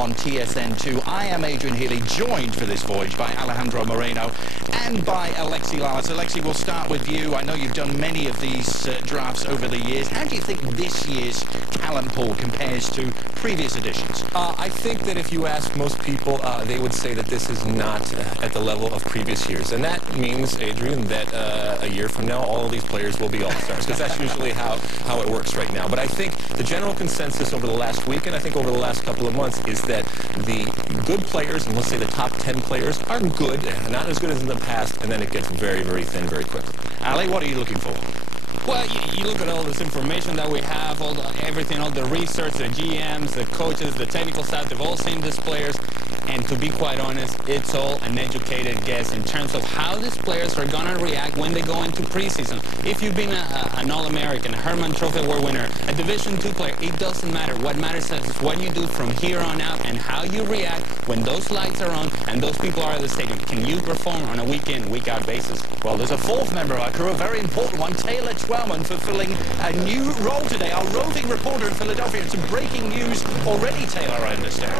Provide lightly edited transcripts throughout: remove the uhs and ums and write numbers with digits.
on TSN2. I am Adrian Healy, joined for this voyage by Alejandro Moreno and by Alexi Lalas. Alexi, we'll start with you. I know you've done many of these drafts over the years. How do you think this year's talent pool compares to previous editions? I think that if you ask most people, they would say that this is not at the level of previous years. And that means, Adrian, that a year from now, all of these players will be all-stars, because that's usually how it works right now. But I think the general consensus over the last week, and I think over the last couple of months, is that the good players, and let's say the top 10 players, are good, not as good as in the past, and then it gets very, very thin very quickly. Ali, what are you looking for? Well, you look at all this information that we have, everything, all the research, the GMs, the coaches, the technical staff, they've all seen these players. And to be quite honest, it's all an educated guess in terms of how these players are going to react when they go into preseason. If you've been an All-American, a Herman Trophy Award winner, a Division II player, it doesn't matter. What matters is what you do from here on out and how you react when those lights are on and those people are at the stadium. Can you perform on a week-in, week-out basis? Well, there's a fourth member of our crew, a very important one, Taylor Twellman, fulfilling a new role today, our roving reporter in Philadelphia. Some breaking news already, Taylor, I understand.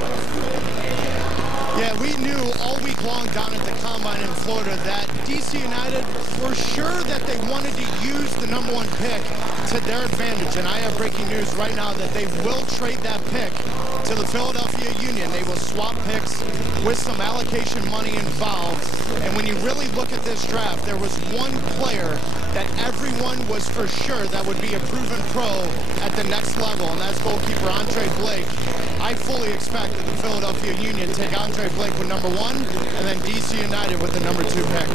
Yeah, we knew all week long down at the Combine in Florida that DC United were sure that they wanted to use the #1 pick to their advantage. And I have breaking news right now that they will trade that pick to the Philadelphia Union. They will swap picks with some allocation money involved. And when you really look at this draft, there was one player that everyone was for sure that would be a proven pro at the next level, and that's goalkeeper Andre Blake. I fully expect that the Philadelphia Union take Andre Blake with #1 and then DC United with the #2 pick.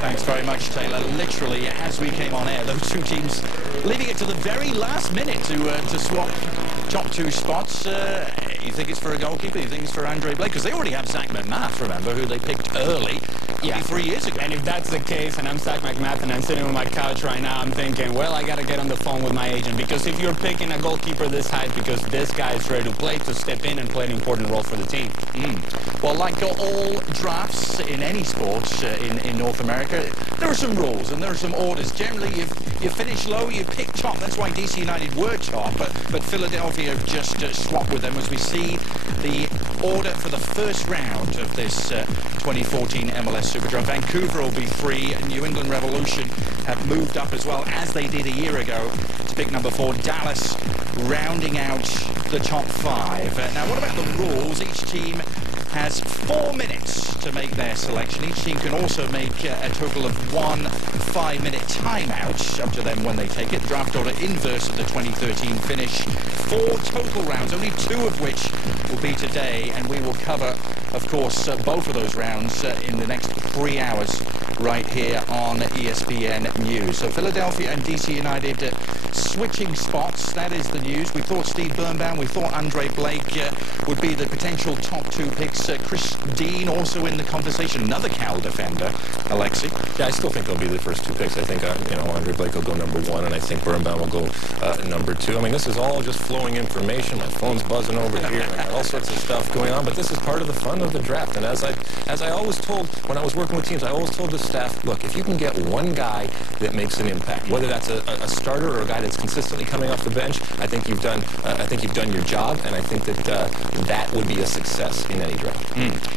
Thanks very much, Taylor. Literally, as we came on air, those two teams leaving it to the very last minute to swap top two spots. You think it's for a goalkeeper? You think it's for Andre Blake? Because they already have Zach McMath, remember, who they picked early, maybe 3 years ago. And if that's the case, and I'm Zach McMath, and I'm sitting on my couch right now, I'm thinking, well, I got to get on the phone with my agent. Because if you're picking a goalkeeper this high, because this guy is ready to play, to step in and play an important role for the team. Well, like all drafts in any sport in North America, there are some rules and there are some orders. Generally, you finish low, you pick top. That's why DC United were top, but Philadelphia just swapped with them as we see the order for the first round of this 2014 MLS Super Draft. Vancouver will be free. New England Revolution have moved up as well, as they did a year ago, to pick #4. Dallas rounding out the top 5. Now, what about the rules? Each team has 4 minutes to make their selection. Each team can also make a total of 1 5-minute timeout, up to them when they take it. Draft order inverse of the 2013 finish. 4 total rounds, only 2 of which will be today, and we will cover, of course, both of those rounds in the next 3 hours right here on ESPN News. So Philadelphia and DC United switching spots. That is the news. We thought Steve Birnbaum, we thought Andre Blake would be the potential top 2 picks. Chris Dean also in the conversation, another Cal defender. Alexi? Yeah, I still think they'll be the first 2 picks. I think Andre Blake will go #1, and I think Birnbaum will go #2. I mean, this is all just flowing information. My phone's buzzing over here. I got all sorts of stuff going on, but this is part of the fun of the draft. And as I always told when I was working with teams, I always told the staff, look, if you can get one guy that makes an impact, whether that's a starter or a guy that's consistently coming off the bench, I think you've done your job, and I think that that would be a success in any draft.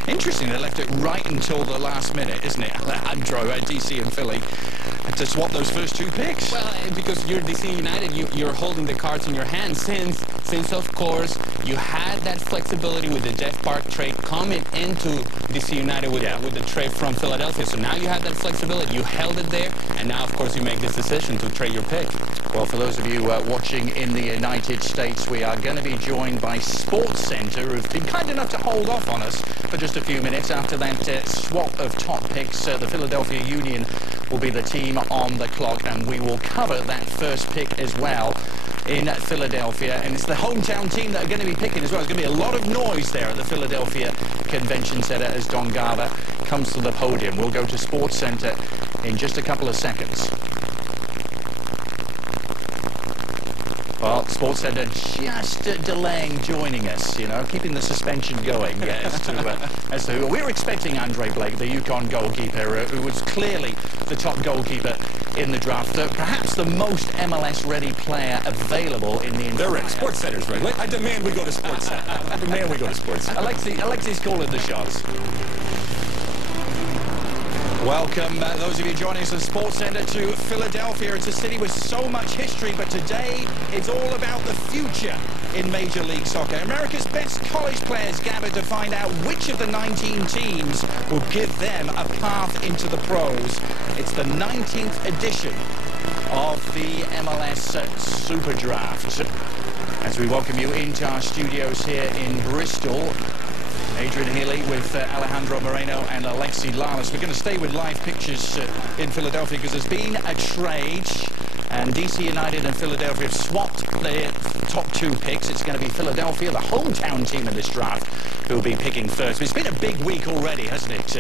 Interesting, they left it right until the last minute, isn't it, Alejandro, DC and Philly, to swap those first 2 picks? Well, because you're DC United, you're holding the cards in your hand since of course, you had that flexibility with the Jeff Park trade coming into DC United with the trade from Philadelphia. So now you have that flexibility. You held it there, and now, of course, you make this decision to trade your pick. Well, for those of you watching in the United States, we are going to be joined by Sports Center, who've been kind enough to hold off on us for just a few minutes after that swap of top picks. The Philadelphia Union will be the team on the clock, and we will cover that first pick as well in Philadelphia. And it's the hometown team that are going to be picking as well. There's going to be a lot of noise there at the Philadelphia Convention Center as Don Garber comes to the podium. We'll go to Sports Center in just a couple of seconds. Well, Well, SportsCenter just delaying joining us, you know, keeping the suspension going as to we were expecting Andre Blake, the UConn goalkeeper, who was clearly the top goalkeeper in the draft, perhaps the most MLS-ready player available in the entire... They're ready. SportsCenter's ready. I demand we go to SportsCenter. I demand we go to SportsCenter. Alexis calling the shots. Welcome, those of you joining us at SportsCenter, to Philadelphia. It's a city with so much history, but today it's all about the future in Major League Soccer. America's best college players gathered to find out which of the 19 teams will give them a path into the pros. It's the 19th edition of the MLS Super Draft. As we welcome you into our studios here in Bristol, Adrian Healy with Alejandro Moreno and Alexi Lalas. We're going to stay with live pictures in Philadelphia because there's been a trade, and DC United and Philadelphia have swapped their top two picks. It's going to be Philadelphia, the hometown team in this draft, who will be picking first. But it's been a big week already, hasn't it,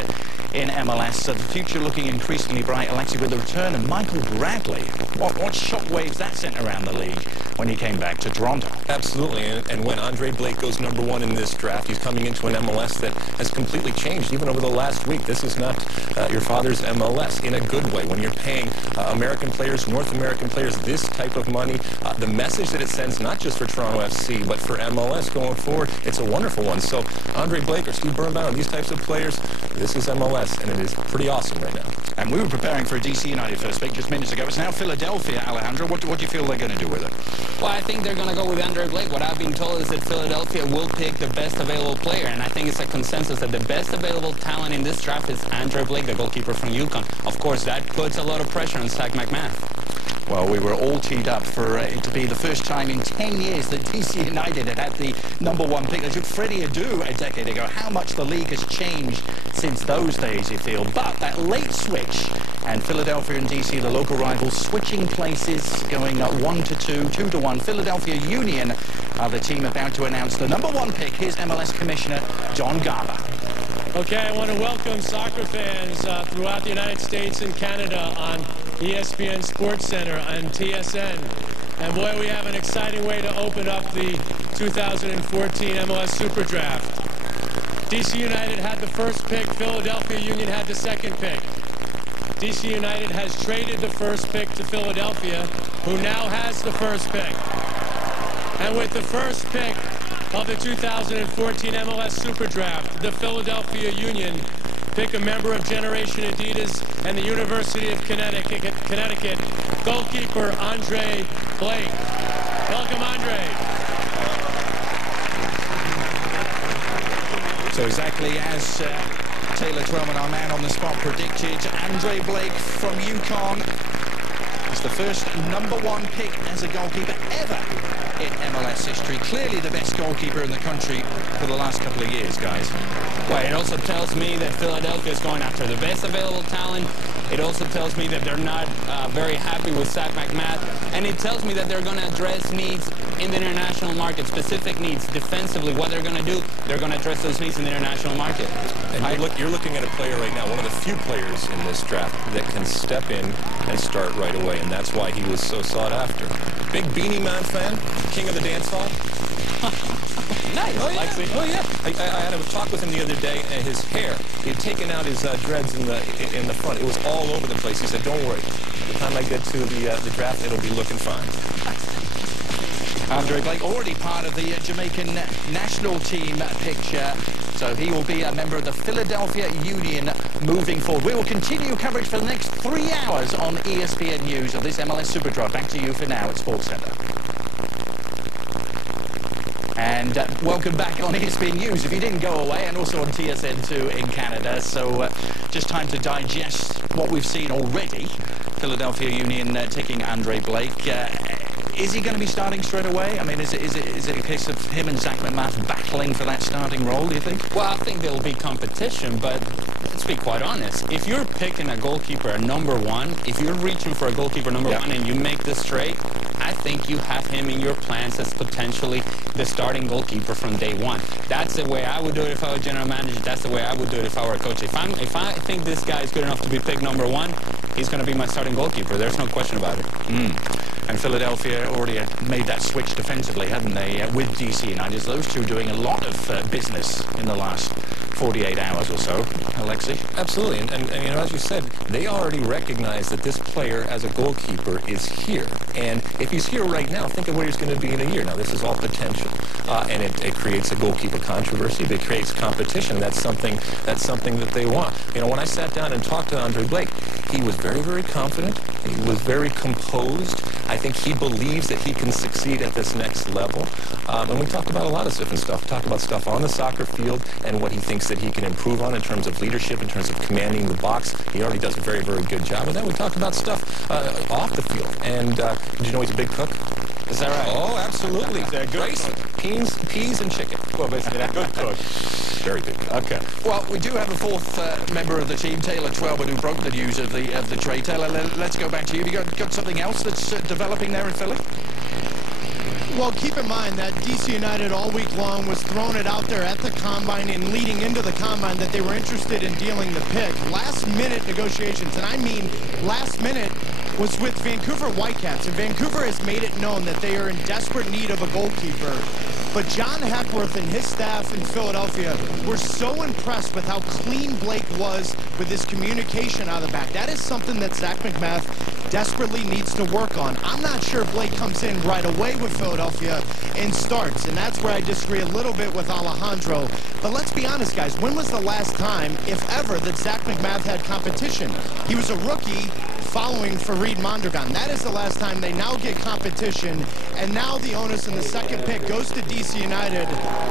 in MLS? So the future looking increasingly bright, Alexi, with the return of Michael Bradley. What shockwaves that sent around the league when he came back to Toronto? Absolutely, and when Andre Blake goes #1 in this draft, he's coming into an MLS that has completely changed even over the last week. This is not your father's MLS in a good way. When you're paying American players, North American players, this type of money, the message that it sends not just for Toronto FC, but for MLS going forward, it's a wonderful one. So Andre Blake or Steve Birnbaum, these types of players, this is MLS, and it is pretty awesome right now. And we were preparing for a DC United first pick just minutes ago. It's now Philadelphia, Alejandro. What do you feel they're going to do with it? Well, I think they're going to go with Andre Blake. What I've been told is that Philadelphia will pick the best available player, and I think it's a consensus that the best available talent in this draft is Andre Blake, the goalkeeper from UConn. Of course, that puts a lot of pressure on Zach McMath. Well, we were all teed up for it to be the first time in 10 years that DC United had the #1 pick. They took Freddie Adu a decade ago. How much the league has changed since those days, you feel. But that late switch, and Philadelphia and DC, the local rivals, switching places, going 1-2, 2-1. Philadelphia Union are the team about to announce the #1 pick. Here's MLS Commissioner John Garber. Okay, I want to welcome soccer fans throughout the United States and Canada on ESPN SportsCenter and TSN. And boy, we have an exciting way to open up the 2014 MLS Super Draft. DC United had the first pick, Philadelphia Union had the second pick. DC United has traded the first pick to Philadelphia, who now has the first pick. And with the first pick of the 2014 MLS Super Draft, the Philadelphia Union pick a member of Generation Adidas and the University of Connecticut, goalkeeper Andre Blake. Welcome, Andre. So exactly as Taylor Twellman, our man on the spot, predicted, Andre Blake from UConn is the first #1 pick as a goalkeeper ever in MLS history. Clearly the best goalkeeper in the country for the last couple of years, guys. Well, it also tells me that Philadelphia is going after the best available talent. It also tells me that they're not very happy with Zach McMath. And it tells me that they're going to address needs in the international market, specific needs defensively. What they're going to do, they're going to address those needs in the international market. And you're looking at a player right now, one of the few players in this draft that can step in and start right away, and that's why he was so sought after. Big Beanie Man fan, king of the dance hall. Nice. Oh, yeah. Oh, yeah. I had a talk with him the other day, and his hair, he had taken out his dreads in the front. It was all over the place. He said, don't worry. By the time I get to the draft, it'll be looking fine. Andre Blake, already part of the Jamaican national team picture, so he will be a member of the Philadelphia Union moving forward. We will continue coverage for the next 3 hours on ESPN News of this MLS Super Draft. Back to you for now at SportsCenter. And welcome back on ESPN News, if you didn't go away, and also on TSN2 in Canada. So just time to digest what we've seen already. Philadelphia Union taking Andre Blake. Is he going to be starting straight away? I mean, is it a case of him and Zach McMath battling for that starting role, do you think? Well, I think there will be competition, but let's be quite honest. If you're picking a goalkeeper at number one, if you're reaching for a goalkeeper number one and you make this trade, I think you have him in your plans as potentially the starting goalkeeper from day one. That's the way I would do it if I were general manager. That's the way I would do it if I were a coach. If I think this guy is good enough to be picked number one, he's going to be my starting goalkeeper. There's no question about it. And Philadelphia already had made that switch defensively, hadn't they, with DC United? Those two doing a lot of business in the last 48 hours or so, Alexi. Absolutely, and you know, as you said, they already recognize that this player as a goalkeeper is here. And if he's here right now, think of where he's going to be in a year. Now, this is all potential, and it creates a goalkeeper controversy. It creates competition. That's something that they want. You know, when I sat down and talked to Andre Blake, he was very, very confident. He was very composed. I think he believes that he can succeed at this next level. And we talked about a lot of different stuff. Talked about stuff on the soccer field and what he thinks that he can improve on in terms of leadership, in terms of commanding the box. He already does a very, very good job. And then we talked about stuff off the field. And did you know he's a big cook? Is that right? Oh, absolutely. Rice, peas, and chicken. Well, basically, a good cook. Very good cook. Okay. Well, we do have a fourth member of the team, Taylor Twelbert, who broke the news of the trade. Taylor, let's go back to you. Have you got something else that's developing there in Philly? Well, keep in mind that DC United all week long was throwing it out there at the Combine and leading into the Combine that they were interested in dealing the pick. Last-minute negotiations, and I mean last minute, was with Vancouver Whitecaps. And Vancouver has made it known that they are in desperate need of a goalkeeper. But John Heckworth and his staff in Philadelphia were so impressed with how clean Blake was with his communication out of the back. That is something that Zach McMath desperately needs to work on. I'm not sure Blake comes in right away with Philadelphia and starts, and that's where I disagree a little bit with Alejandro. But let's be honest, guys, when was the last time, if ever, that Zach McMath had competition? He was a rookie following Farid Mondragon. That is the last time. They now get competition, and now the onus in the second pick goes to DC United,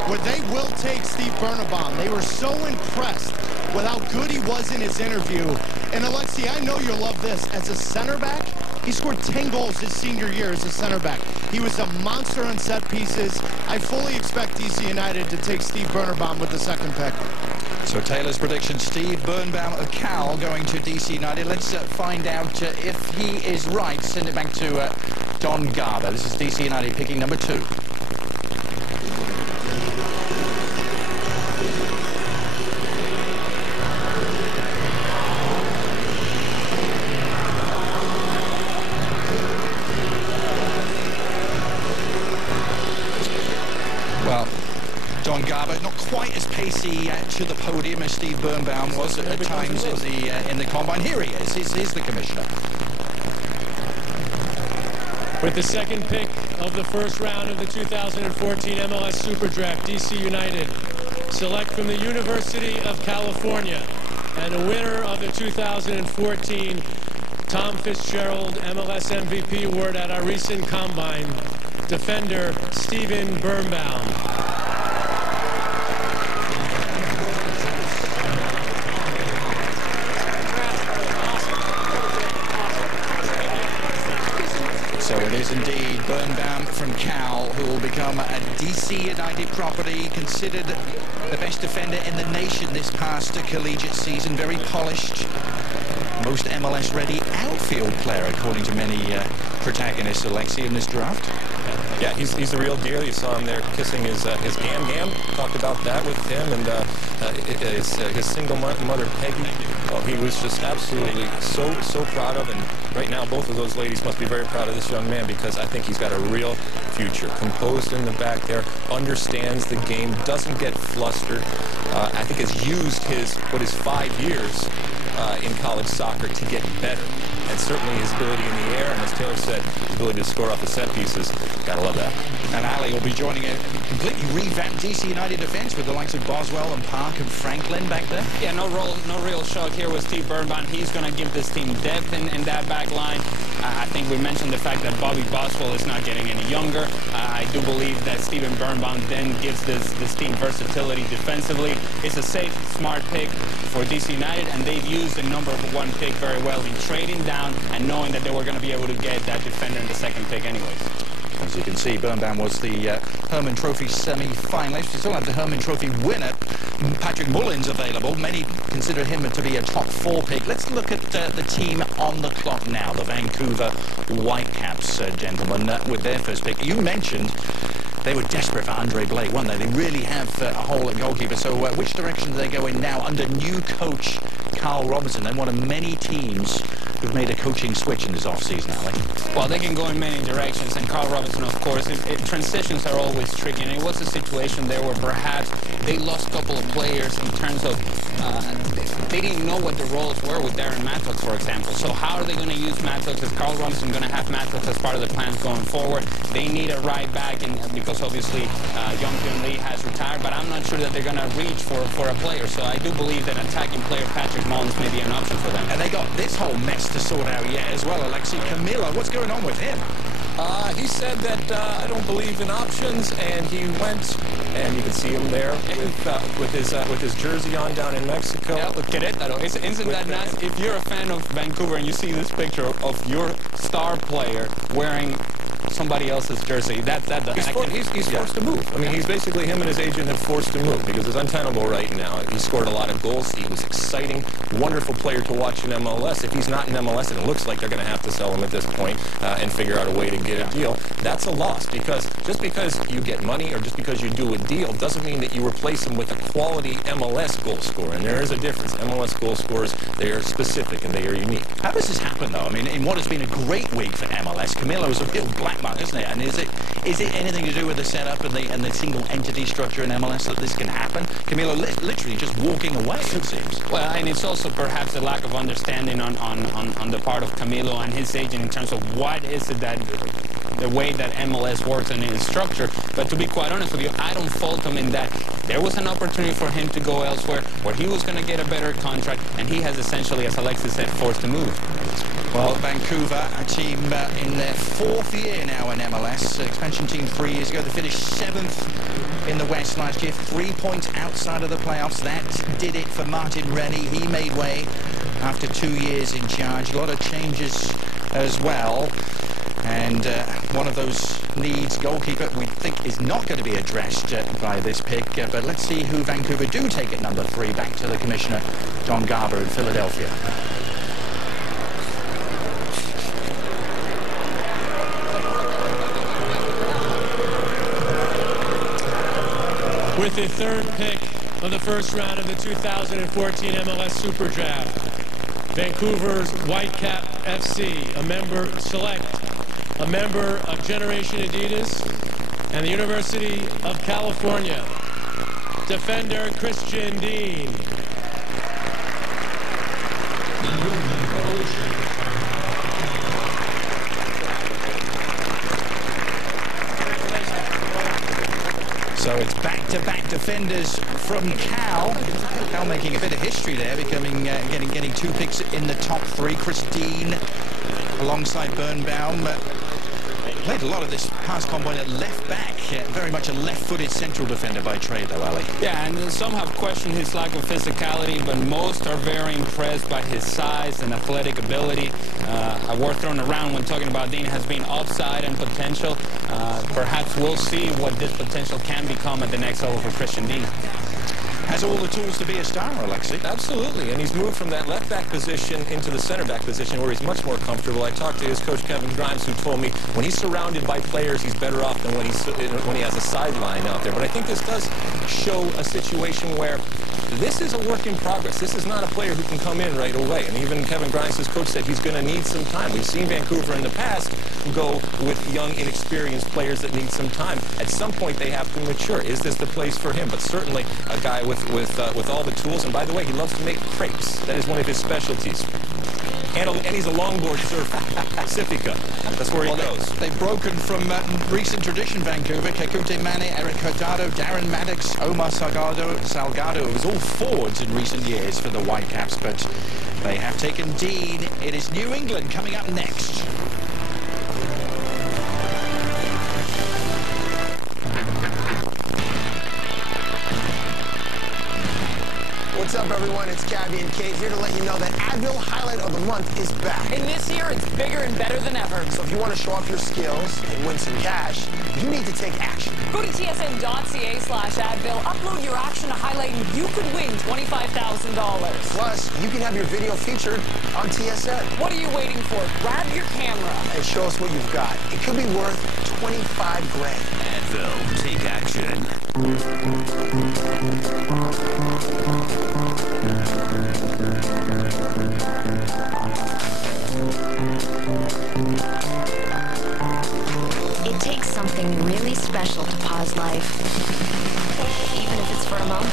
where they will take Steve Birnbaum. They were so impressed with how good he was in his interview. And Alexi, I know you'll love this. As a center back, he scored 10 goals his senior year as a center back. He was a monster on set pieces. I fully expect DC United to take Steve Birnbaum with the second pick. So Taylor's prediction, Steve Birnbaum of Cal going to DC United. Let's find out if he is right. Send it back to Don Garber. This is DC United picking number 2. Well, Don Garber, not quite as pacey to the podium as Steve Birnbaum was at times in the Combine. Here he is. Here's the commissioner. With the second pick of the first round of the 2014 MLS Super Draft, DC United select from the University of California and the winner of the 2014 Tom Fitzgerald MLS MVP award at our recent Combine, defender Steven Birnbaum. So it is indeed Birnbaum from Cal who will become a DC United property, considered the best defender in the nation this past collegiate season. Very polished, most MLS-ready outfield player, according to many protagonists, Alexi, in this draft. Yeah, he's the real deal. You saw him there kissing his gam-gam. Talked about that with him, and his single mother, Peggy. Oh, he was just absolutely so proud of, and right now both of those ladies must be very proud of this young man, because I think he's got a real future. Composed in the back there, understands the game, doesn't get flustered. I think has used his 5 years in college soccer to get better. And certainly his ability in the air, and as Taylor said, his ability to score off the set pieces. Gotta love that. And Ali will be joining a completely revamped DC United defense with the likes of Boswell and Park and Franklin back there. Yeah, no real shock here with Steve Birnbaum. He's going to give this team depth in that back line. I think we mentioned the fact that Bobby Boswell is not getting any younger. I do believe that Steven Birnbaum then gives this team versatility defensively. It's a safe, smart pick for DC United, and they've used the number 1 pick very well in trading down and knowing that they were going to be able to get that defender in the second pick anyways. As you can see, Birnbaum was the Herman Trophy semi-finalist. We still have the Herman Trophy winner, Patrick Mullins, available. Many consider him to be a top 4 pick. Let's look at the team on the clock now, the Vancouver Whitecaps, gentlemen, with their first pick. You mentioned they were desperate for Andre Blake, weren't they? They really have a hole at goalkeeper. So which direction do they go in now under new coach Carl Robinson and one of many teams who've made a coaching switch in this offseason, Ali? Well, they can go in many directions, and Carl Robinson, of course, transitions are always tricky. And it was a situation there where perhaps they lost a couple of players in terms of they didn't know what the roles were with Darren Mattox, for example. So how are they going to use Mattox? Is Carl Robinson going to have Mattox as part of the plans going forward? They need a right back, and because obviously Janvier Lee has retired, but I'm not sure that they're going to reach for a player. So I do believe that attacking player Patrick Mullins may be an option for them. And they got this whole mess to sort out yet as well, Alexi Camilo. What's going on with him? He said that I don't believe in options, and he went, and you can see him there with his jersey on down in Mexico. Yeah, Querétaro. Isn't that nice? If you're a fan of Vancouver and you see this picture of your star player wearing somebody else's jersey, he's forced to move. I mean, he's basically, him and his agent have forced to move because it's untenable right now. He scored a lot of goals. He was exciting, wonderful player to watch in MLS. If he's not in MLS, and it looks like they're going to have to sell him at this point and figure out a way to get a deal, that's a loss, because just because you get money or just because you do a deal doesn't mean that you replace him with a quality MLS goal scorer, and there is a difference. MLS goal scorers, they are specific and they are unique. How does this happen, though? I mean, in what has been a great week for MLS, Camilo is a real black mark, isn't it? And is it anything to do with the setup and the single entity structure in MLS that this can happen? Camilo literally just walking away, it seems. Well, and it's also perhaps a lack of understanding on the part of Camilo and his agent in terms of what is it that the way that MLS works and its structure. But to be quite honest with you, I don't fault him in that there was an opportunity for him to go elsewhere where he was going to get a better contract, and he has essentially, as Alexis said, forced to move. Well, Vancouver, a team in their 4th year now in MLS. Expansion team 3 years ago. They finished 7th in the West last year, 3 points outside of the playoffs. That did it for Martin Rennie. He made way after 2 years in charge. A lot of changes as well. And one of those needs, goalkeeper, we think is not going to be addressed by this pick. But let's see who Vancouver do take at number 3. Back to the commissioner, Don Garber in Philadelphia. With the 3rd pick of the first round of the 2014 MLS Super Draft, Vancouver's Whitecap FC, a member of Generation Adidas, and the University of California, defender Christian Dean. So it's back-to-back defenders from Cal. Cal making a bit of history there, getting 2 picks in the top 3. Chris Dean alongside Birnbaum. Played a lot of this past combine at left back. Very much a left-footed central defender by trade, though, Ali. Yeah, and some have questioned his lack of physicality, but most are very impressed by his size and athletic ability. A word thrown around when talking about Dean has been upside and potential. Perhaps we'll see what this potential can become at the next level for Christian Dean. Has all the tools to be a star, Alexi. Absolutely, and he's moved from that left-back position into the center-back position where he's much more comfortable. I talked to his coach, Kevin Grimes, who told me when he's surrounded by players, he's better off than when he has a sideline out there. But I think this does show a situation where this is a work in progress. This is not a player who can come in right away. And even Kevin Grimes, his coach, said he's going to need some time. We've seen Vancouver in the past go with young, inexperienced players that need some time. At some point, they have to mature. Is this the place for him? But certainly a guy with all the tools. And by the way, he loves to make crepes. That is one of his specialties. And he's a longboard surfer. Pacifica. That's where he goes. They've broken from recent tradition, Vancouver. Kekute Mane, Eric Hurtado, Darren Maddox, Omar Salgado. It was all forwards in recent years for the Whitecaps, but they have taken Dean. It is New England coming up next. What's up, everyone? It's Gabby and Kate here to let you know that Advil Highlight of the Month is back. And this year, it's bigger and better than ever. So if you want to show off your skills and win some cash, you need to take action. Go to tsn.ca/Advil, upload your action to Highlight, and you could win $25,000. Plus, you can have your video featured on TSN. What are you waiting for? Grab your camera. And show us what you've got. It could be worth 25 grand. Advil, take action. It takes something really special to pause life, even if it's for a moment.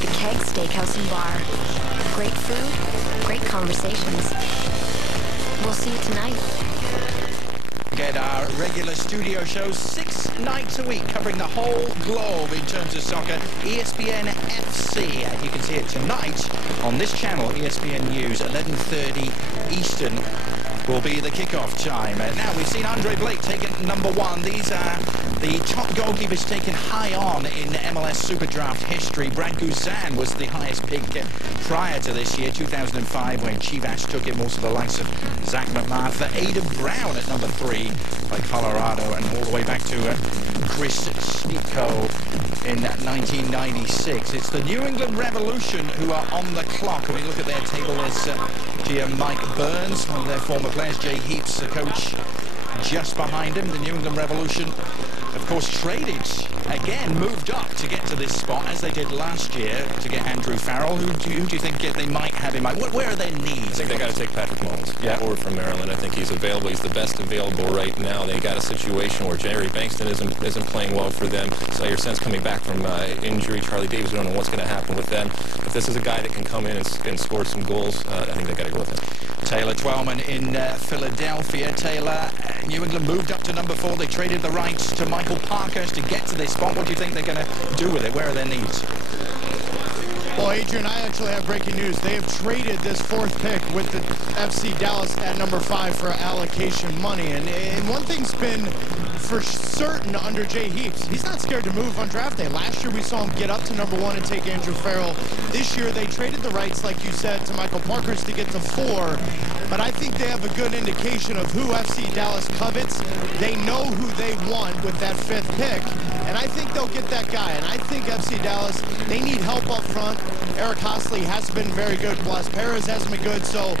The Keg Steakhouse and Bar. Great food, great conversations. We'll see you tonight. Get our regular studio shows 6 nights a week, covering the whole globe in terms of soccer. ESPN FC. You can see it tonight on this channel, ESPN News, 11:30 Eastern will be the kickoff time. Now, we've seen Andre Blake taken #1. These are the top goalkeepers taken high on in MLS Super Draft history. Brad Guzan was the highest pick prior to this year, 2005, when Chivas took him, also the likes of Zach McMath. Ada Brown at #3 by Colorado, and all the way back to Chris Stico in 1996. It's the New England Revolution who are on the clock. When we look at their table, there's Mike Burns, one of their former players. Jay Heaps, the coach, just behind him. The New England Revolution, of course, traded again, moved up to get to this spot, as they did last year, to get Andrew Farrell. Who do you think they might have in mind? Where are their needs? I think they got to take Patrick Mullins. Yeah. Forward from Maryland. I think he's available. He's the best available right now. They got a situation where Jerry Bankston isn't playing well for them. Sawyer Sense coming back from injury. Charlie Davis, we don't know what's going to happen with them. If this is a guy that can come in and score some goals, I think they got to go with him. Taylor Twellman in Philadelphia. Taylor, New England moved up to #4. They traded the rights to Michael Parkhurst to get to this spot. What do you think they're going to do with it? Where are their needs? Well, Adrian, I actually have breaking news. They have traded this 4th pick with the FC Dallas at #5 for allocation money. And one thing's been for certain under Jay Heaps, he's not scared to move on draft day. Last year we saw him get up to #1 and take Andrew Farrell. This year they traded the rights, like you said, to Michael Parkhurst to get to 4. But I think they have a good indication of who FC Dallas covets. They know who they want with that 5th pick. And I think they'll get that guy. And I think FC Dallas, they need help up front. Eric Hostley hasn't been very good. Blas Perez hasn't been good. So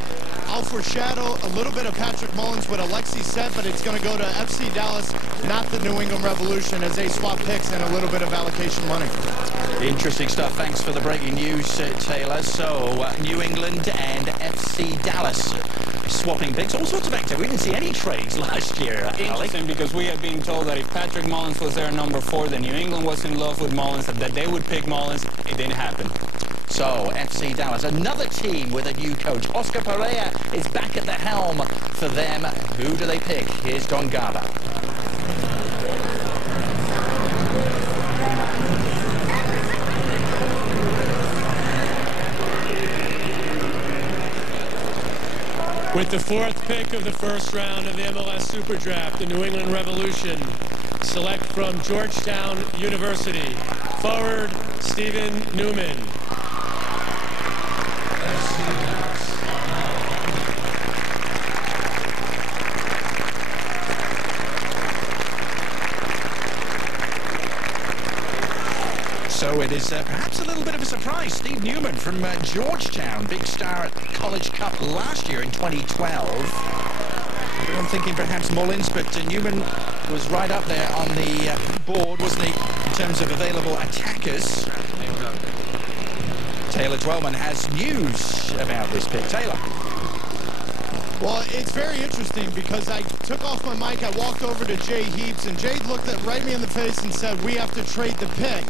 I'll foreshadow a little bit of Patrick Mullins with Alexi said, but it's going to go to FC Dallas, not the New England Revolution, as they swap picks and a little bit of allocation money. Interesting stuff. Thanks for the breaking news, Taylor. So, New England and FC Dallas swapping picks. All sorts of activity. We didn't see any trades last year, Interesting, because we had been told that if Patrick Mullins was there #4, then New England was in love with Mullins, that they would pick Mullins. It didn't happen. So, FC Dallas, another team with a new coach. Oscar Pereira is back at the helm for them. Who do they pick? Here's Don Garber. With the 4th pick of the 1st round of the MLS Super Draft, the New England Revolution select from Georgetown University, forward Stephen Newman. So it is perhaps a little bit of a surprise. Steve Newman from Georgetown, big star at College Cup last year in 2012. I'm thinking perhaps Mullins, but Newman was right up there on the board, wasn't he, in terms of available attackers. Taylor Twellman has news about this pick. Taylor. Well, it's very interesting because I took off my mic, I walked over to Jay Heaps, and Jay looked at right me in the face and said, we have to trade the pick.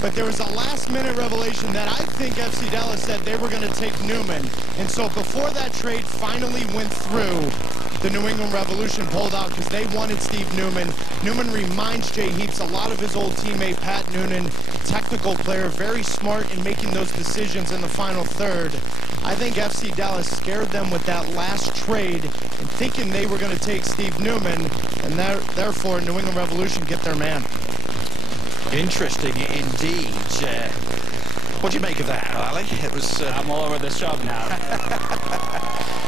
But there was a last-minute revelation that I think FC Dallas said they were going to take Newman. And so before that trade finally went through, the New England Revolution pulled out because they wanted Steve Newman. Newman reminds Jay Heaps a lot of his old teammate Pat Noonan, technical player, very smart in making those decisions in the final third. I think FC Dallas scared them with that last trade and thinking they were going to take Steve Newman, and therefore New England Revolution get their man. Interesting indeed. What do you make of that, Ali? It was. I'm all over the shop now.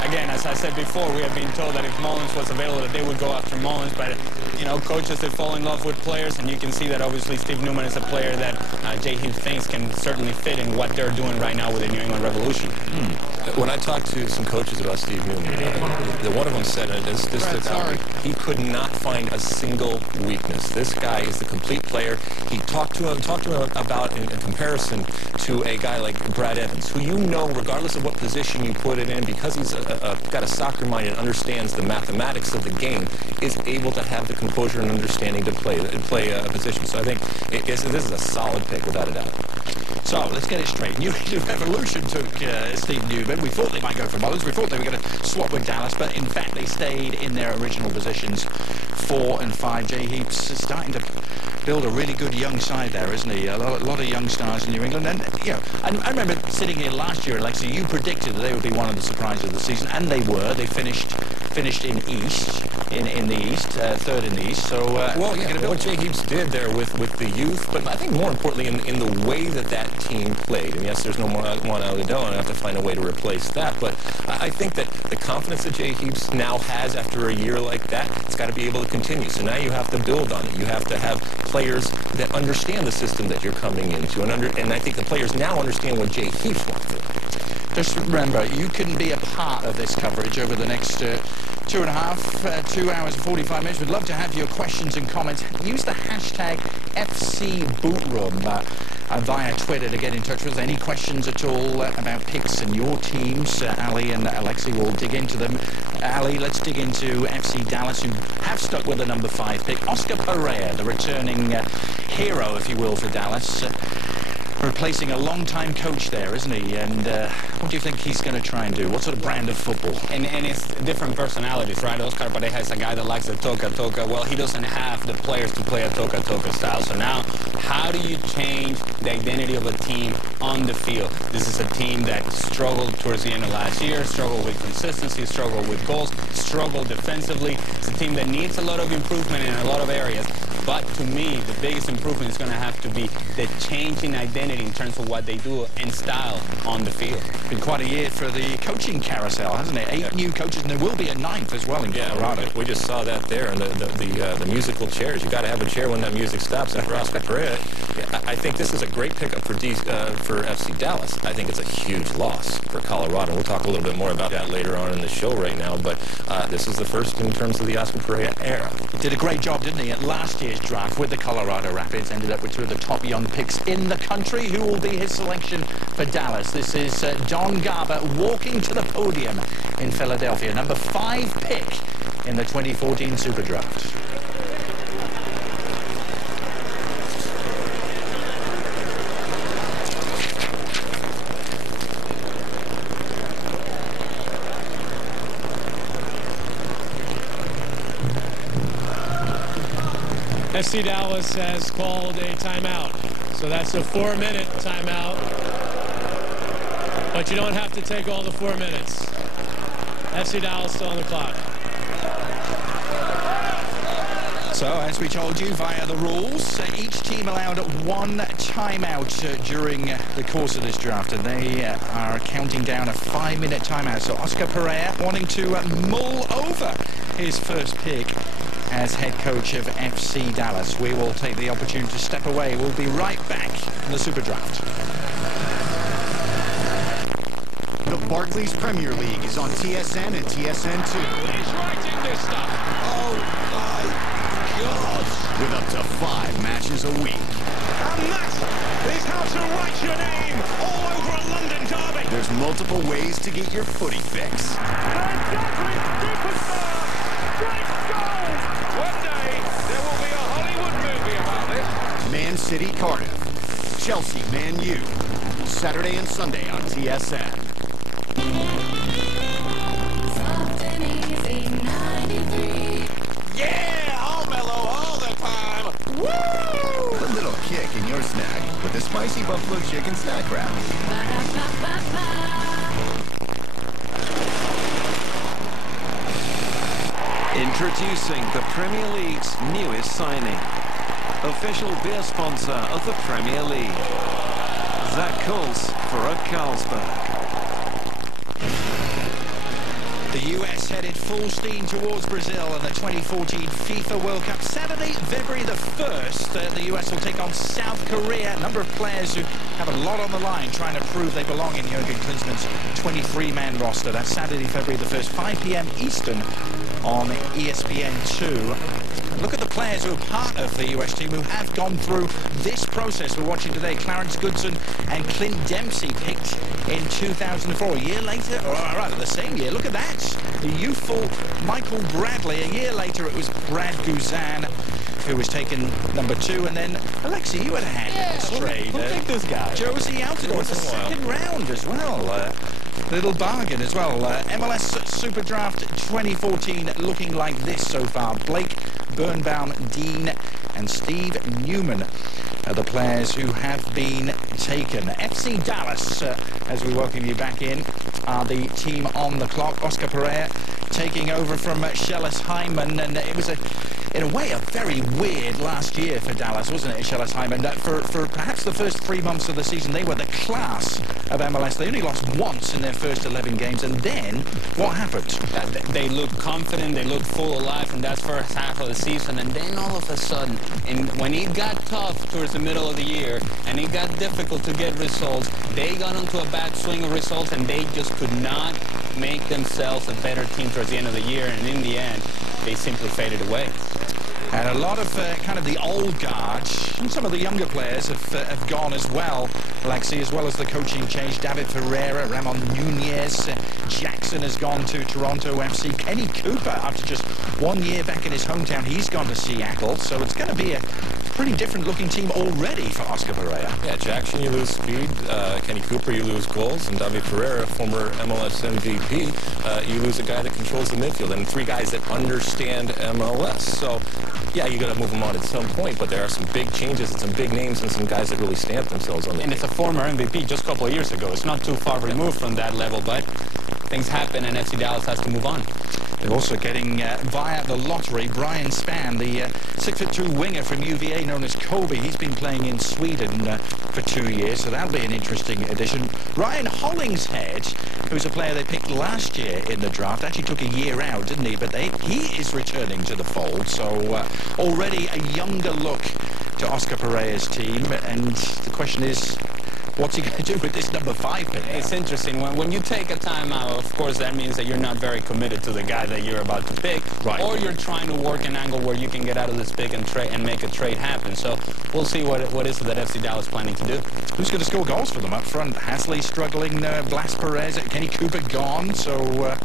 Again, as I said before, we have been told that if Mullins was available, that they would go after Mullins. But, you know, coaches, they fall in love with players, and you can see that obviously Steve Newman is a player that Jay Heath thinks can certainly fit in what they're doing right now with the New England Revolution. When I talked to some coaches about Steve Newman, the one of them said, and this stood out, he could not find a single weakness. This guy is the complete player. He talked to him about in comparison to a guy like Brad Evans, who you know, regardless of what position you put it in, because he's got a soccer mind and understands the mathematics of the game, is able to have the composure and understanding to play a position. So I think this is a solid pick without a doubt. So let's get it straight. New England Revolution took Steve Newman. We thought they might go for Mullins. We thought they were going to swap with Dallas, but in fact they stayed in their original positions, 4 and 5. Jay Heath's starting to build a really good young side there, isn't he? A lot of young stars in New England. And, you know, I remember sitting here last year, Alexi, you predicted that they would be one of the surprises of the season, and they were. They finished in East, in the East, third in the East. So, what Jay Heath did there with the youth, but I think more importantly in the way that team played. And yes, there's no more Juan Aludon, and I have to find a way to replace that. But I think that the confidence that Jay Heath now has after a year like that, it's got to be able to continue. So now you have to build on it. You have to have players that understand the system that you're coming into, and I think the players now understand what Jay Heath wants. Just remember, you can be a part of this coverage over the next 2 hours and 45 minutes. We'd love to have your questions and comments. Use the hashtag FCBootRoom via Twitter to get in touch with us. Any questions at all about picks and your teams? Ali and Alexi will dig into them. Ali, let's dig into FC Dallas, who have stuck with the number 5 pick. Oscar Pereira, the returning hero, if you will, for Dallas. Replacing a long-time coach there, isn't he? And what do you think he's going to try and do? What sort of brand of football? And it's different personalities, right? Oscar Pereira is a guy that likes the toca-toca. Well, he doesn't have the players to play a toca-toca style. So now, how do you change the identity of a team on the field? This is a team that struggled towards the end of last year, struggled with consistency, struggled with goals, struggled defensively. It's a team that needs a lot of improvement in a lot of areas. But to me, the biggest improvement is going to have to be the change in identity in terms of what they do and style on the field. Been quite a year for the coaching carousel, hasn't it? 8 new coaches, and there will be a 9th as well in Colorado. We just saw that there, and the musical chairs. You got to have a chair when that music stops. And for Oscar Pereira, I think this is a great pickup for FC Dallas. I think it's a huge loss for Colorado. We'll talk a little bit more about that later on in the show right now, but this is the first in terms of the Oscar Pereira era. Did a great job, didn't he, at last year's draft with the Colorado Rapids. Ended up with 2 of the top young picks in the country. Who will be his selection for Dallas? This is Don Garber walking to the podium in Philadelphia. Number 5 pick in the 2014 Super Draft. FC Dallas has called a timeout. So that's a 4-minute timeout. But you don't have to take all the 4 minutes. FC Dallas still on the clock. So, as we told you via the rules, each team allowed 1 timeout during the course of this draft, and they are counting down a 5-minute timeout. So Oscar Pereira wanting to mull over his first pick as head coach of FC Dallas. We will take the opportunity to step away. We'll be right back in the Super Draft. The Barclays Premier League is on TSN and TSN2. He's writing this stuff. Oh my God! With up to 5 matches a week. And that is how to write your name all over a London derby. There's multiple ways to get your footy fix. Great goal! One day there will be a Hollywood movie about this. Man City Cardiff. Chelsea Man U. Saturday and Sunday on TSN. Yeah! All mellow all the time! Woo! Put a little kick in your snack with the spicy buffalo chicken snack wrap. Introducing the Premier League's newest signing. A official beer sponsor of the Premier League. Zach Kuls for Carlsberg. The US headed full steam towards Brazil in the 2014 FIFA World Cup. Saturday, February the 1st, the US will take on South Korea. A number of players who have a lot on the line trying to prove they belong in Jurgen Klinsmann's 23-man roster. That's Saturday, February the 1st, 5 p.m. Eastern on ESPN2. Look at the players who are part of the US team who have gone through this process we're watching today. Clarence Goodson and Clint Dempsey picked in 2004. A year later, or rather the same year, look at that. The youthful Michael Bradley. A year later, it was Brad Guzan who was taken number 2. And then, Alexi, you had a hand in this trade. Who picked this guy? Josie Altidore, the second round as well. Little bargain as well. MLS Super Draft 2014 looking like this so far. Blake Birnbaum, Dean and Steve Newman are the players who have been taken. FC Dallas, as we welcome you back in, are the team on the clock. Oscar Pereira taking over from Shellis Hyman, and it was in a way, a very weird last year for Dallas, wasn't it, Shellis Hyman? For perhaps the first 3 months of the season, they were the class of MLS. They only lost once in their first 11 games, and then what happened? They looked confident, they looked full of life, and that's first half of the season. And then all of a sudden, when it got tough towards the middle of the year, and it got difficult to get results, they got onto a bad swing of results, and they just could not make themselves a better team towards the end of the year. And in the end, they simply faded away. And a lot of kind of the old guard and some of the younger players have gone as well, Alexi, as well as the coaching change. David Ferreira, Ramon Nunez, Jackson has gone to Toronto FC. Kenny Cooper, after just 1 year back in his hometown, he's gone to Seattle. So it's going to be a pretty different looking team already for Oscar Pereira. Yeah, Jackson, you lose speed. Kenny Cooper, you lose goals. And David Ferreira, former MLS MVP, you lose a guy that controls the midfield. And 3 guys that understand MLS. So, yeah, you got to move them on at some point, but there are some big changes and some big names and some guys that really stamp themselves on the And it's a former MVP just a couple of years ago. It's not too far removed from that level, but things happen and FC Dallas has to move on. They're also getting, via the lottery, Brian Spann, the 6'2" winger from UVA known as Kobe. He's been playing in Sweden for 2 years, so that'll be an interesting addition. Ryan Hollingshead, who's a player they picked last year in the draft, actually took a year out, didn't he? But he is returning to the fold, so already a younger look to Oscar Pereira's team. And the question is, what's he going to do with this number 5 pick? It's interesting. When you take a timeout, of course, that means that you're not very committed to the guy that you're about to pick. Right. Or you're trying to work an angle where you can get out of this pick and make a trade happen. So we'll see what is it that FC Dallas planning to do. Who's going to score goals for them up front? Hasley struggling, Blas Perez, Kenny Cooper gone. So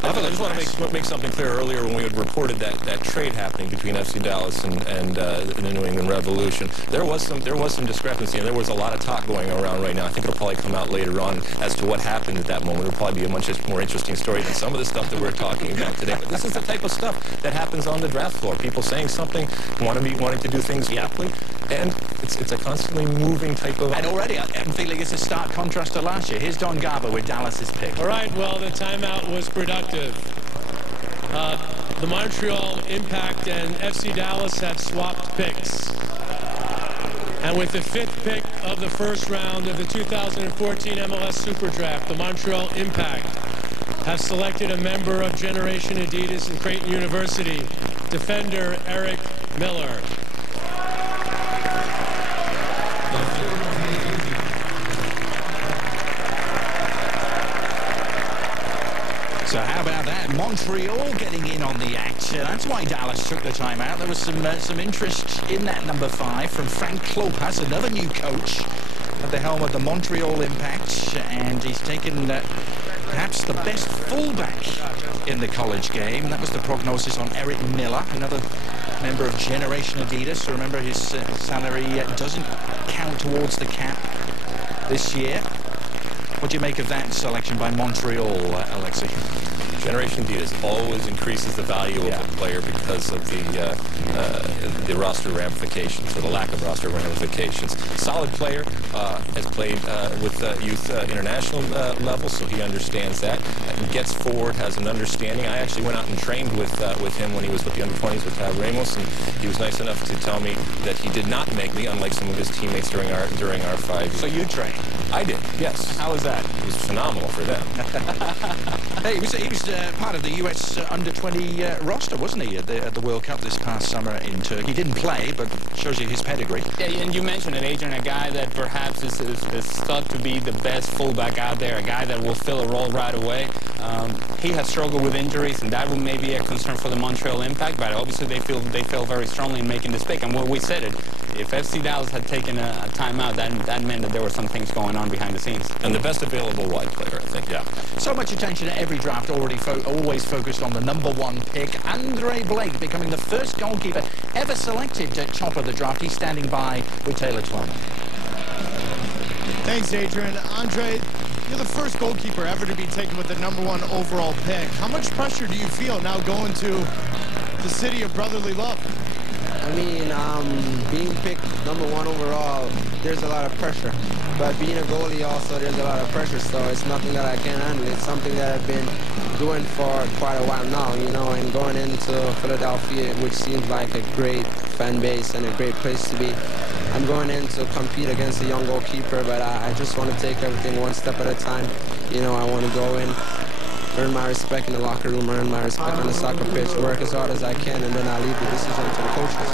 I just want to make something clear. Earlier when we had reported that trade happening between FC Dallas and the New England Revolution, there was some discrepancy, and there was a lot of talk going around right now. I think it'll probably come out later on as to what happened at that moment. It'll probably be a much more interesting story than some of the stuff that we're talking about today. But this is the type of stuff that happens on the draft floor. People saying something, wanting to do things quickly, and it's a constantly moving type of... And already I'm feeling it's a stark contrast to last year. Here's Don Garber with Dallas's pick. All right, well, the timeout was productive. The Montreal Impact and FC Dallas have swapped picks. And with the 5th pick of the first round of the 2014 MLS Super Draft, the Montreal Impact have selected a member of Generation Adidas and Creighton University, defender Eric Miller. So how about that? Montreal getting in on the action. That's why Dallas took the time out. There was some interest in that number 5 from Frank Klopas, another new coach at the helm of the Montreal Impact, and he's taken perhaps the best fullback in the college game. That was the prognosis on Eric Miller, another member of Generation Adidas. So remember, his salary doesn't count towards the cap this year. What do you make of that selection by Montreal, Alexi? Generation Adidas always increases the value of a player because of the roster ramifications, or the lack of roster ramifications. Solid player, has played with youth international level, so he understands that. Gets forward, has an understanding. I actually went out and trained with him when he was with the under-20s with Tab Ramos, and he was nice enough to tell me that he did not make me, unlike some of his teammates during our 5 years. So you trained? I did, yes. How was that? It was phenomenal for them. Hey, he was part of the U.S. under-20 roster, wasn't he, at the World Cup this past summer in Turkey? He didn't play, but shows you his pedigree. Yeah, and you mentioned it, Adrian, a guy that perhaps is thought to be the best fullback out there, a guy that will fill a role right away. He has struggled with injuries, and that may be a concern for the Montreal Impact, but obviously they feel very strongly in making this pick. And when we said it, if FC Dallas had taken a timeout, that meant that there were some things going on behind the scenes. And the best available wide player, I think. Yeah. So much attention at every draft, always focused on the #1 pick. Andre Blake becoming the first goalkeeper ever selected at top of the draft. He's standing by with Taylor Twyman. Thanks, Adrian. Andre, you're the first goalkeeper ever to be taken with the #1 overall pick. How much pressure do you feel now going to the city of brotherly love? I mean, being picked #1 overall, there's a lot of pressure. But being a goalie also, there's a lot of pressure, so it's nothing that I can't handle. It's something that I've been doing for quite a while now, you know, and going into Philadelphia, which seems like a great fan base and a great place to be. I'm going in to compete against a young goalkeeper, but I just want to take everything one step at a time. You know, I want to go in, earn my respect in the locker room, earn my respect on the soccer pitch, work as hard as I can, and then I leave the decision to the coaches.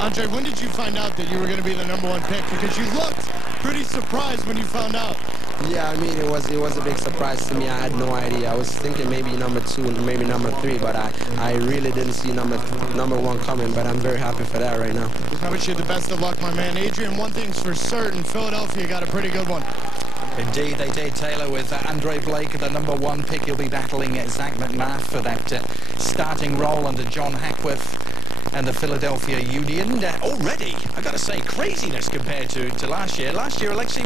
Andre, when did you find out that you were going to be the #1 pick? Because you looked pretty surprised when you found out. Yeah, I mean, it was a big surprise to me. I had no idea. I was thinking maybe #2 and maybe #3, but I really didn't see #1 coming, but I'm very happy for that right now. I wish you the best of luck, my man. Adrian, one thing's for certain, Philadelphia got a pretty good one. Indeed, they did, Taylor, with Andre Blake, the #1 pick. He'll be battling Zach McMath for that starting role under John Hackworth and the Philadelphia Union. Already, I got to say, craziness compared to last year. Last year, Alexei,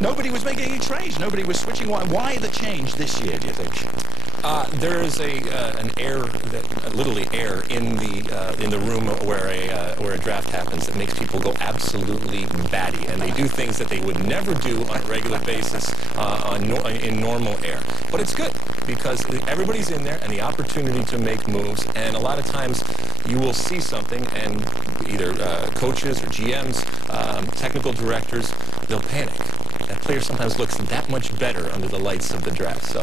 nobody was making any trades. Nobody was switching. Why the change this year, do you think? There is an air, literally air, in the room where a draft happens that makes people go absolutely batty, and they do things that they would never do on a regular basis in normal air. But it's good because everybody's in there, and the opportunity to make moves. And a lot of times, you will see something, and either coaches or GMs, technical directors, they'll panic. That player sometimes looks that much better under the lights of the draft.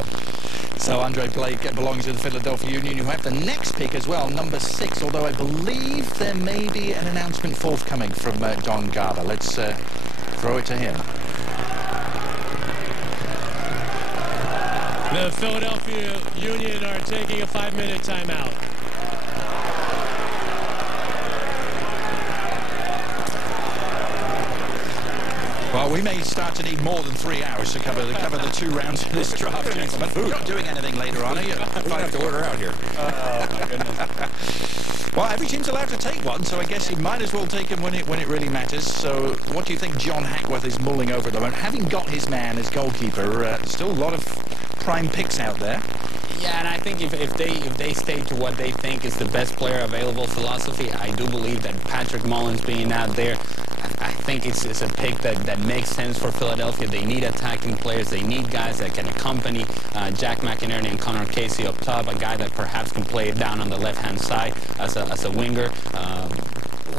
So Andre Blake belongs to the Philadelphia Union, who have the next pick as well, #6, although I believe there may be an announcement forthcoming from Don Garber. Let's throw it to him. The Philadelphia Union are taking a 5-minute timeout. Well, we may start to need more than 3 hours to cover the 2 rounds of this draft. But you're not doing anything later on, are you? We don't have to order out here. Oh, my goodness. Well, every team's allowed to take one, so I guess you might as well take him when it really matters. So what do you think John Hackworth is mulling over at the moment? Having got his man as goalkeeper, still a lot of prime picks out there. Yeah, and I think if they stay to what they think is the best player available philosophy, I do believe that Patrick Mullins being out there, I think it's a pick that makes sense for Philadelphia. They need attacking players. They need guys that can accompany Jack McInerney and Connor Casey up top, a guy that perhaps can play it down on the left-hand side as a winger.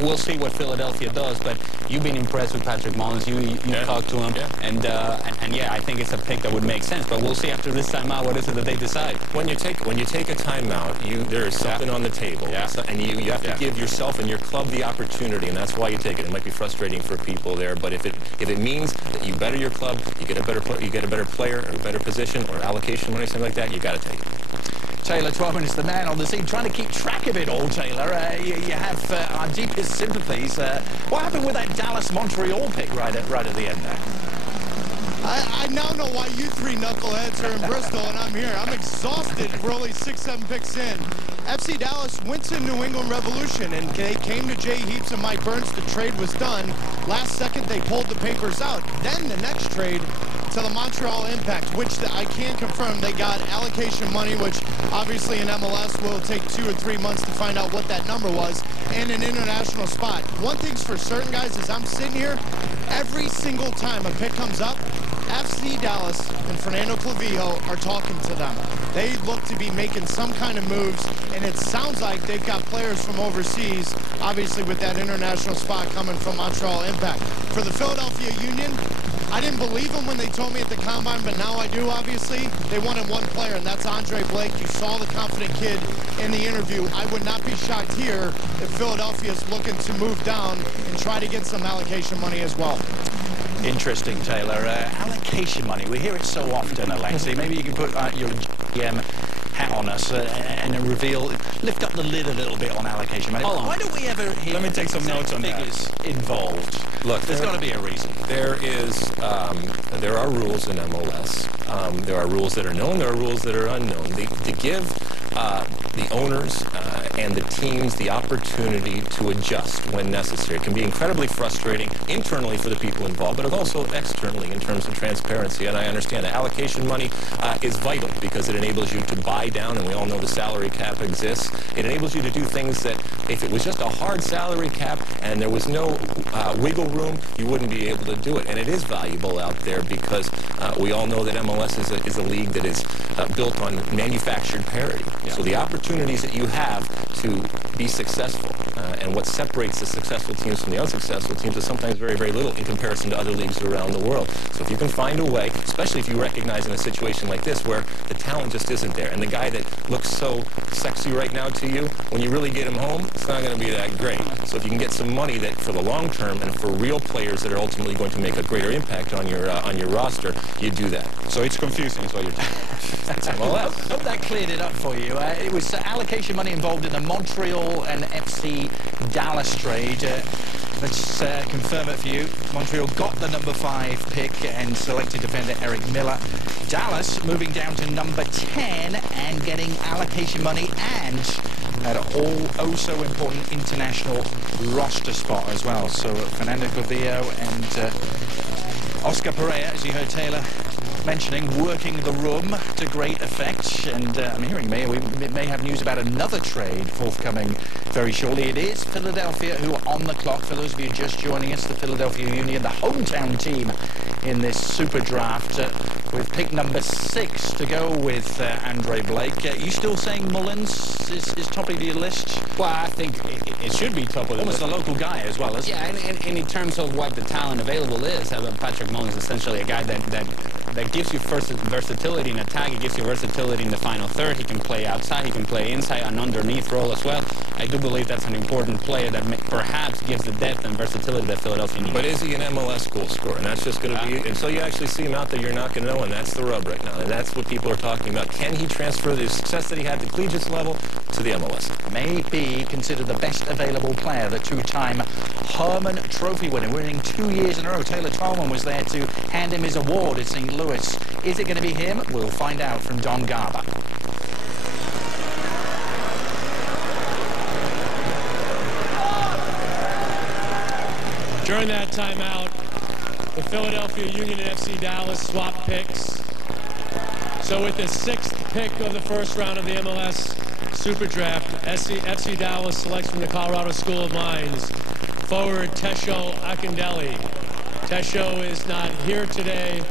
We'll see what Philadelphia does, but you've been impressed with Patrick Mullins. You talked to him, and yeah, I think it's a pick that would make sense. But we'll see after this timeout what is it that they decide. When you take a timeout, there is something on the table, and you have to give yourself and your club the opportunity, and that's why you take it. It might be frustrating for people there, but if it means that you better your club, you get a better player or a better position or allocation money, something like that, you got to take it. Taylor Twyman is the man on the scene, trying to keep track of it all, Taylor. You have our deepest sympathies. What happened with that Dallas-Montreal pick right at the end there? I now know why you 3 knuckleheads are in Bristol and I'm here. I'm exhausted. We're only 6-7 picks in. FC Dallas went to New England Revolution and they came to Jay Heaps and Mike Burns. The trade was done. Last second, they pulled the papers out. Then the next trade to the Montreal Impact, which I can confirm they got allocation money, which obviously in MLS will take 2 or 3 months to find out what that number was, and an international spot. One thing's for certain, guys, is I'm sitting here, every single time a pick comes up, FC Dallas and Fernando Clavijo are talking to them. They look to be making some kind of moves, and it sounds like they've got players from overseas, obviously with that international spot coming from Montreal Impact. For the Philadelphia Union, I didn't believe them when they told me at the Combine, but now I do, obviously. They wanted one player, and that's Andre Blake. You saw the confident kid in the interview. I would not be shocked here if Philadelphia is looking to move down and try to get some allocation money as well. Interesting, Taylor. Allocation money. We hear it so often, Alexi. Maybe you can put your GM hat on us and reveal, lift up the lid a little bit on allocation money. Hold on. Why don't we ever hear? Let me take some notes on that. Involved. Look, there's got to be a reason. There are rules in MLS. There are rules that are known. There are rules that are unknown. To give the owners and the teams the opportunity to adjust when necessary. It can be incredibly frustrating internally for the people involved, but also externally in terms of transparency. And I understand that allocation money is vital because it enables you to buy down, and we all know the salary cap exists. It enables you to do things that if it was just a hard salary cap and there was no wiggle room, you wouldn't be able to do it. And it is valuable out there because we all know that MLS is a league that is built on manufactured parity. Yeah. So the opportunities that you have to be successful and what separates the successful teams from the unsuccessful teams is sometimes very, very little in comparison to other leagues around the world. So if you can find a way, especially if you recognize in a situation like this where the talent just isn't there, and the guy that looks so sexy right now to you, when you really get him home, it's not going to be that great. So if you can get some money that for the long term and for real players that are ultimately going to make a greater impact on your roster, you do that. So it's confusing, is what you're saying. Hope that cleared it up for you. It was allocation money involved in the Montreal and FC Dallas trade. Let's confirm it for you. Montreal got the number 5 pick and selected defender Eric Miller. Dallas moving down to number 10 and getting allocation money and an so important international roster spot as well. So Fernando Clavijo and Oscar Pereira, as you heard Taylor mentioning, working the room to great effect. And I'm hearing we may have news about another trade forthcoming very shortly. It is Philadelphia who are on the clock. For those of you just joining us, the Philadelphia Union, the hometown team in this super draft, with pick number 6 to go with Andre Blake. You still saying Mullins is top of your list? Well, I think it should be top of the list. Almost a local guy as well, isn't it? Yeah, and in terms of what the talent available is, Patrick Mullins is essentially a guy that gives you versatility in attack. He gives you versatility in the final third. He can play outside. He can play inside and underneath role as well. I do believe that's an important player that perhaps gives the depth and versatility that Philadelphia needs. But is he an MLS goal scorer? And that's just going to be, until you actually see him out there, you're not going to know, and that's the rub right now. And that's what people are talking about. Can he transfer the success that he had at the collegiate level to the MLS? May be considered the best available player, the 2-time Herman Trophy winner, winning 2 years in a row. Taylor Twellman was there to hand him his award at St. Louis. Is it going to be him? We'll find out from Don Garber. During that timeout, the Philadelphia Union and FC Dallas swapped picks. So with the 6th pick of the first round of the MLS Super Draft, FC Dallas selects from the Colorado School of Mines forward Tesho Akindele. Tesho is not here today.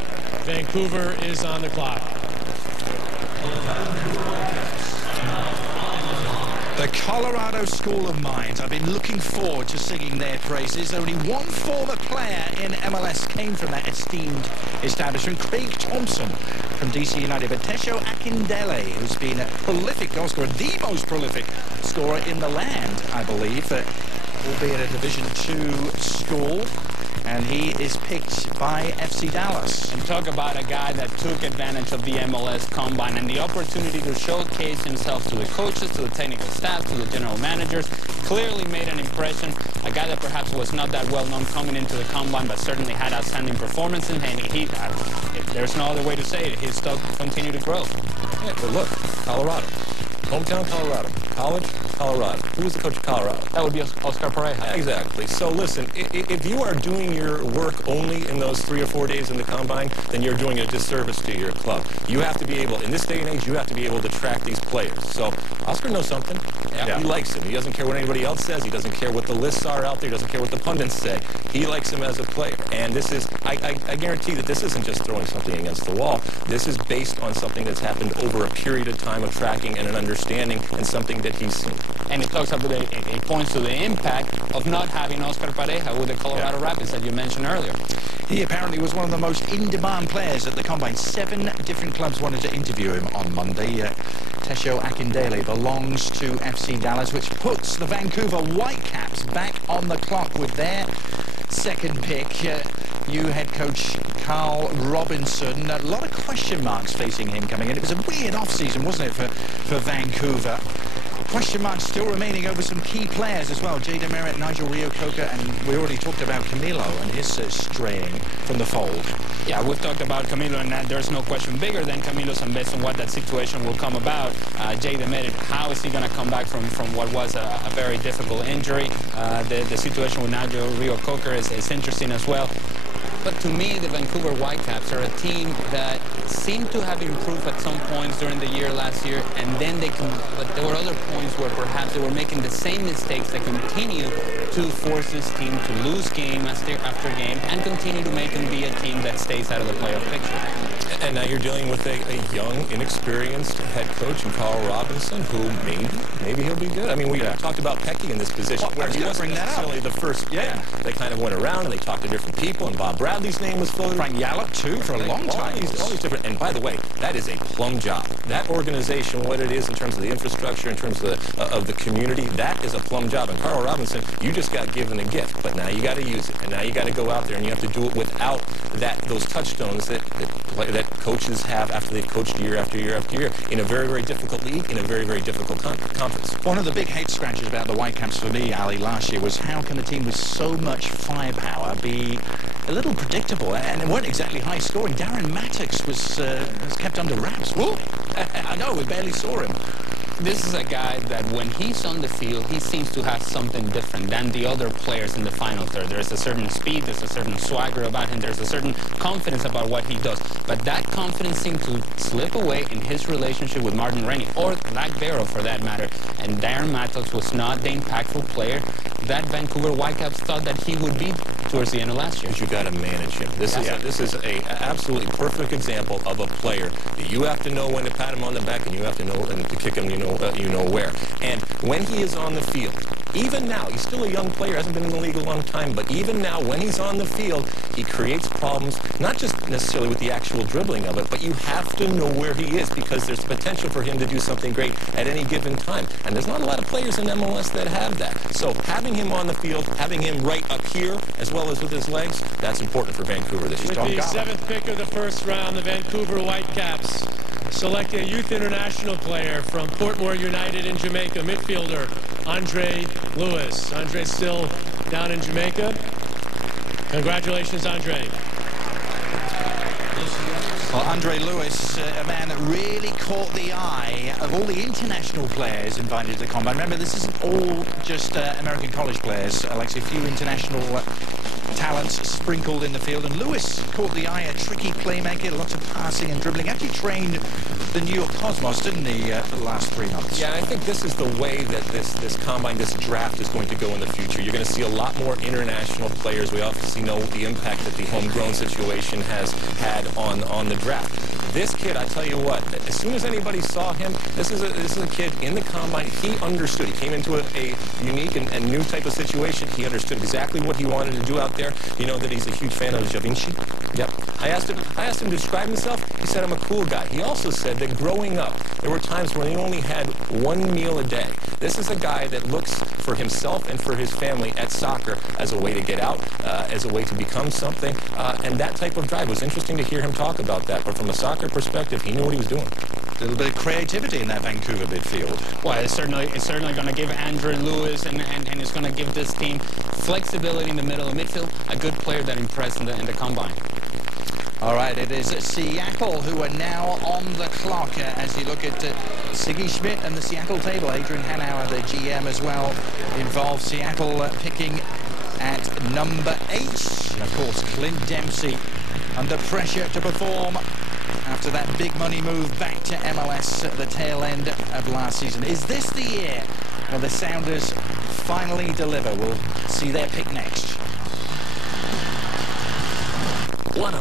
Vancouver is on the clock. The Colorado School of Mines. I've been looking forward to singing their praises. Only one former player in MLS came from that esteemed establishment, Craig Thompson from DC United. But Tesho Akindele, who's been a prolific goal scorer, the most prolific scorer in the land, I believe, albeit a Division II school. And he is picked by FC Dallas. And talk about a guy that took advantage of the MLS Combine and the opportunity to showcase himself to the coaches, to the technical staff, to the general managers. Clearly made an impression. A guy that perhaps was not that well known coming into the Combine, but certainly had outstanding performances. And there's no other way to say it. His stock continued to grow. Yeah, but look, Colorado. Hometown Colorado. College, Colorado? Who was the coach of Colorado? That would be Oscar Pareja. Exactly. So listen, if you are doing your work only in those 3 or 4 days in the combine, then you're doing a disservice to your club. You have to be able, in this day and age, you have to be able to track these players. So Oscar knows something. Yeah. He likes him. He doesn't care what anybody else says. He doesn't care what the lists are out there. He doesn't care what the pundits say. He likes him as a player. And this is, I guarantee that this isn't just throwing something against the wall. This is based on something that's happened over a period of time of tracking and an understanding and something that he's seen. And it talks about it points to the impact of not having Oscar Pareja with the Colorado Rapids that you mentioned earlier. He apparently was one of the most in-demand players at the Combine. 7 different clubs wanted to interview him on Monday. Tesho Akindele belongs to FC Dallas, which puts the Vancouver Whitecaps back on the clock with their second pick. New head coach Carl Robinson. A lot of question marks facing him coming in. It was a weird off-season, wasn't it, for Vancouver? Question marks still remaining over some key players as well. Jay Demerit, Nigel Reo-Coker, and we already talked about Camilo and his straying from the fold. Yeah, we've talked about Camilo, and there's no question bigger than Camilo's and based on what that situation will come about. Jay Demerit, how is he going to come back from what was a very difficult injury? The situation with Nigel Reo-Coker is interesting as well. But to me, the Vancouver Whitecaps are a team that seemed to have improved at some points during the year last year, and then but there were other points where perhaps they were making the same mistakes that continue to force this team to lose game after game and continue to make them be a team that stays out of the playoff picture. And now you're dealing with a young, inexperienced head coach in Carl Robinson, who maybe he'll be good. I mean, we talked about Pecky in this position, where he wasn't necessarily the first. Yeah, they kind of went around and they talked to different people, and Bob Bradley's name was floated. Frank Yallop, too, for a long time. All these different. And by the way, that is a plum job. That organization, what it is in terms of the infrastructure, in terms of the community, that is a plum job. And Carl Robinson, you just got given a gift, but now you got to use it, and now you got to go out there and you have to do it without those touchstones that coaches have after they've coached year after year after year in a very, very difficult league, in a very, very difficult conference. One of the big head scratches about the Whitecaps for me, Ali, last year was how can a team with so much firepower be a little predictable? And it weren't exactly high scoring. Darren Mattocks was kept under wraps. Whoa! I know, we barely saw him. This is a guy that when he's on the field, he seems to have something different than the other players in the final third. There's a certain speed, there's a certain swagger about him, there's a certain confidence about what he does. But that confidence seemed to slip away in his relationship with Martin Rennie, or Lagbero for that matter. And Darren Mattocks was not the impactful player that Vancouver Whitecaps thought that he would be towards the end of last year. But you got to manage him. This is a absolutely perfect example of a player that you have to know when to pat him on the back, and you have to know when to kick him, you know where. And when he is on the field, even now, he's still a young player, hasn't been in the league a long time, but even now, when he's on the field, he creates problems, not just necessarily with the actual dribbling of it, but you have to know where he is, because there's potential for him to do something great at any given time. And there's not a lot of players in MLS that have that. So having him on the field, having him right up here, as well as with his legs, that's important for Vancouver this year. With the 7th pick of the first round, the Vancouver Whitecaps select a youth international player from Portmore United in Jamaica, midfielder Andre Lewis. Andre's still down in Jamaica. Congratulations, Andre. Well, Andre Lewis, a man that really caught the eye of all the international players invited to the Combine. Remember, this isn't all just American college players. Like a few international talents sprinkled in the field. And Lewis caught the eye, a tricky playmaker, lots of passing and dribbling. Actually trained the New York Cosmos, didn't he, for the last 3 months? Yeah, I think this is the way that this Combine, this draft is going to go in the future. You're going to see a lot more international players. We obviously know the impact that the homegrown situation has had on the draft. This kid, I tell you what, as soon as anybody saw him, this is a kid in the Combine. He understood. He came into a unique and new type of situation. He understood exactly what he wanted to do out there. You know that he's a huge fan of Da Vinci. Yep. I asked him to describe himself. He said, I'm a cool guy. He also said that growing up, there were times when he only had 1 meal a day. This is a guy that looks for himself and for his family at soccer as a way to get out, as a way to become something, and that type of drive. It was interesting to hear him talk about that, but from a soccer perspective, he knew what he was doing. A little bit of creativity in that Vancouver midfield. Well, it's certainly going to give Andre Lewis and it's going to give this team flexibility in the middle of midfield. A good player that impressed in the Combine. All right, it is Seattle who are now on the clock as you look at Siggy Schmidt and the Seattle table. Adrian Hanauer, the GM, as well involved. Seattle picking at number 8. And, of course, Clint Dempsey under pressure to perform after that big money move back to MLS at the tail end of last season. Is this the year where the Sounders finally deliver? We'll see their pick next. What a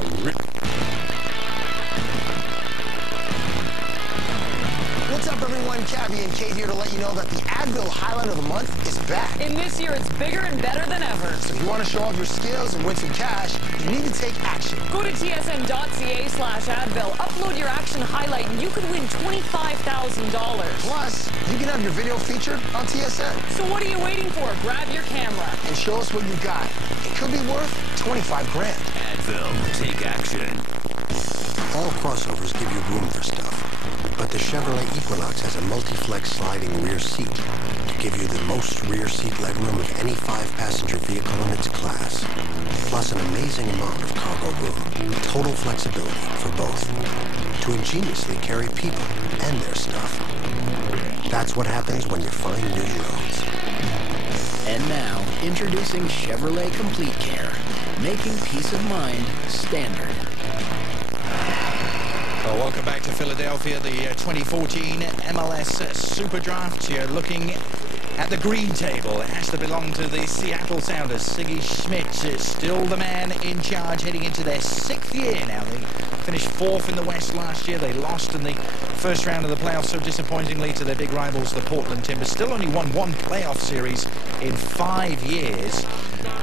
What's up, everyone? Cabby and Kate here to let you know that the Advil Highlight of the Month is back. And this year, it's bigger and better than ever. So if you want to show off your skills and win some cash, you need to take action. Go to tsn.ca/Advil, upload your action highlight, and you could win $25,000. Plus, you can have your video featured on TSN. So what are you waiting for? Grab your camera. And show us what you got. It could be worth 25 grand. Advil, take action. All crossovers give you room for stuff, but the Chevrolet Equinox has a multi-flex sliding rear seat to give you the most rear seat legroom of any 5-passenger vehicle in its class, plus an amazing amount of cargo room, total flexibility for both, to ingeniously carry people and their stuff. That's what happens when you find new roads. And now, introducing Chevrolet Complete Care, making peace of mind standard. Well, welcome back to Philadelphia, the 2014 MLS Super Draft. You're looking at the green table. It has to belong to the Seattle Sounders. Siggy Schmidt is still the man in charge heading into their 6th year now. They finished 4th in the West last year. They lost in the first round of the playoffs so disappointingly to their big rivals, the Portland Timbers. Still only won 1 playoff series in 5 years.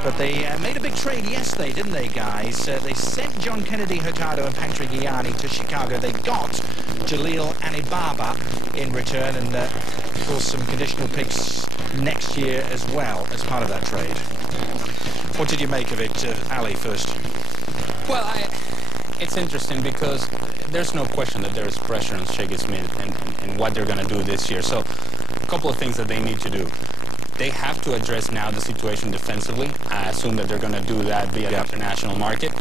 But they made a big trade yesterday, didn't they, guys? They sent John Kennedy Hurtado and Patrick Ianni to Chicago. They got Jaleel Anibaba in return and, of course, some conditional picks next year as well as part of that trade. What did you make of it, Ali, first? Well, it's interesting because there's no question that there is pressure on Siggy Schmidt and what they're going to do this year. So a couple of things that they need to do. They have to address now the situation defensively. I assume that they're going to do that via the international market.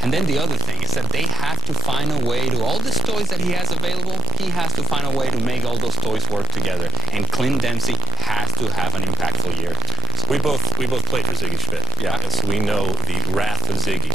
And then the other thing is that they have to find a way to, all these toys that he has available, he has to find a way to make all those toys work together. And Clint Dempsey has to have an impactful year. We both played for Siggy Schmidt. Yeah, so we know the wrath of Ziggy.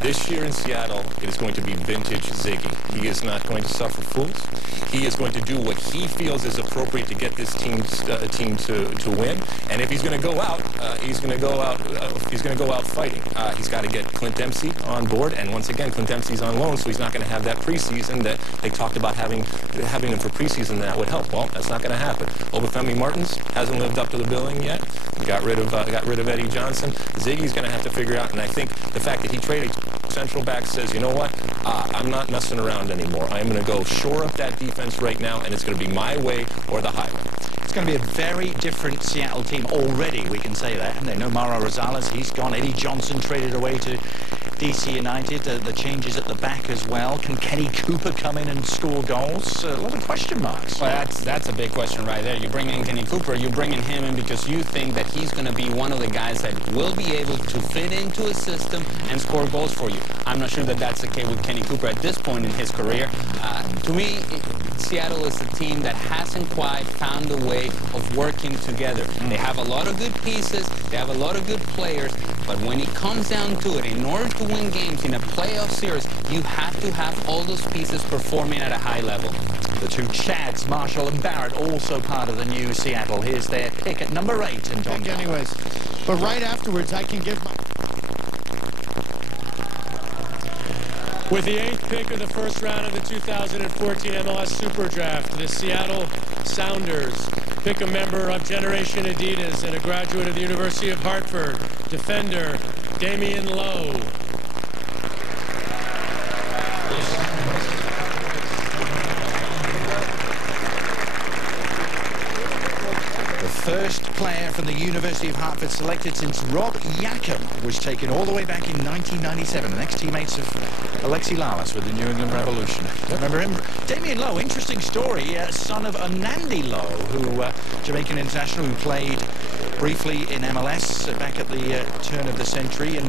This year in Seattle, it is going to be vintage Ziggy. He is not going to suffer fools. He is going to do what he feels is appropriate to get this team to win. And if he's going to go out, he's going to go out fighting. He's got to get Clint Dempsey on board. And once again, Clint Dempsey's on loan, so he's not going to have that preseason that they talked about having him for preseason. That would help. Well, that's not going to happen. Obafemi Martins hasn't lived up to the billing yet. Got rid of Eddie Johnson. Ziggy's going to have to figure out, and I think the fact that he traded central back says, you know what, I'm not messing around anymore. I'm going to go shore up that defense right now, and it's going to be my way or the highway. It's going to be a very different Seattle team already, we can say that. And they know Mauro Rosales, he's gone. Eddie Johnson traded away to DC United. The changes at the back as well. Can Kenny Cooper come in and score goals? A lot of question marks. Well, that's a big question right there. You bring in Kenny Cooper, you're bringing him in because you think that he's going to be one of the guys that will be able to fit into a system and score goals for you. I'm not sure that that's the case with Kenny Cooper at this point in his career. To me, Seattle is a team that hasn't quite found a way of working together. They have a lot of good pieces, they have a lot of good players, but when it comes down to it, in order to win games in a playoff series, you have to have all those pieces performing at a high level. The two Chads, Marshall and Barrett, also part of the new Seattle. Here's their pick at number 8. And pick anyways. But right afterwards, I can give my... With the 8th pick of the first round of the 2014 MLS Super Draft, the Seattle Sounders pick a member of Generation Adidas and a graduate of the University of Hartford, defender Damian Lowe. First player from the University of Hartford selected since Rob Yakum was taken all the way back in 1997. The ex-teammates of Alexi Lalas with the New England Revolution. Remember him? Damian Lowe, interesting story, son of Anandi Lowe, who Jamaican international who played briefly in MLS back at the turn of the century and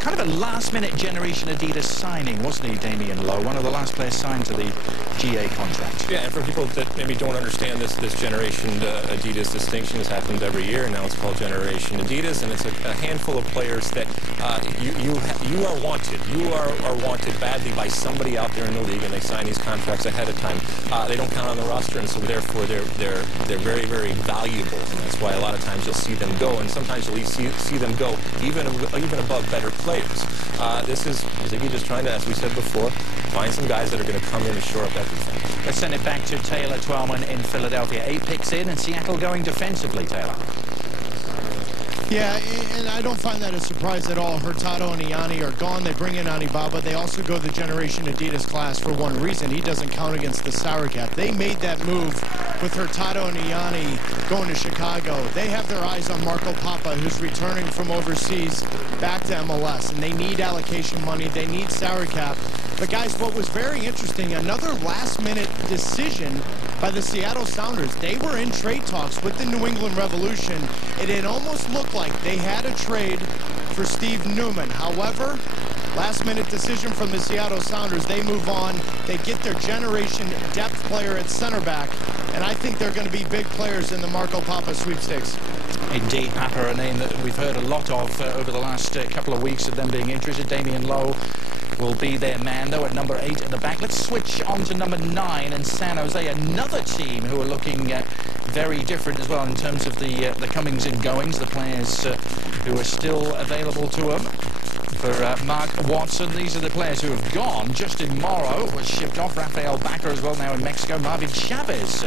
kind of a last-minute Generation Adidas signing, wasn't he, Damian Lowe? One of the last players signed to the GA contract. Yeah, and for people that maybe don't understand this Generation Adidas distinction has happened every year, and now it's called Generation Adidas, and it's a handful of players that you are wanted. You are wanted badly by somebody out there in the league, and they sign these contracts ahead of time. They don't count on the roster, and so therefore they're very, very valuable. And that's why a lot of times you'll see them go, and sometimes you'll see them go even above better players. This is Ziggy just trying to, as we said before, find some guys that are going to come in and shore up that defense. Let's send it back to Taylor Twellman in Philadelphia. 8 picks in, and Seattle going defensively, Taylor. Yeah, and I don't find that a surprise at all. Hurtado and Ianni are gone. They bring in Anibaba. They also go the Generation Adidas class for one reason. He doesn't count against the Sour Cat. They made that move with Hurtado and Ianni going to Chicago. They have their eyes on Marco Papa, who's returning from overseas back to MLS. And they need allocation money. They need Sour Cap. But guys, what was very interesting, another last-minute decision by the Seattle Sounders. They were in trade talks with the New England Revolution. It had almost looked like they had a trade for Steve Newman. However, last-minute decision from the Seattle Sounders. They move on. They get their generation depth player at center back. And I think they're going to be big players in the Marco Papa sweepstakes. Indeed, Papa, a name that we've heard a lot of over the last couple of weeks of them being interested. Damian Lowe will be their man, though, at number 8 at the back. Let's switch on to number 9 and San Jose, another team who are looking very different as well in terms of the comings and goings, the players who are still available to them. For Mark Watson, these are the players who have gone. Justin Morrow was shipped off. Rafael Backer as well, now in Mexico. Marvin Chavez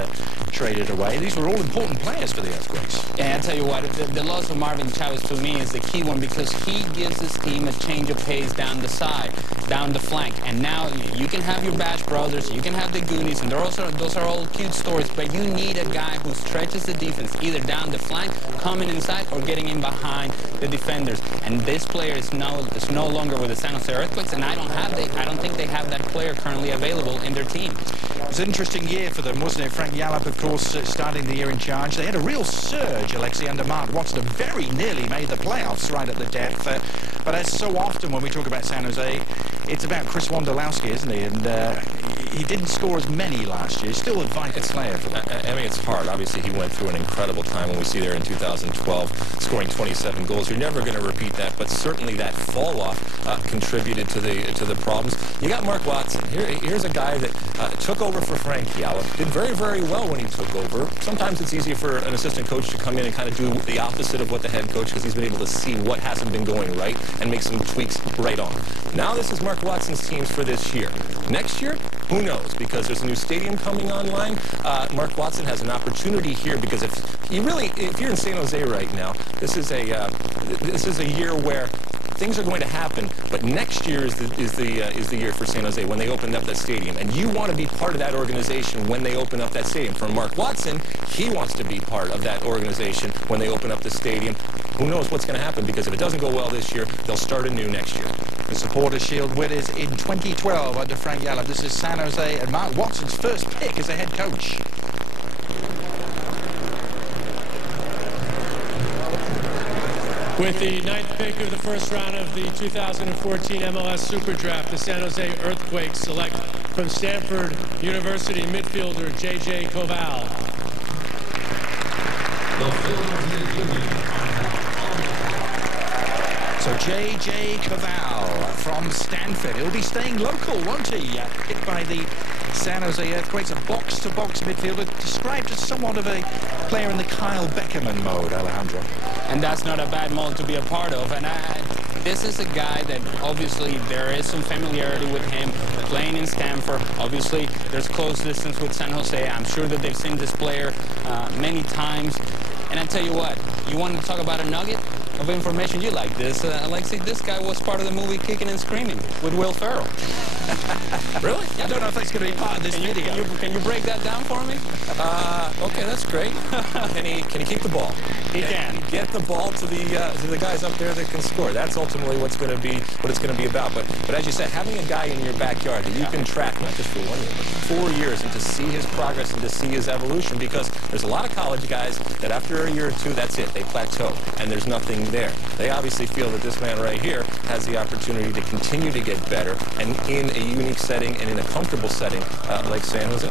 traded away. These were all important players for the Earthquakes. Yeah, I'll tell you what, the loss of Marvin Chavez to me is the key one because he gives this team a change of pace down the side, down the flank. And now you can have your Bash brothers, you can have the Goonies, and those are all cute stories, but you need a guy who stretches the defense, either down the flank, coming inside, or getting in behind the defenders. And this player is no longer with the San Jose Earthquakes, and I don't think they have that player currently available in their team. It was an interesting year for them, wasn't it? Frank Yallop, of course, starting the year in charge. They had a real surge, Alexei, under Mark Watson, very nearly made the playoffs right at the depth. But as so often when we talk about San Jose, it's about Chris Wondolowski, isn't he? And he didn't score as many last year. Still a vital player for them. I mean, it's hard. Obviously, he went through an incredible time when we see there in 2012, scoring 27 goals. You're never going to repeat that, but certainly that fall-off contributed to the problems. You got Mark Watson. Here's a guy that took over for Frank Yallop. Did very, very well when he took over. Sometimes it's easier for an assistant coach to come in and kind of do the opposite of what the head coach, because he's been able to see what hasn't been going right and make some tweaks right on. Now this is Mark Watson's teams for this year. Next year, who knows? Because there's a new stadium coming online. Mark Watson has an opportunity here because if you're in San Jose right now, this is a year where things are going to happen, but next year is the year for San Jose when they open up that stadium, and you want to be part of that organization when they open up that stadium. For Mark Watson, he wants to be part of that organization when they open up the stadium. Who knows what's going to happen, because if it doesn't go well this year, they'll start anew next year. The Supporters Shield winners in 2012 under Frank Yallop. This is San Jose and Mark Watson's first pick as a head coach. With the 9th pick of the first round of the 2014 MLS Super Draft, the San Jose Earthquakes select from Stanford University midfielder J.J. Koval. So J.J. Koval from Stanford. He'll be staying local, won't he? Hit by the San Jose Earthquakes, a box-to-box midfielder, described as somewhat of a player in the Kyle Beckerman mode, Alejandro. And that's not a bad mode to be a part of. And this is a guy that obviously there is some familiarity with him playing in Stanford. Obviously, there's close distance with San Jose. I'm sure that they've seen this player many times. And I tell you what, you want to talk about a nugget of information? You like this. Alexei, this guy was part of the movie Kicking and Screaming with Will Ferrell. Really? I don't know if that's going to be part of this video. Can you break that down for me? Okay, that's great. Can he keep the ball? He can. Get the ball to the guys up there that can score. That's ultimately what it's going to be about. But as you said, having a guy in your backyard that you can track not just for 1 year, but 4 years, and to see his progress and to see his evolution, because there's a lot of college guys that after a year or two, that's it, they plateau, and there's nothing happening there. They obviously feel that this man right here has the opportunity to continue to get better, and in a unique setting and in a comfortable setting like San Jose.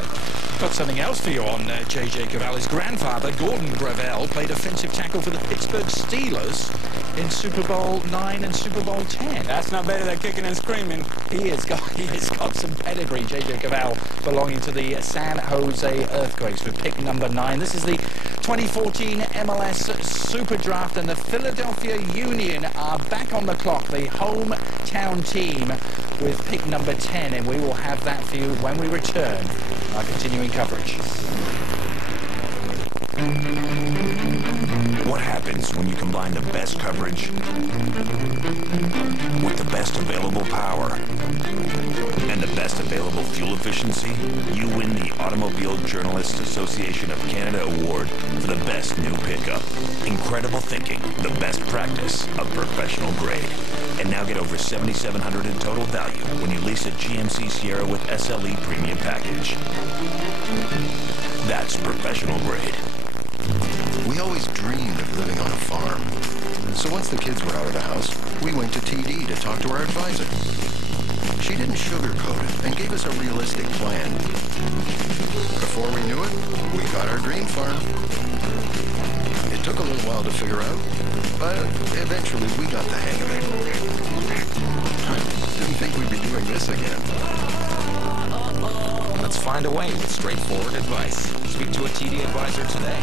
Got something else for you on J.J. Gravel. His grandfather, Gordon Gravel, played offensive tackle for the Pittsburgh Steelers in Super Bowl 9 and Super Bowl 10. That's not better than kicking and screaming. He has got some pedigree, J.J. Gravel, belonging to the San Jose Earthquakes with pick number 9. This is the 2014 MLS Super Draft, and the Philadelphia Union are back on the clock, the hometown team, with pick number 10, and we will have that for you when we return our continuing coverage. What happens when you combine the best coverage with the best available power and the best available fuel efficiency? You win the Automobile Journalists Association of Canada Award for the best new pickup. Incredible thinking, the best practice of professional grade. And now get over $7,700 in total value when you lease a GMC Sierra with SLE Premium Package. That's professional grade. We always dreamed of living on a farm. So once the kids were out of the house, we went to TD to talk to our advisor. She didn't sugarcoat it and gave us a realistic plan. Before we knew it, we got our dream farm. It took a little while to figure out, but eventually we got the hang of it. Didn't think we'd be doing this again. Let's find a way with straightforward advice. Speak to a TD advisor today.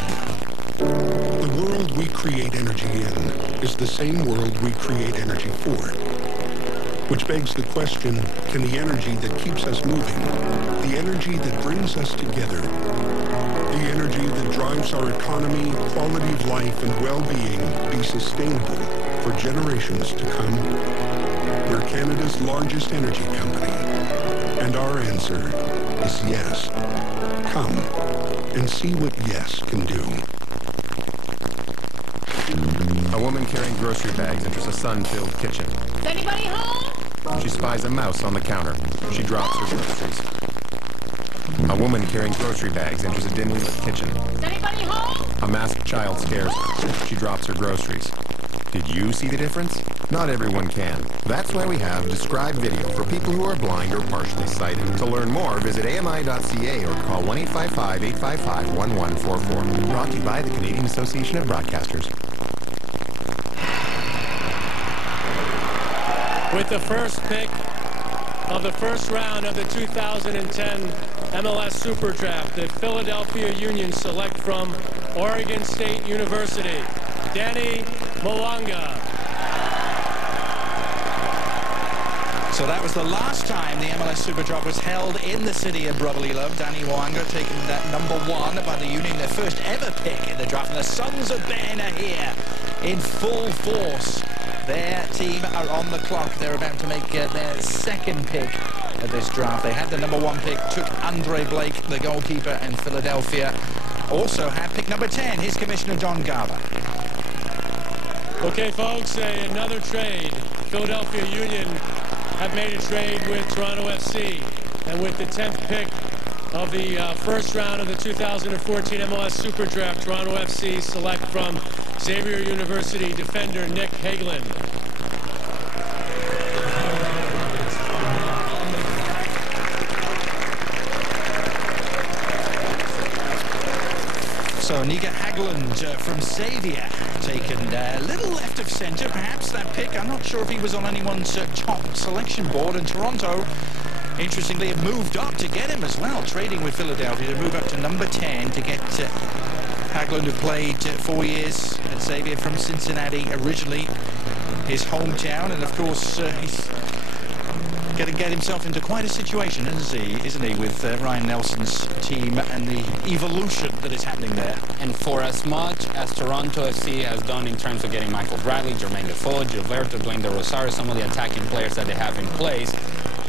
The world we create energy in is the same world we create energy for. Which begs the question, can the energy that keeps us moving, the energy that brings us together, the energy that drives our economy, quality of life, and well-being be sustainable for generations to come? We're Canada's largest energy company, and our answer is yes. Come and see what yes can do. A woman carrying grocery bags enters a sun-filled kitchen. Is anybody home? She spies a mouse on the counter. She drops her groceries. A woman carrying grocery bags enters a dimly lit kitchen. Is anybody home? A masked child scares her. She drops her groceries. Did you see the difference? Not everyone can. That's why we have Describe Video for people who are blind or partially sighted. To learn more, visit AMI.ca or call 1-855-855-1144. Brought to you by the Canadian Association of Broadcasters. With the first pick of the first round of the 2010 MLS Super Draft, the Philadelphia Union select from Oregon State University, Danny Mwanga. So that was the last time the MLS Super Draft was held in the city of brotherly love. Danny Mwanga taking that number 1 by the Union, their first ever pick in the draft. And the Sons of Ben are here in full force. Their team are on the clock. They're about to make their second pick of this draft. They had the number 1 pick, took Andre Blake, the goalkeeper, and Philadelphia also had pick number 10. Here's Commissioner Don Garber. Okay, folks, another trade. Philadelphia Union have made a trade with Toronto FC. And with the 10th pick of the first round of the 2014 MLS Super Draft, Toronto FC select from Xavier University defender Nick Hagelin. So Nika Haglund from Xavier, taken a little left of centre, perhaps that pick. I'm not sure if he was on anyone's top selection board, and Toronto, interestingly, have moved up to get him as well, trading with Philadelphia to move up to number 10 to get Haglund, who played 4 years at Xavier from Cincinnati, originally his hometown, and of course he's going to get himself into quite a situation, isn't he, with Ryan Nelson's team and the evolution that is happening there. And for as much as Toronto FC has done in terms of getting Michael Bradley, Jermaine Defoe, Gilberto, Dwayne De Rosario, some of the attacking players that they have in place,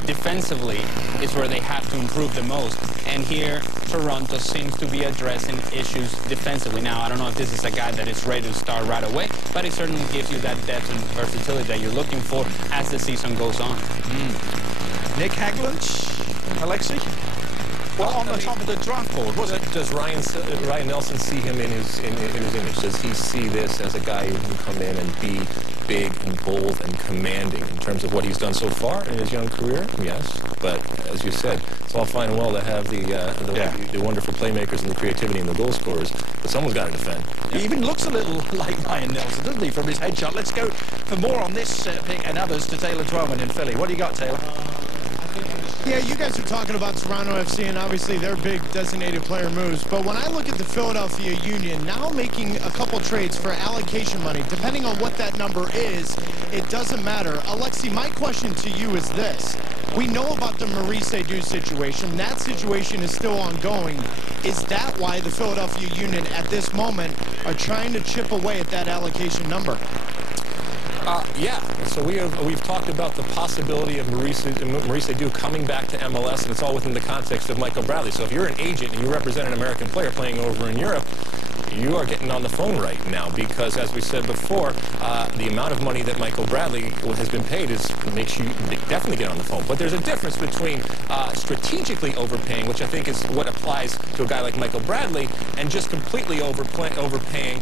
defensively is where they have to improve the most. And here, Toronto seems to be addressing issues defensively. Now, I don't know if this is a guy that is ready to start right away, but it certainly gives you that depth and versatility that you're looking for as the season goes on. Nick Haglund, Alexi? Well, on the top of the draft board, was it? Does Ryan Nelson see him in his image? Does he see this as a guy who can come in and be big and bold and commanding in terms of what he's done so far in his young career? Yes, but as you said, it's all fine and well to have the wonderful playmakers and the creativity and the goal scorers, but someone's got to defend. He even looks a little like Ryan Nelson, doesn't he, from his headshot? Let's go for more on this pick and others to Taylor Twellman in Philly. What do you got, Taylor? Yeah, you guys are talking about Toronto FC, and obviously they're big designated player moves. But when I look at the Philadelphia Union, now making a couple trades for allocation money, depending on what that number is, it doesn't matter. Alexi, my question to you is this. We know about the Maurice Edu situation. That situation is still ongoing. Is that why the Philadelphia Union at this moment are trying to chip away at that allocation number? Yeah, so we've talked about the possibility of Maurice Edu coming back to MLS, and it's all within the context of Michael Bradley. So if you're an agent and you represent an American player playing over in Europe, you are getting on the phone right now because, as we said before, the amount of money that Michael Bradley has been paid makes you definitely get on the phone. But there's a difference between strategically overpaying, which I think is what applies to a guy like Michael Bradley, and just completely overpaying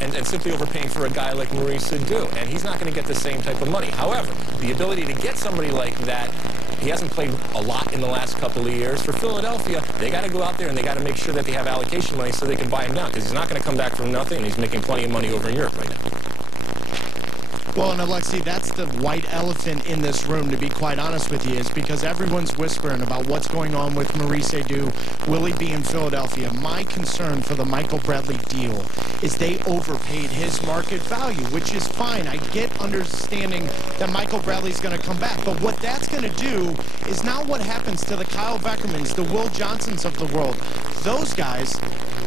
and simply overpaying for a guy like Maurice Edu. And he's not going to get the same type of money. However, the ability to get somebody like that, he hasn't played a lot in the last couple of years. For Philadelphia, they got to go out there and they got to make sure that they have allocation money so they can buy him down, because he's not going to come back from nothing, and he's making plenty of money over in Europe right now. Well, and Alexi, that's the white elephant in this room, to be quite honest with you, is because everyone's whispering about what's going on with Maurice Edu. Will he be in Philadelphia? My concern for the Michael Bradley deal is they overpaid his market value, which is fine. I get understanding that Michael Bradley's going to come back, but what that's going to do is now what happens to the Kyle Beckermans, the Will Johnsons of the world. Those guys,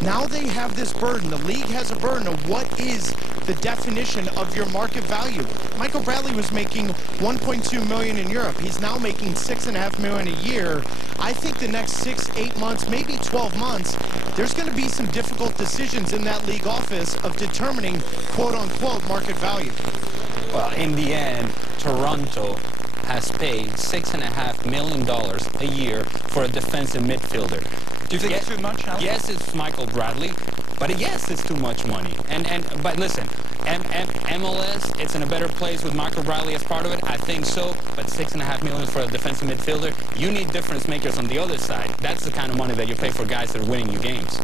now they have this burden. The league has a burden of what is the definition of your market value. Michael Bradley was making $1.2 million in Europe. He's now making $6.5 million a year. I think the next 6, 8 months, maybe 12 months, there's going to be some difficult decisions in that league office of determining quote-unquote market value. Well, in the end, Toronto has paid $6.5 million a year for a defensive midfielder. Do you think it's too much, Alan? Yes, it's Michael Bradley, but yes, it's too much money. But listen, MLS, it's in a better place with Michael Bradley as part of it. I think so, but $6.5 million for a defensive midfielder, you need difference makers on the other side. That's the kind of money that you pay for guys that are winning you games.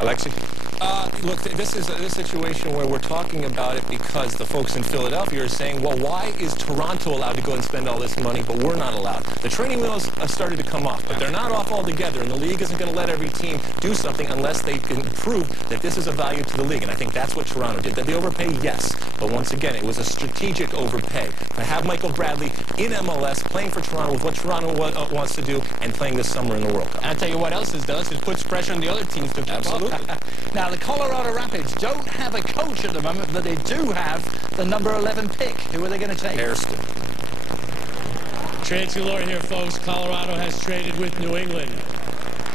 Alexi? Look, this is a situation where we're talking about it because the folks in Philadelphia are saying, well, why is Toronto allowed to go and spend all this money, but we're not allowed? The training wheels have started to come off, but they're not off altogether, and the league isn't going to let every team do something unless they can prove that this is a value to the league, and I think that's what Toronto did. Did they overpay? Yes, but once again, it was a strategic overpay. To have Michael Bradley in MLS playing for Toronto with what Toronto wants to do and playing this summer in the World Cup. And I'll tell you what else it does. It puts pressure on the other teams to keep Absolutely. Now, the Colorado Rapids don't have a coach at the moment, but they do have the number 11 pick. Who are they going to take? Hairston. Trade galore here, folks. Colorado has traded with New England.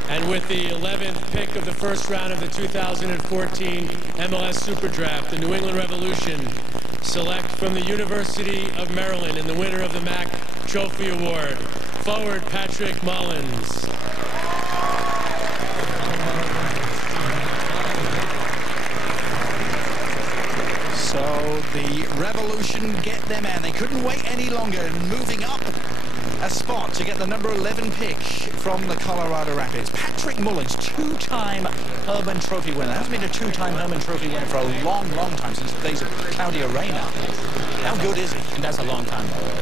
And with the 11th pick of the first round of the 2014 MLS Super Draft, the New England Revolution select from the University of Maryland and the winner of the MAC Trophy Award, forward Patrick Mullins. So the Revolution get their man. They couldn't wait any longer, moving up a spot to get the number 11 pick from the Colorado Rapids. Patrick Mullins, two-time Herman Trophy winner. Hasn't been a two-time Herman Trophy winner for a long, long time, since the days of Claudio Reyna. How good is he? And that's a long time, by the way.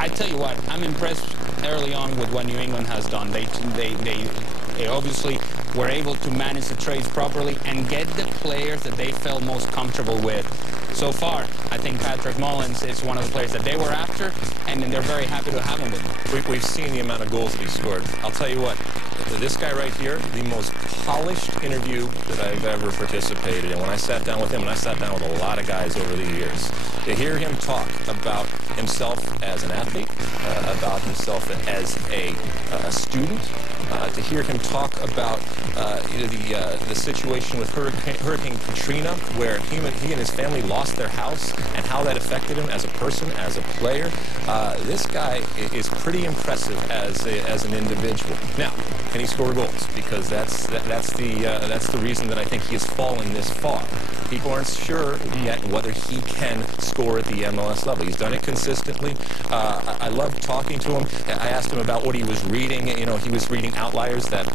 I tell you what, I'm impressed early on with what New England has done. They obviously were able to manage the trades properly and get the players that they felt most comfortable with. So far, I think Patrick Mullins is one of the players that they were after, and they're very happy to have him with them. We've seen the amount of goals that he scored. I'll tell you what, this guy right here, the most polished interview that I've ever participated in. When I sat down with him, and I sat down with a lot of guys over the years, to hear him talk about himself as an athlete, about himself as a student, to hear him talk about the situation with Hurricane Katrina, where he and his family lost their house, and how that affected him as a person, as a player. This guy is pretty impressive as an individual. Now, can he score goals? Because that's the reason that I think he has fallen this far. People aren't sure yet whether he can score at the MLS level. He's done it consistently. I love talking to him. I asked him about what he was reading. You know, he was reading Outliers, that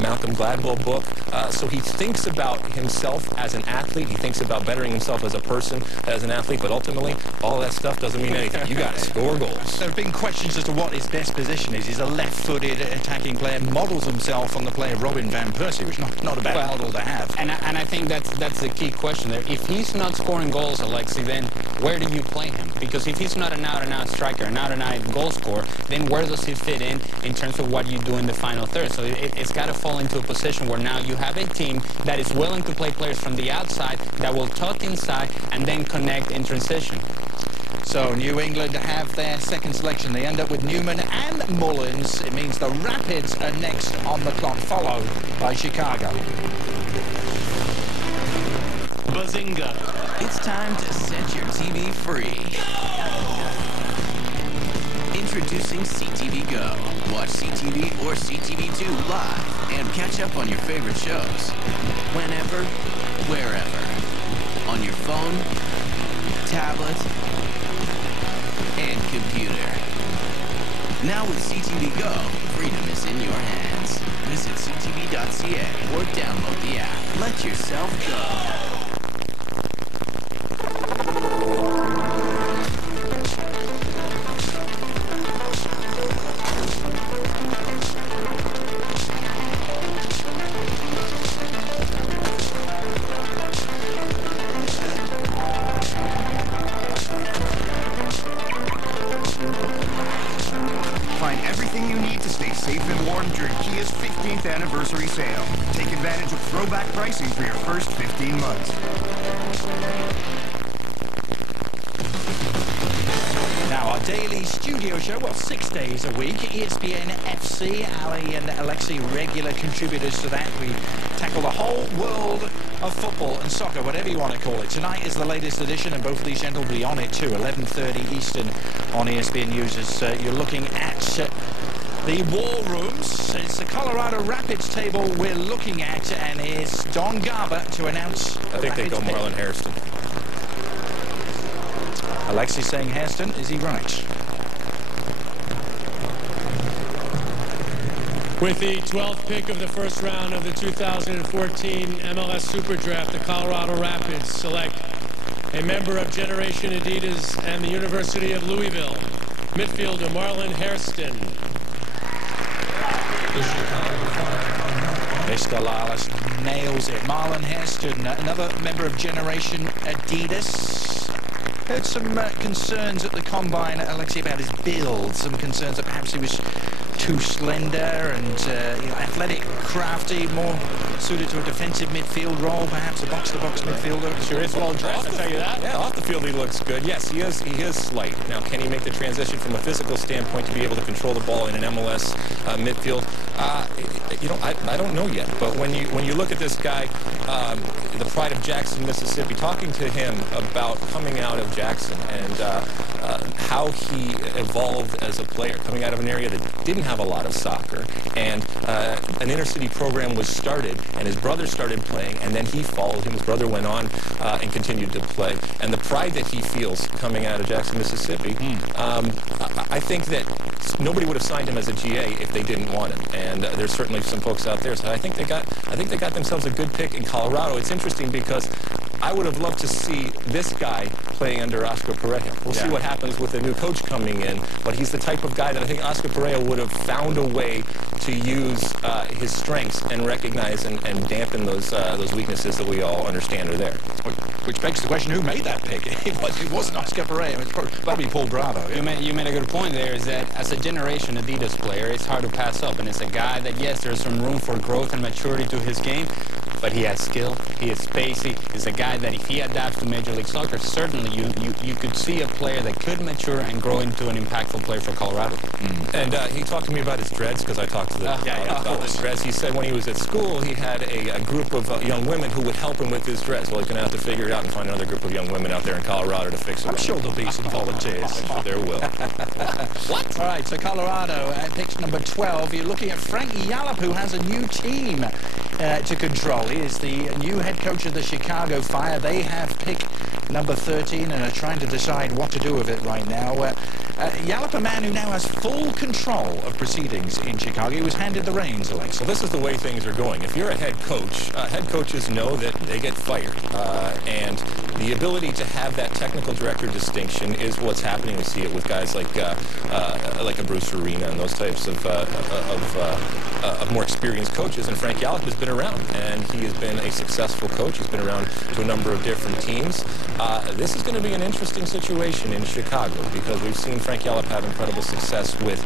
Malcolm Gladwell book. So he thinks about himself as an athlete. He thinks about bettering himself as a person, as an athlete. But ultimately, all that stuff doesn't mean anything. You got to score goals. There have been questions as to what his best position is. He's a left-footed attacking player, models himself on the play of Robin van Persie, which is not a bad model to have. And I think that's the key question there. If he's not scoring goals, Alexi, then where do you play him? Because if he's not an out-and-out striker, an out-and-out goal scorer, then where does he fit in terms of what you do in the final third? So it's got to fall into a position where now you have a team that is willing to play players from the outside, that will tuck inside and then connect in transition. So New England have their second selection. They end up with Newman and Mullins. It means the Rapids are next on the clock, followed by Chicago. Bazinga! It's time to set your TV free. Introducing CTV Go. Watch CTV or CTV2 live and catch up on your favorite shows. Whenever, wherever. On your phone, tablet, and computer. Now with CTV Go, freedom is in your hands. Visit ctv.ca or download the app. Let yourself go. Find everything you need to stay safe and warm during Kia's 15th anniversary sale. Take advantage of throwback pricing for your first 15 months. Now, our daily studio show, well, 6 days a week. ESPN FC, Ali and Alexi, regular contributors to that. We tackle the whole world of football and soccer, whatever you want to call it. Tonight is the latest edition, and both of these gentlemen will be on it too, 11:30 Eastern on ESPN News, as you're looking at the war rooms. It's the Colorado Rapids table we're looking at, and it's Don Garber to announce. I think they go Marlon Hairston. Alexi saying Hairston. Is he right? With the 12th pick of the first round of the 2014 MLS Super Draft, the Colorado Rapids select a member of Generation Adidas and the University of Louisville, midfielder Marlon Hairston. Mr. Lawless nails it. Marlon Hairston, another member of Generation Adidas. Heard some concerns at the Combine, Alexi, about his build. Some concerns that perhaps he was too slender and athletic, crafty, more suited to a defensive midfield role, perhaps a box-to-box midfielder. Sure is well dressed, I'll tell you that. Yeah, off the field he looks good. Yes, he is slight. Now, can he make the transition from a physical standpoint to be able to control the ball in an MLS midfield? I don't know yet. But when you look at this guy, the pride of Jackson, Mississippi, talking to him about coming out of Jackson and how he evolved as a player, coming out of an area that didn't have a lot of soccer, and an inner city program was started, and his brother started playing, and then he followed him. His brother went on and continued to play, and the pride that he feels coming out of Jackson, Mississippi, I think that nobody would have signed him as a GA if they didn't want him, and there's certainly some folks out there. So I think they got themselves a good pick in Colorado. It's interesting because I would have loved to see this guy playing under Oscar Pereira. We'll see what happens with the new coach coming in, but he's the type of guy that I think Oscar Pereira would have found a way to use his strengths and recognize and dampen those weaknesses that we all understand are there. Which begs the question, who made that pick? It wasn't Oscar Pereira, it was probably Paul Bravo. Yeah. You made a good point there, is that as a Generation Adidas player, it's hard to pass up, and it's a guy that, yes, there's some room for growth and maturity to his game, but he has skill. He is spacey. He's a guy that if he adapts to Major League Soccer, certainly you could see a player that could mature and grow into an impactful player for Colorado. And he talked to me about his dreads, because I talked to them about his dreads. He said when he was at school, he had a group of young women who would help him with his dreads. Well, he's going to have to figure it out and find another group of young women out there in Colorado to fix it. I'm sure there'll be some volunteers. I'm sure there will. What? All right, so Colorado at pitch number 12. You're looking at Frank Yallop, who has a new team to control. He is the new head coach of the Chicago Fire. They have pick number 13 and are trying to decide what to do with it right now. Yallop, a man who now has full control of proceedings in Chicago. He was handed the reins, Alex. Well, this is the way things are going. If you're a head coaches know that they get fired. And the ability to have that technical director distinction is what's happening. We see it with guys like a Bruce Arena and those types of more experienced coaches. And Frank Yallop has been around, and he has been a successful coach. He's been around to a number of different teams. This is going to be an interesting situation in Chicago, because we've seen Frank Yallop have incredible success with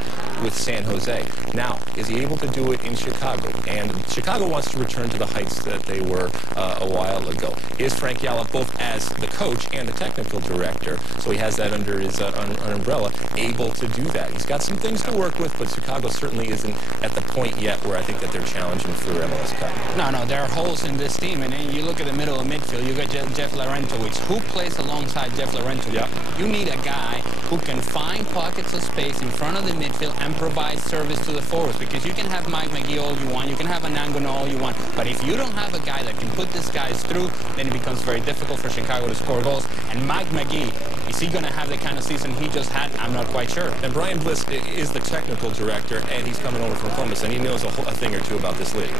San Jose. Now, is he able to do it in Chicago? And Chicago wants to return to the heights that they were a while ago. Is Frank Yallop, both as the coach and the technical director, so he has that under his umbrella, able to do that? He's got some things to work with, but Chicago certainly isn't at the point yet where I think that they're challenging for MLS Cup. No, there are holes in this team, and then you look at the middle of midfield, you got Jeff Larentowicz. Who plays alongside Jeff Larentowicz? Yeah. You need a guy who can find pockets of space in front of the midfield and provide service to the forwards, because you can have Mike McGee all you want, you can have Anangono all you want, but if you don't have a guy that can put these guys through, then it becomes very difficult for Chicago to score goals. And Mike McGee, is he going to have the kind of season he just had? I'm not quite sure. And Brian Bliss is the technical director, and he's coming over from Columbus, and he knows a thing or two about this league.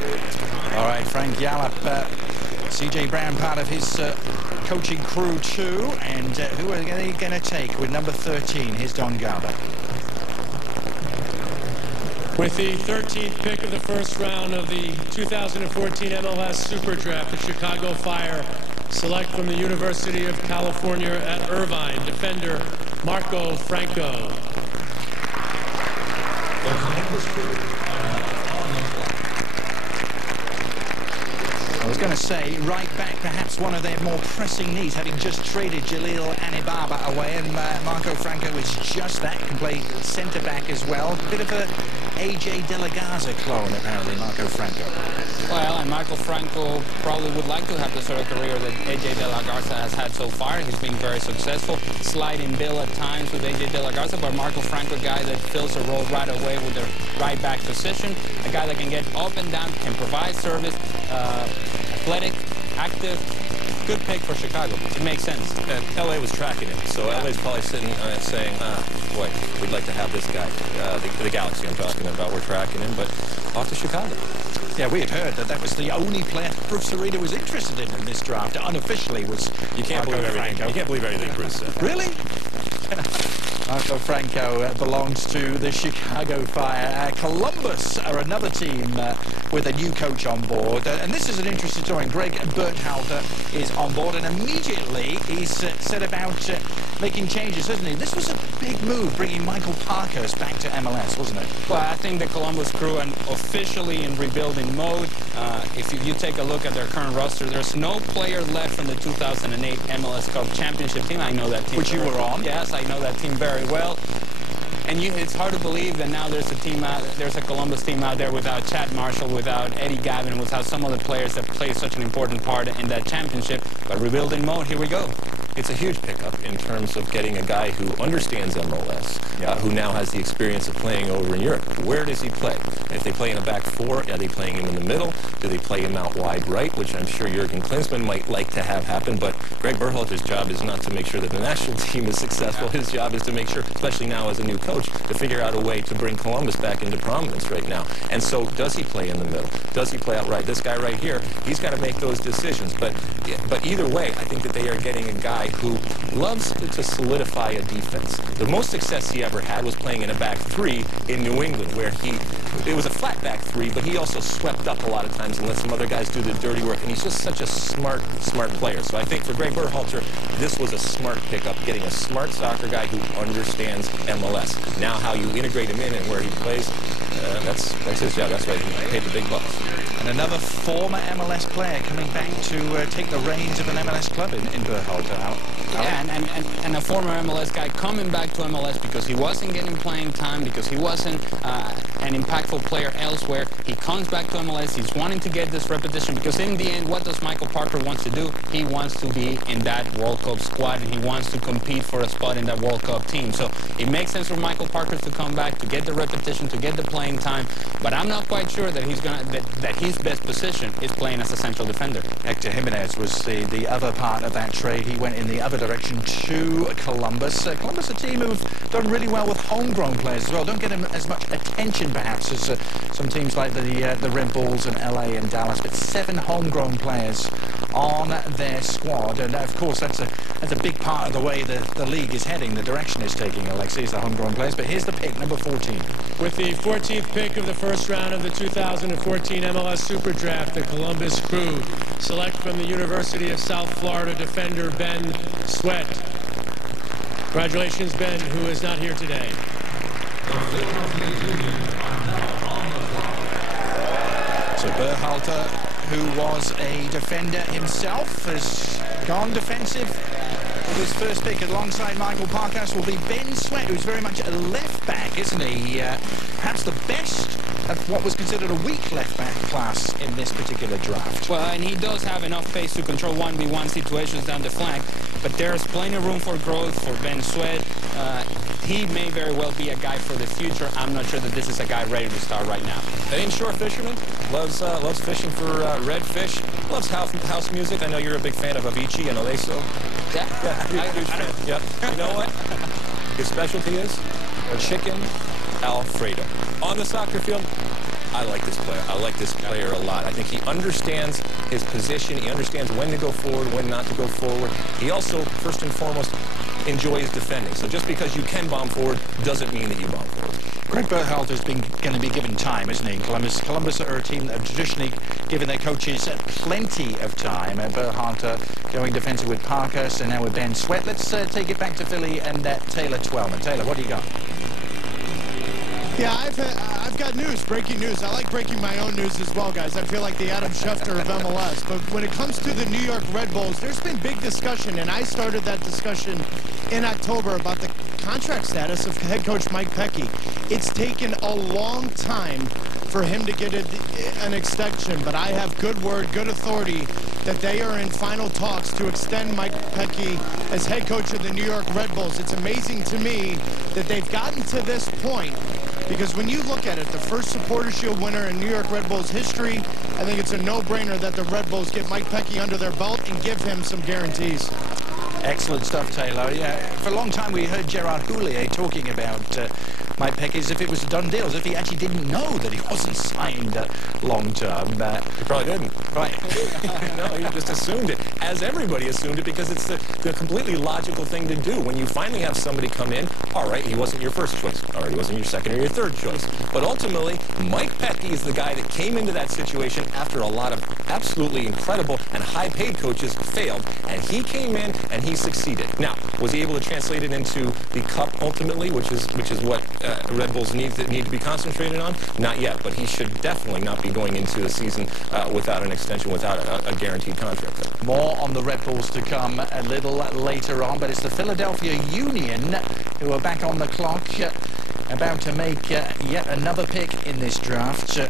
All right, Frank Yallop, C.J. Brown part of his coaching crew too, and who are they going to take with number 13? Here's Don Garber. With the 13th pick of the first round of the 2014 MLS Super Draft, the Chicago Fire select from the University of California at Irvine, defender Marco Franco. I was going to say, right back, perhaps one of their more pressing needs, having just traded Jalil Anibaba away, and Marco Franco is just that, can play centre-back as well. Bit of a AJ De La Garza clone, apparently, Marco Franco. Well, and Marco Franco probably would like to have the sort of career that AJ De La Garza has had so far. He's been very successful, sliding bill at times with AJ De La Garza, but Marco Franco, a guy that fills a role right away with the right-back position, a guy that can get up and down, can provide service, athletic, active, good pick for Chicago. It makes sense. And LA was tracking him, so LA's probably sitting saying, boy, we'd like to have this guy. The Galaxy I'm talking about, we're tracking him, but off to Chicago. Yeah, we had heard that was the only player Bruce Arena was interested in this draft. Unofficially was You can't believe everything. You can't believe everything Bruce said. Really? Marco Franco belongs to the Chicago Fire. Columbus are another team with a new coach on board. And this is an interesting story. Greg Berhalter is on board, and immediately he's set about making changes, hasn't he? This was a big move, bringing Michael Parkhurst back to MLS, wasn't it? Well, I think the Columbus Crew are officially in rebuilding mode. If you take a look at their current roster, there's no player left from the 2008 MLS Cup championship team. I know that team. Which you were on? Yes, I know that team very well. And it's hard to believe that now there's a Columbus team out there without Chad Marshall, without Eddie Gavin, without some of the players that play such an important part in that championship. But rebuilding mode, here we go. It's a huge pickup in terms of getting a guy who understands MLS, who now has the experience of playing over in Europe. Where does he play? If they play in a back four, are they playing him in the middle? Do they play him out wide right, which I'm sure Jurgen Klinsmann might like to have happen, but Greg Berhalter's job is not to make sure that the national team is successful. His job is to make sure, especially now as a new coach, to figure out a way to bring Columbus back into prominence right now. And so does he play in the middle? Does he play out right? This guy right here, he's got to make those decisions. But either way, I think that they are getting a guy who loves to solidify a defense. The most success he ever had was playing in a back three in New England, where it was a flat back three, but he also swept up a lot of times and let some other guys do the dirty work. And he's just such a smart player. So I think for Greg Berhalter, this was a smart pickup, getting a smart soccer guy who understands MLS. Now how you integrate him in and where he plays, that's his job. That's why he paid the big bucks. And another former MLS player coming back to take the reins of an MLS club in Berhalter. Yeah, and a former MLS guy coming back to MLS because he wasn't getting playing time, because he wasn't an impactful player elsewhere. He comes back to MLS. He's wanting to get this repetition because in the end, what does Michael Parker want to do? He wants to be in that World Cup squad, and he wants to compete for a spot in that World Cup team. So it makes sense for Michael Parker to come back, to get the repetition, to get the playing time. But I'm not quite sure that that his best position is playing as a central defender. Hector Jimenez was the other part of that trade. He went in the other direction to Columbus. Columbus, a team who've done really well with homegrown players as well. Don't get him as much attention perhaps as some teams like the Red Bulls and LA and Dallas, but 7 homegrown players on their squad, and of course that's a big part of the way the league is heading, the direction it's taking, Alexis, the homegrown players. But here's the pick, number 14. With the 14th pick of the first round of the 2014 MLS Super Draft, the Columbus Crew select from the University of South Florida defender Ben Sweat. Congratulations, Ben, who is not here today. So Berhalter, who was a defender himself, has gone defensive with his first pick alongside Michael Parker. Will be Ben Sweat, who's very much a left back, isn't he? Perhaps the best of what was considered a weak left back class in this particular draft. Well, and he does have enough pace to control 1v1 situations down the flank, but there's plenty of room for growth for Ben Sweat. He may very well be a guy for the future. I'm not sure that this is a guy ready to start right now. An inshore fisherman, loves fishing for redfish, loves house music. I know you're a big fan of Avicii and Alesso. Yeah, I'm a huge fan. Yep. You know what? His specialty is chicken Alfredo. On the soccer field, I like this player. I like this player a lot. I think he understands his position. He understands when to go forward, when not to go forward. He also, first and foremost, enjoys defending. So just because you can bomb forward doesn't mean that you bomb forward. Greg Berhalter's going to be given time, isn't he, in Columbus? Columbus are a team that have traditionally given their coaches plenty of time. And Berhalter going defensive with Parker, so now with Ben Sweat. Let's take it back to Philly and Taylor Twellman. Taylor, what do you got? Yeah, I've got news, breaking news. I like breaking my own news as well, guys. I feel like the Adam Schefter of MLS. But when it comes to the New York Red Bulls, there's been big discussion, and I started that discussion in October about the contract status of head coach Mike Pecky. It's taken a long time for him to get an extension, but I have good word, good authority that they are in final talks to extend Mike Pecky as head coach of the New York Red Bulls. It's amazing to me that they've gotten to this point, because when you look at it, the first Supporter Shield winner in New York Red Bulls history, I think it's a no-brainer that the Red Bulls get Mike Pecky under their belt and give him some guarantees. Excellent stuff, Taylor. Yeah, for a long time we heard Gerard Houllier talking about Mike Pecky as if it was a done deal, as if he actually didn't know that he wasn't signed long-term. He probably didn't. Right. No, he just assumed it, as everybody assumed it, because it's the completely logical thing to do. When you finally have somebody come in, all right, he wasn't your first choice. All right, he wasn't your second or your third choice. But ultimately, Mike Pecky is the guy that came into that situation after a lot of absolutely incredible and high-paid coaches failed, and he came in and he succeeded. Now, was he able to translate it into the cup ultimately, which is what Red Bulls need to be concentrated on? Not yet, but he should definitely not be going into the season without an extension, without a guaranteed contract. More on the Red Bulls to come a little later on, but it's the Philadelphia Union who are back on the clock, about to make yet another pick in this draft.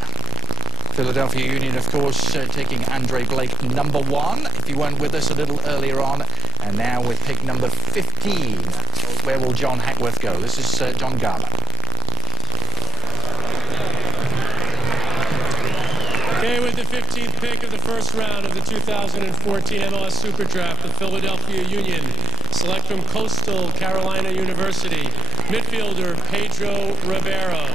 Philadelphia Union, of course, taking Andre Blake, number 1, if you weren't with us a little earlier on. And now with pick number 15, where will John Hackworth go? This is John Garland. Okay, with the 15th pick of the first round of the 2014 MLS Super Draft, the Philadelphia Union select from Coastal Carolina University midfielder Pedro Ribeiro.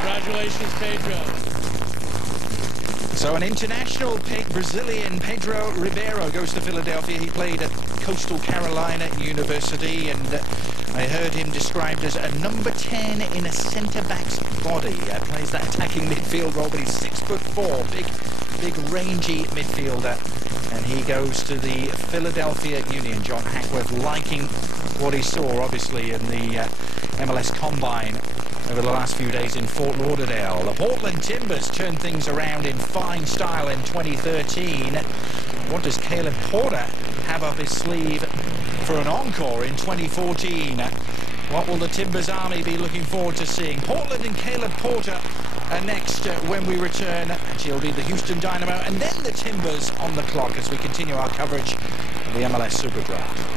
Congratulations, Pedro. So an international Brazilian, Pedro Ribeiro, goes to Philadelphia. He played at Coastal Carolina University, and I heard him described as a number 10 in a centre-back's body. Plays that attacking midfield role, but he's 6'4", big rangy midfielder. And he goes to the Philadelphia Union. John Hackworth liking what he saw, obviously, in the MLS Combine over the last few days in Fort Lauderdale. The Portland Timbers turned things around in fine style in 2013. What does Caleb Porter have up his sleeve for an encore in 2014? What will the Timbers Army be looking forward to seeing? Portland and Caleb Porter are next when we return. Actually, it'll be the Houston Dynamo and then the Timbers on the clock as we continue our coverage of the MLS Super Draft.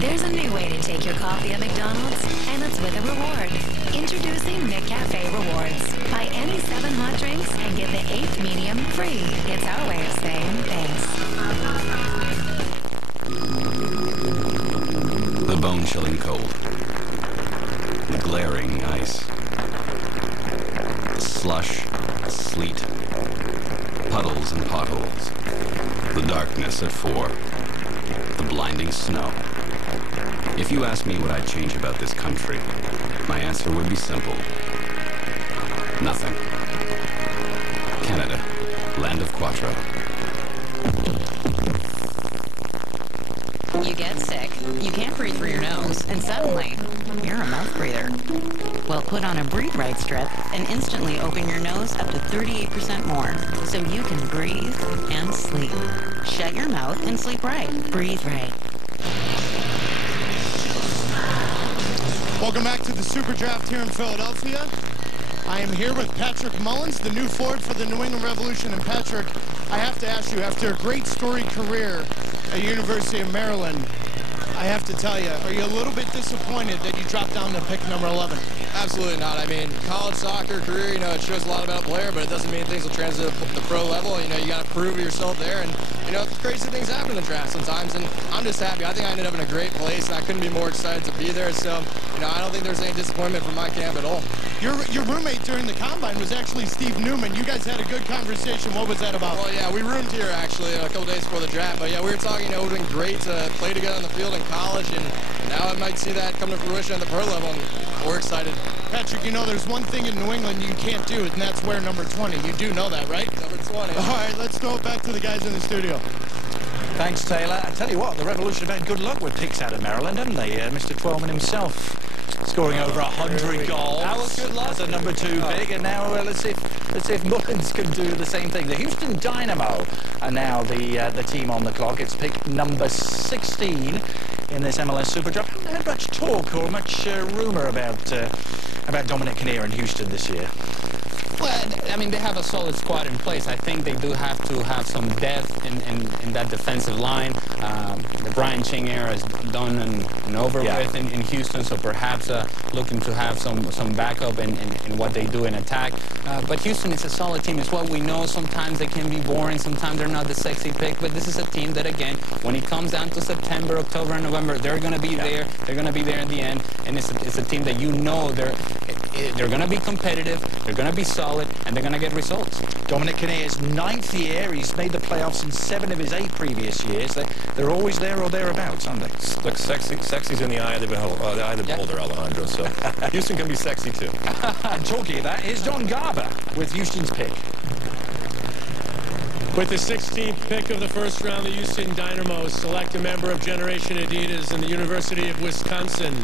There's a new way to take your coffee at McDonald's, and it's with a reward. Introducing McCafe Rewards. Buy any 7 hot drinks and get the 8th medium free. It's our way of saying thanks. The bone-chilling cold. The glaring ice. The slush, sleet. Puddles and potholes. The darkness at 4. The blinding snow. If you ask me what I'd change about this country, my answer would be simple. Nothing. Canada, land of Quattro. You get sick, you can't breathe through your nose, and suddenly, you're a mouth breather. Well, put on a Breathe Right strip and instantly open your nose up to 38% more, so you can breathe and sleep. Shut your mouth and sleep right. Breathe Right. Welcome back to the Super Draft here in Philadelphia. I am here with Patrick Mullins, the new forward for the New England Revolution. And Patrick, I have to ask you, after a great storied career at University of Maryland, I have to tell you, are you a little bit disappointed that you dropped down to pick number 11? Absolutely not. I mean, college soccer career, you know, it shows a lot about a player, but it doesn't mean things will translate to the pro level. You know, you got to prove yourself there, and, you know, crazy things happen in the draft sometimes, and I'm just happy. I think I ended up in a great place, and I couldn't be more excited to be there, so, you know, I don't think there's any disappointment from my camp at all. Your roommate during the Combine was actually Steve Newman. You guys had a good conversation. What was that about? Well, yeah, we roomed here, actually, a couple days before the draft, but, yeah, we were talking, you know, it would have been great to play together on the field in college, and now I might see that come to fruition at the pro level, and we're excited. Patrick, you know, there's one thing in New England you can't do, and that's wear number 20. You do know that, right? Number 20. All right, let's throw it back to the guys in the studio. Thanks, Taylor. I tell you what, the Revolution have had good luck with picks out of Maryland, haven't they? Mr. Twelman himself scoring over 100 goals. That was good luck. As a number 2 pick, and now let's see if Mullins can do the same thing. The Houston Dynamo are now the team on the clock. It's pick number 16 in this MLS Super Draft. I haven't heard much talk or much rumour about Dominic Kinnear in Houston this year. Well, I mean, they have a solid squad in place. I think they do have to have some depth in that defensive line. The Brian Ching era is done and over with in Houston, so perhaps looking to have some backup in what they do in attack. But Houston is a solid team. It's what we know. Sometimes they can be boring. Sometimes they're not the sexy pick. But this is a team that, again, when it comes down to September, October, and November, they're going to be there. They're going to be there in the end. And it's a team that you know they're going to be competitive, they're going to be solid, and they're going to get results. Dominic Kinnear's 9th year. He's made the playoffs in 7 of his 8 previous years. They're always there or thereabouts, aren't they? Look, sexy's in the eye of the beholder, Alejandro, so Houston can be sexy too. And talking of that, here's Don Garber with Houston's pick. With the 16th pick of the first round, the Houston Dynamo select a member of Generation Adidas in the University of Wisconsin,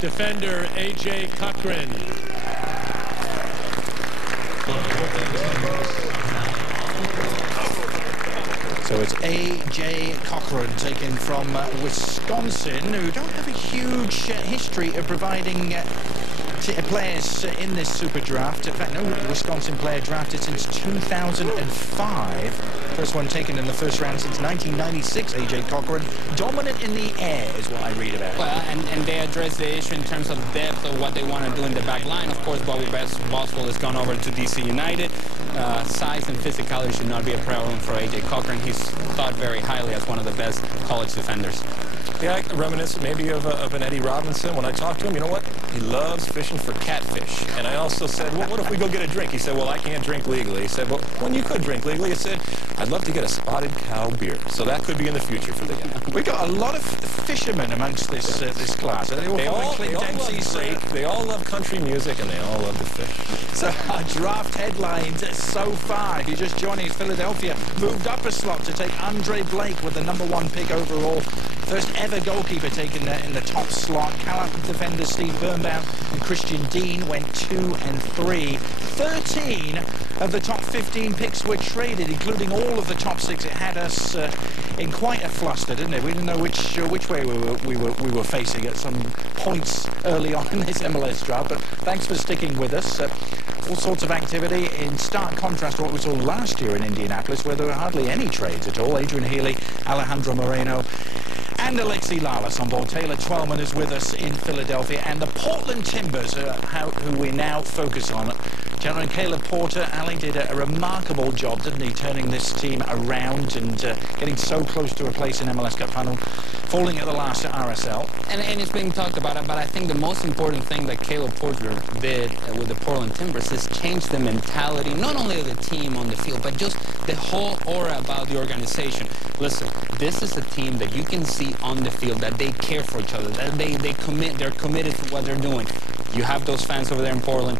defender A.J. Cochran. So it's A.J. Cochran taken from Wisconsin, who don't have a huge history of providing players in this Super Draft. In fact, no Wisconsin player drafted since 2005. First one taken in the first round since 1996, A.J. Cochran. Dominant in the air is what I read about. Well, and they address the issue in terms of depth of what they want to do in the back line. Of course, Bobby Boswell has gone over to D.C. United. Size and physicality should not be a problem for A.J. Cochran. He's thought very highly as one of the best college defenders. Yeah, reminiscent maybe of an Eddie Robinson. When I talked to him, you know what? He loves fishing for catfish. And I also said, well, what if we go get a drink? He said, well, I can't drink legally. He said, well, when you could drink legally, he said, I'd love to get a spotted cow beer. So that could be in the future for the guy. We got a lot of fishermen amongst this class. They all love country music and they all love to fish. So our draft headlines so far, if you're just joining us, Philadelphia moved up a slot to take Andre Blake with the #1 pick overall. First ever goalkeeper taken in the top slot. Calab defender Steve Birnbaum and Christian Dean went 2 and 3. 13 of the top 15 picks were traded, including all of the top 6. It had us in quite a fluster, didn't it? We didn't know which way we were facing at some points early on in this MLS draft. But thanks for sticking with us. All sorts of activity in stark contrast to what we saw last year in Indianapolis, where there were hardly any trades at all. Adrian Healy, Alejandro Moreno, and Alexi Lalas on board. Taylor Twellman is with us in Philadelphia. And the Portland Timbers, who we now focus on. Gentleman Caleb Porter, Ali did a remarkable job, didn't he, turning this team around and getting so close to a place in MLS Cup final, falling at the last at RSL. And it's being talked about, but I think the most important thing that Caleb Porter did with the Portland Timbers is change the mentality, not only of the team on the field, but just the whole aura about the organization. Listen, this is a team that you can see on the field that they care for each other, that they're committed to what they're doing. You have those fans over there in Portland,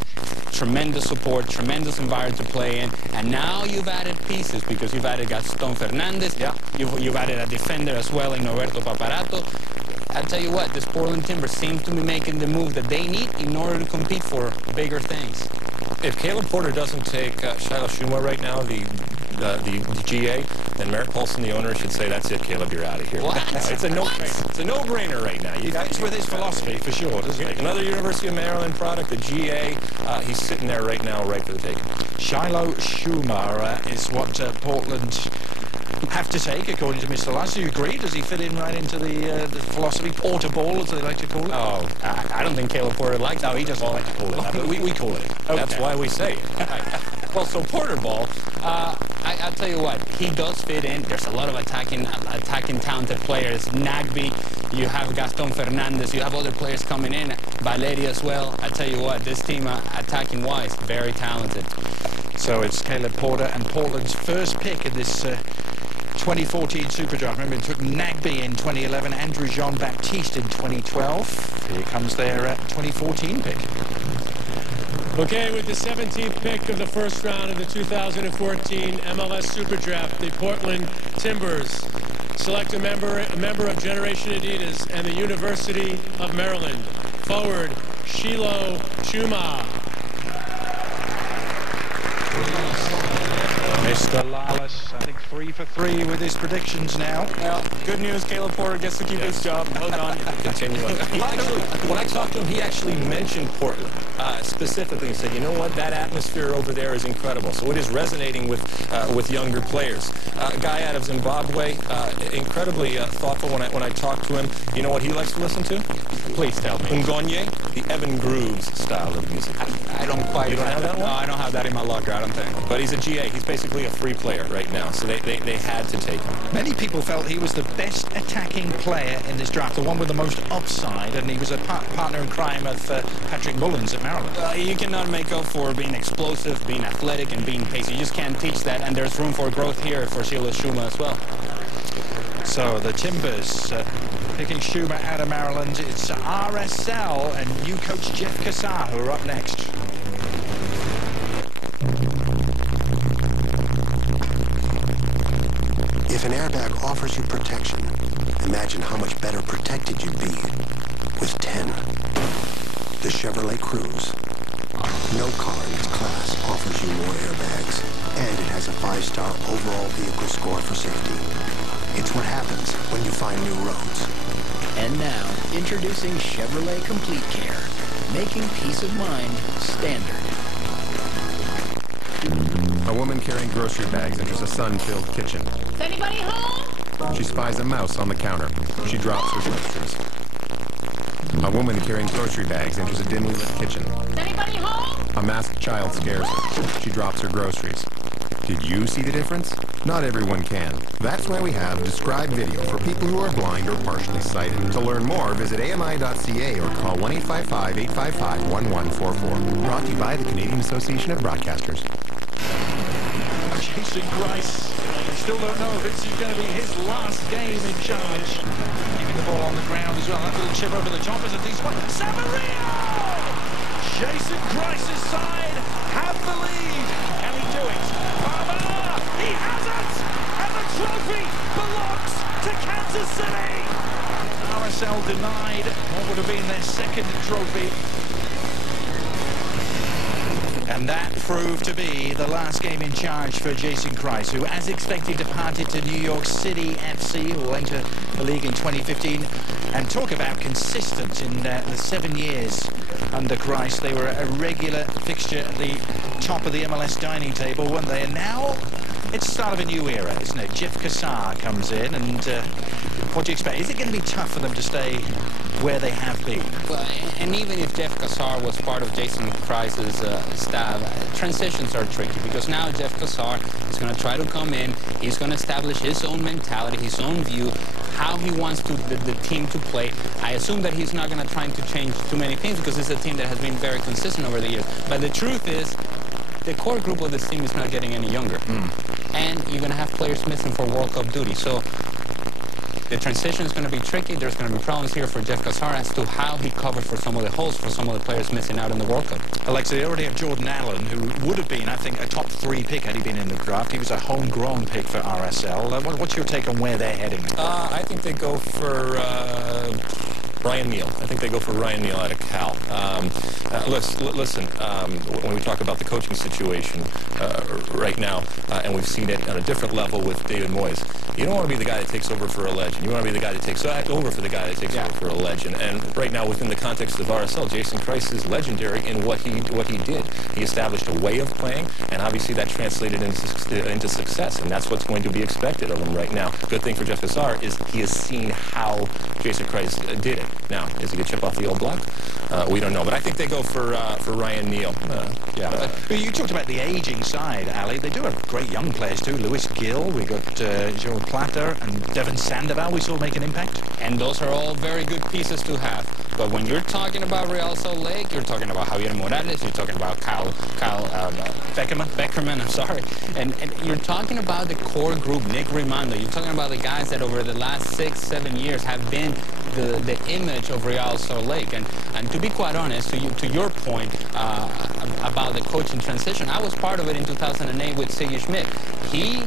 tremendous support, tremendous environment to play in, and now you've added pieces because you've added Gaston Fernandez, you've added a defender as well in Roberto Paparato. I'll tell you what, this Portland Timbers seems to be making the move that they need in order to compete for bigger things. If Caleb Porter doesn't take Shiloh Shuma right now, the GA, then Merritt Paulson, the owner, should say, that's it, Caleb, you're out of here. What? It's a no-brainer. It's a no-brainer right now. He fits with his philosophy, for sure, doesn't he? Another University of Maryland product, the GA, he's sitting there right now, right for the taking. Shiloh Shuma is what Portland have to take, according to Mr. Lass. Do you agree? Does he fit in right into the philosophy, Porter ball, as they like to call it? Oh, I don't think Caleb Porter likes it. No, he doesn't like to call it that, but we call it. Okay. That's why we say it. Well, so Porter ball, I'll tell you what, he does fit in. There's a lot of attacking talented players. Nagby, you have Gaston Fernandez, you have other players coming in. Valeria as well. I tell you what, this team, attacking-wise, very talented. So it's Caleb Porter and Portland's first pick in this 2014 Super Draft. Remember, it took Nagby in 2011, Andrew Jean-Baptiste in 2012. Here comes their 2014 pick. Okay, with the 17th pick of the first round of the 2014 MLS Super Draft, the Portland Timbers select a member of Generation Adidas and the University of Maryland. Forward, Shiloh Shuma. Mr. Lalas, I think 3 for 3 with his predictions now. Well, good news, Caleb Porter gets to keep his job. Well done. Continue on. When I talked to him, he actually mentioned Portland specifically and said, you know what, that atmosphere over there is incredible. So it is resonating with younger players. A guy out of Zimbabwe, incredibly thoughtful when I talked to him. You know what he likes to listen to? Please tell me. Ngonye, the Evan Grooves style of music. I don't quite. You don't have that one? No, I don't have that in my locker, I don't think. But he's a GA. He's basically a free player right now, so they had to take him. Many people felt he was the best attacking player in this draft, the one with the most upside, and he was a partner in crime of Patrick Mullins at Maryland. You cannot make up for being explosive, being athletic, and being pacey. You just can't teach that, and there's room for growth here for Shiloh Shuma as well. So the Timbers picking Shuma out of Maryland. It's RSL and new coach Jeff Cassar who are up next. If an airbag offers you protection, imagine how much better protected you'd be with 10. The Chevrolet Cruze. No car in its class offers you more airbags, and it has a 5-star overall vehicle score for safety. It's what happens when you find new roads. And now, introducing Chevrolet Complete Care, making peace of mind standard. A woman carrying grocery bags enters a sun-filled kitchen. Is anybody home? She spies a mouse on the counter. She drops her groceries. A woman carrying grocery bags enters a dimly lit kitchen. Is anybody home? A masked child scares her. She drops her groceries. Did you see the difference? Not everyone can. That's why we have described video for people who are blind or partially sighted. To learn more, visit AMI.ca or call 1-855-855-1144. Brought to you by the Canadian Association of Broadcasters. Jason Grice. We still don't know if it's going to be his last game in charge. Keeping the ball on the ground as well. That little chip over the top is a decent one. Samario! Jason Grice's side have the lead. Can he do it? Farmer! He has it! And the trophy belongs to Kansas City! RSL denied what would have been their second trophy. And that proved to be the last game in charge for Jason Grice, who, as expected, departed to New York City FC, who will enter the league in 2015. And talk about consistent in the 7 years under Grice. They were a regular fixture at the top of the MLS dining table, weren't they? And now it's the start of a new era, isn't it? Jeff Cassar comes in, and what do you expect? Is it going to be tough for them to stay where they have been? Well, and even if Jeff Cassar was part of Jason Grice's staff, transitions are tricky, because now Jeff Cassar is going to try to come in. He's going to establish his own mentality, his own view, how he wants the team to play. I assume that he's not going to try to change too many things, because it's a team that has been very consistent over the years. But the truth is, the core group of this team is not getting any younger. And you're going to have players missing for World Cup duty. So the transition is going to be tricky. There's going to be problems here for Jeff Cassar as to how he covers for some of the holes for some of the players missing out in the World Cup. Alexa, they already have Jordan Allen, who would have been, I think, a top 3 pick had he been in the draft. He was a homegrown pick for RSL. What's your take on where they're heading? I think they go for Ryan Neal. I think they go for Ryan Neal out of Cal. Listen, when we talk about the coaching situation right now, and we've seen it on a different level with David Moyes, you don't want to be the guy that takes over for a legend. You want to be the guy that takes over for the guy that takes over for a legend. And right now, within the context of RSL, Jason Grice is legendary in what he did. He established a way of playing, and obviously that translated into success, and that's what's going to be expected of him right now. Good thing for Jeff Cassar is he has seen how Jason Grice did it. Now, is he going to chip off the old block? We don't know, but I think they go for Ryan Neal. But you talked about the aging side, Ali. They do have great young players too. Lewis Gill, we got Joe Platter, and Devin Sandoval we saw make an impact. And those are all very good pieces to have. But when you're talking about Real Salt Lake, you're talking about Javier Morales, you're talking about Kyle Beckerman, I'm sorry. And you're talking about the core group, Nick Rimando. You're talking about the guys that over the last 6-7 years have been the image of Real Salt Lake. And to be quite honest, to your point about the coaching transition, I was part of it in 2008 with Siggy Schmidt. He,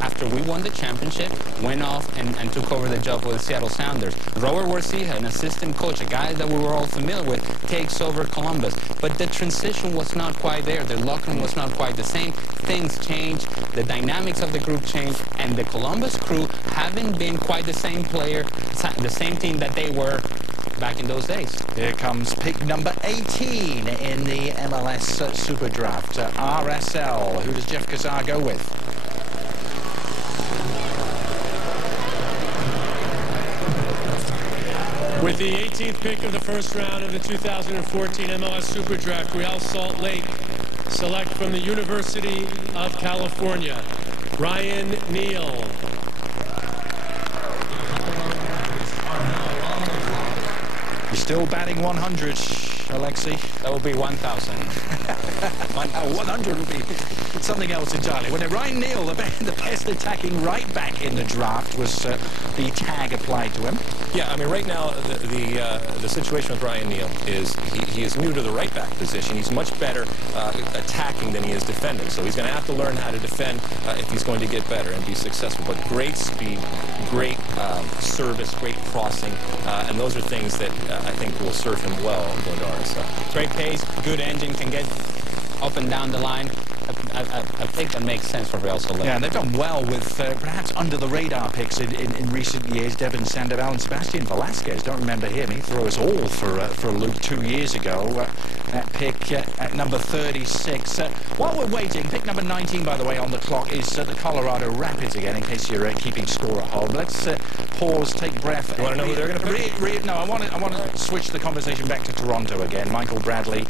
after we won the championship, went off and took over the job with the Seattle Sounders. Robert Warcia, an assistant coach, a guy that we were all familiar with, takes over Columbus. But the transition was not quite there. The locker room was not quite the same. Things changed. The dynamics of the group changed. And the Columbus crew haven't been quite the same player, the same team that they were back in those days. Here comes pick number 18 in the MLS Super Draft. RSL. Who does Jeff Cassar go with? With the 18th pick of the first round of the 2014 MLS Super Draft, Real Salt Lake select from the University of California, Ryan Neal. You're still batting 100, Alexei. That would be 1,000. 100 would be something else entirely. When Ryan Neal, the best attacking right back in the draft, was the tag applied to him. Yeah, I mean, right now, the situation with Ryan Neal is he is new to the right back position. He's much better attacking than he is defending. So he's going to have to learn how to defend if he's going to get better and be successful. But great speed, great service, great crossing, and those are things that I think will serve him well going to RSL. Great pace, good engine, can get up and down the line. I think that makes sense for Real Salt Lake. Yeah, and they've done well with perhaps under-the-radar picks in recent years. Devin Sandoval and Sebastian Velasquez. Don't remember him. He threw us all for a loop 2 years ago. That pick at number 36. While we're waiting, pick number 19, by the way, on the clock is the Colorado Rapids again, in case you're keeping score at home. Let's pause, take breath. You want to know who they're going to pick? No, I want to switch the conversation back to Toronto again. Michael Bradley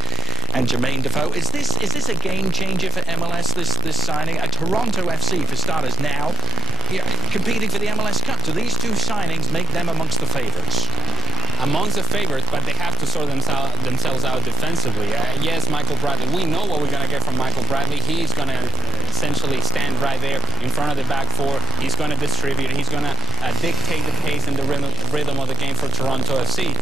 and Jermaine Defoe. Is this a game changer for MLS, this signing? A Toronto FC, for starters, now competing for the MLS Cup. Do these two signings make them amongst the favourites? Amongst the favorites, but they have to sort themselves out defensively. Yes, Michael Bradley. We know what we're going to get from Michael Bradley. He's going to essentially stand right there in front of the back four. He's going to distribute. He's going to dictate the pace and the rhythm of the game for Toronto FC.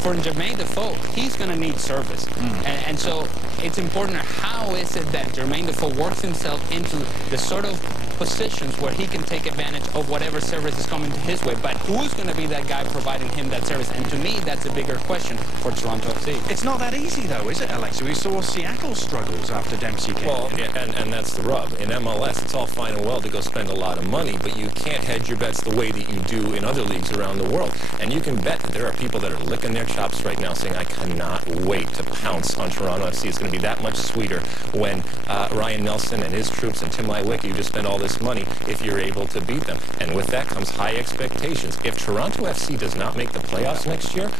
For Jermaine Defoe, he's going to need service. And so it's important, how is it that Jermaine Defoe works himself into the sort of positions where he can take advantage of whatever service is coming his way. But who's going to be that guy providing him that service? And to me, that's a bigger question for Toronto FC. It's not that easy, though, is it, Alexa? We saw Seattle struggles after Dempsey came. Well, and that's the rub. In MLS, it's all fine and well to go spend a lot of money, but you can't hedge your bets the way that you do in other leagues around the world. And you can bet that there are people that are licking their chops right now saying, I cannot wait to pounce on Toronto FC. It's going to be that much sweeter when Ryan Nelson and his troops and Tim Leiweke, you just spend all this money if you're able to beat them. And with that comes high expectations. If Toronto FC does not make the playoffs next year,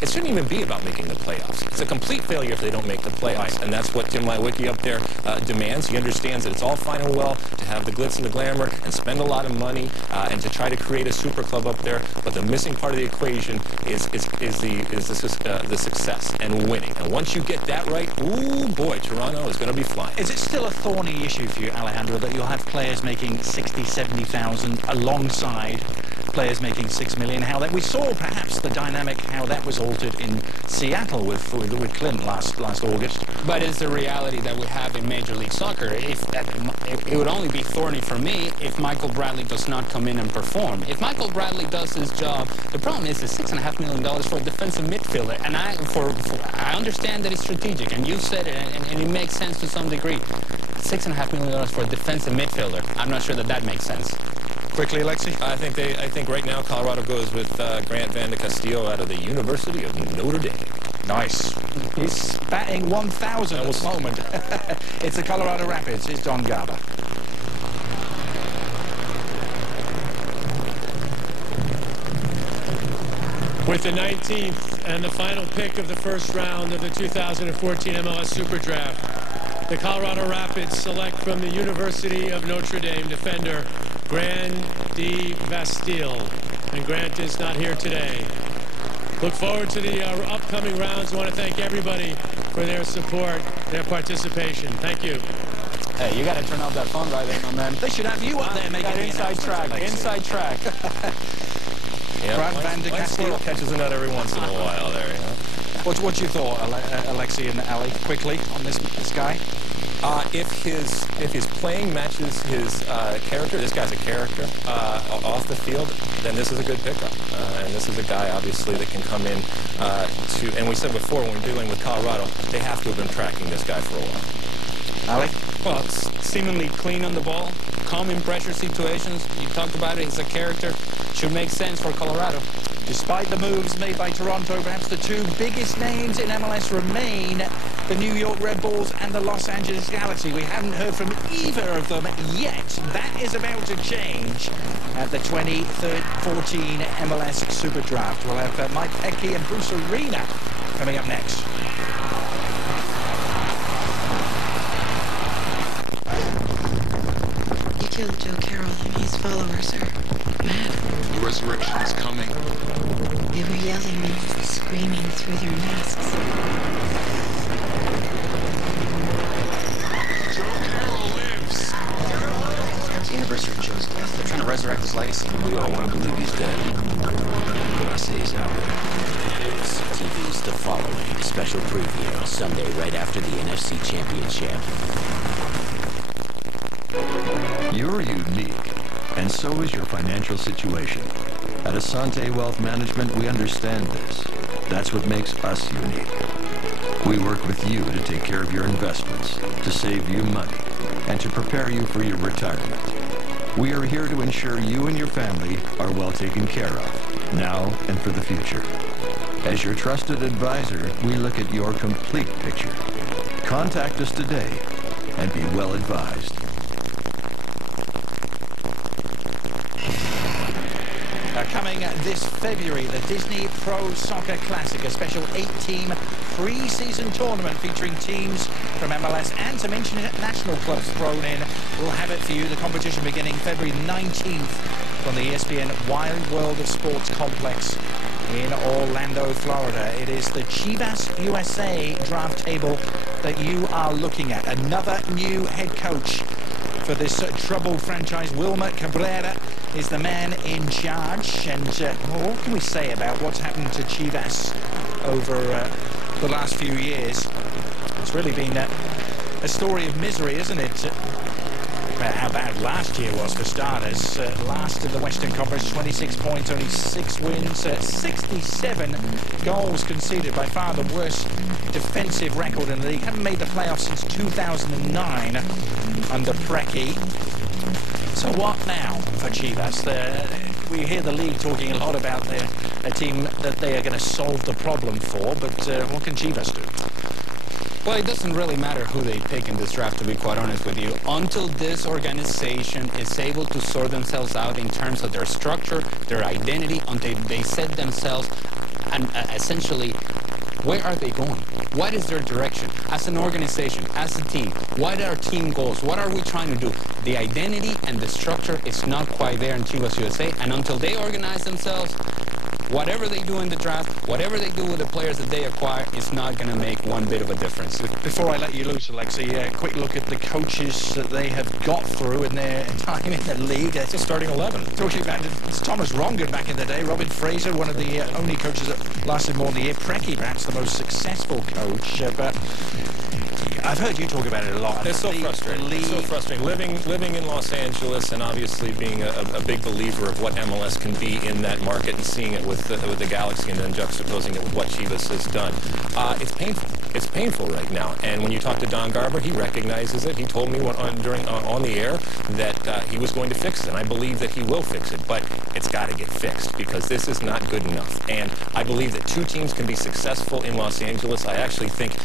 it shouldn't even be about making the playoffs. It's a complete failure if they don't make the playoffs. And that's what Tim Leiweke up there demands. He understands that it's all fine and well to have the glitz and the glamour and spend a lot of money and to try to create a super club up there. But the missing part of the equation is the success and winning. And once you get that right, ooh boy, Toronto is going to be flying. Is it still a thorny issue for you, Alejandro, that you'll have players making 60, 70,000 alongside players making 6 million? How that we saw perhaps the dynamic, how that was altered in Seattle with Clint last August. But it's the reality that we have in Major League Soccer. It would only be thorny for me if Michael Bradley does not come in and perform. If Michael Bradley does his job, the problem is it's $6.5 million for a defensive midfielder. And I understand that it's strategic, and you've said it, and it makes sense to some degree. $6.5 million for a defensive midfielder. I'm not sure that makes sense. Quickly, Alexi? I think right now Colorado goes with Grant Van de Castillo out of the University of Notre Dame. Nice. He's batting 1,000 at the moment. It's the Colorado Rapids. It's Don Garber. With the 19th and the final pick of the first round of the 2014 MLS Super Draft, the Colorado Rapids select from the University of Notre Dame defender Grant de Bastille. And Grant is not here today. Look forward to the upcoming rounds. I want to thank everybody for their support, their participation. Thank you. Hey, you got to turn off that phone right there, my man. They should have you up there making the inside track. Inside track. Yeah, Grant Van de Castillo catches a nut every once in a while there. You know? What's your thought, Alexi and Ali, quickly on this guy? If his playing matches his character, this guy's a character off the field, then this is a good pickup. And this is a guy, obviously, that can come in and we said before, when we're dealing with Colorado, they have to have been tracking this guy for a while. Ali? Well, it's seemingly clean on the ball, calm in pressure situations. You talked about it, he's a character. Should make sense for Colorado. Despite the moves made by Toronto, perhaps the two biggest names in MLS remain the New York Red Bulls and the Los Angeles Galaxy. We haven't heard from either of them yet. That is about to change at the 2014 MLS Super Draft. We'll have Mike Petke and Bruce Arena coming up next. You killed Joe Carroll and his followers are mad. The resurrection is coming. They were yelling and screaming through their masks. Joe Carroll lives! It's the anniversary of Joe's death. They're trying to resurrect his legacy. We all want to believe he's dead. But I say he's out there. CTV's The Following special preview Sunday right after the NFC Championship. You're unique, and so is your financial situation. At Asante Wealth Management, we understand this. That's what makes us unique. We work with you to take care of your investments, to save you money, and to prepare you for your retirement. We are here to ensure you and your family are well taken care of, now and for the future. As your trusted advisor, we look at your complete picture. Contact us today and be well advised. Coming this February, the Disney Pro Soccer Classic, a special 8-team pre-season tournament featuring teams from MLS and some international clubs thrown in. We'll have it for you. The competition beginning February 19th from the ESPN Wide World of Sports complex in Orlando, Florida. It is the Chivas USA draft table that you are looking at. Another new head coach for this troubled franchise. Wilmer Cabrera is the man in charge. And well, what can we say about what's happened to Chivas over the last few years? It's really been a story of misery, isn't it? How bad last year was for starters. Last in the Western Conference, 26 points, only 6 wins, 67 goals conceded, by far the worst defensive record in the league. Haven't made the playoffs since 2009 under Preki. So what now for Chivas? We hear the league talking a lot about a team that they are going to solve the problem for, but what can Chivas do? Well, it doesn't really matter who they pick in this draft, to be quite honest with you, until this organization is able to sort themselves out in terms of their structure, their identity, until they set themselves and essentially, where are they going? What is their direction? As an organization, as a team, what are team goals? What are we trying to do? The identity and the structure is not quite there in Chivas USA, and until they organize themselves, whatever they do in the draft, whatever they do with the players that they acquire, is not going to make one bit of a difference. Before I let you loose, Alexei, a quick look at the coaches that they have got through in their time in the league. It's a starting 11. Talking about it's Thomas Rongen back in the day, Robin Fraser, one of the only coaches that lasted more than a year, Preki, perhaps the most successful coach, but I've heard you talk about it a lot. It's so frustrating. It's so frustrating. Living in Los Angeles and obviously being a big believer of what MLS can be in that market and seeing it with the Galaxy and then juxtaposing it with what Chivas has done. It's painful. It's painful right now. And when you talk to Don Garber, he recognizes it. He told me on the air that he was going to fix it, and I believe that he will fix it. But it's got to get fixed because this is not good enough. And I believe that 2 teams can be successful in Los Angeles. I actually think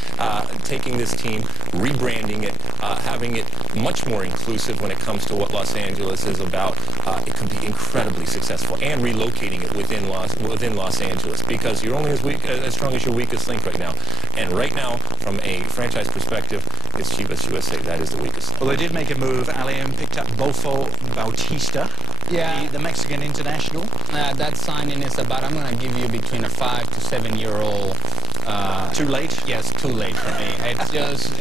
taking this team, rebranding it, having it much more inclusive when it comes to what Los Angeles is about, it can be incredibly successful, and relocating it within Los Angeles, because you're only as strong as your weakest link right now. And right now, from a franchise perspective, it's Chivas USA. That is the weakest link. Well, they did make a move. Allium picked up Bofo Bautista, the Mexican international. That signing is about, I'm going to give you between a 5 to 7 year old. Too late? Yes, too late for me. It's just,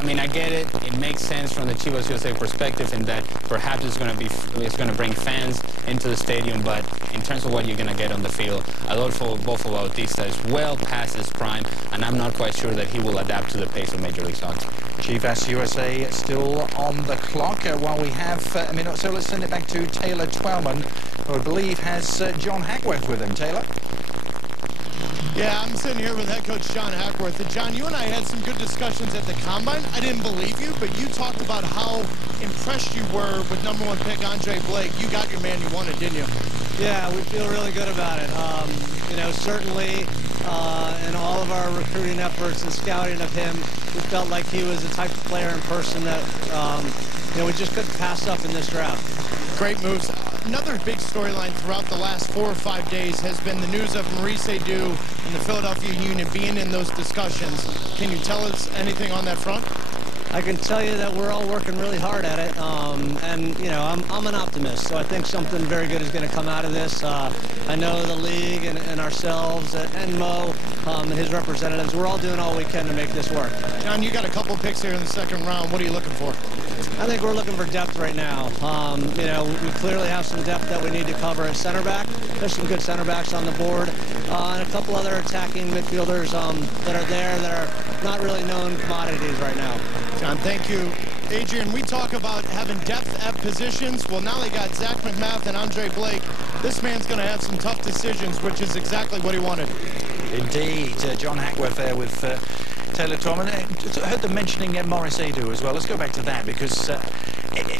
I mean, I get it. It makes sense from the Chivas USA perspective in that perhaps it's going to bring fans into the stadium, but in terms of what you're going to get on the field, Adolfo Bofo Bautista is well past his prime, and I'm not quite sure that he will adapt to the pace of Major League Soccer. Chivas USA still on the clock while we have a minute or so. Let's send it back to Taylor Twellman, who I believe has John Hackworth with him. Taylor? Yeah, I'm sitting here with head coach John Hackworth. And John, you and I had some good discussions at the Combine. I didn't believe you, but you talked about how impressed you were with #1 pick Andre Blake. You got your man you wanted, didn't you? Yeah, we feel really good about it. You know, certainly in all of our recruiting efforts and scouting of him, we felt like he was the type of player and person that, you know, we just couldn't pass up in this draft. Great moves. Another big storyline throughout the last 4 or 5 days has been the news of Maurice Edu and the Philadelphia Union being in those discussions. Can you tell us anything on that front? I can tell you that we're all working really hard at it, and you know, I'm an optimist, so I think something very good is going to come out of this. I know the league and ourselves and Mo and his representatives, we're all doing all we can to make this work. John, you got a couple picks here in the second round. What are you looking for? I think we're looking for depth right now. You know, we clearly have some depth that we need to cover at center back. There's some good center backs on the board, and a couple other attacking midfielders that are there that are not really known commodities right now. John, thank you. Adrian, we talk about having depth at positions. Well, now they got Zach McMath and Andre Blake. This man's going to have some tough decisions, which is exactly what he wanted. Indeed. John Hackworth there with Taylor Twellman. I heard them mentioning Maurice Edu as well. Let's go back to that because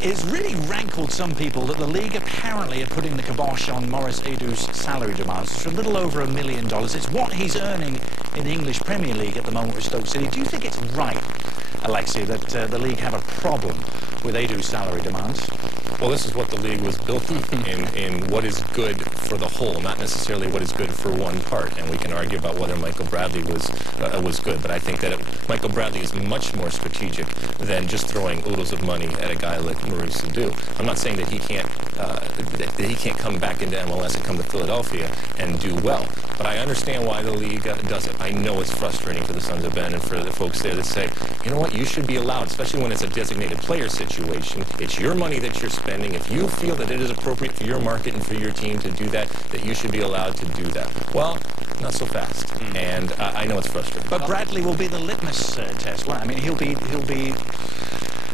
It's really rankled some people that the league apparently are putting the kibosh on Maurice Edu's salary demands. It's a little over $1 million. It's what he's earning in the English Premier League at the moment with Stoke City. Do you think it's right, Alexi, that the league have a problem with Edu's salary demands? Well, this is what the league was built on, in what is good for the whole, not necessarily what is good for one part. And we can argue about whether Michael Bradley was good, but I think that Michael Bradley is much more strategic than just throwing oodles of money at a guy like Maurice Edu. I'm not saying that he can't come back into MLS and come to Philadelphia and do well, but I understand why the league does it. I know it's frustrating for the Sons of Ben and for the folks there that say, you know what, you should be allowed, especially when it's a designated player situation. It's your money that you're spending. If you feel that it is appropriate for your market and for your team to do that, that you should be allowed to do that. Well, not so fast. And I know it's frustrating. But Bradley will be the litmus test. Well, I mean, he'll be.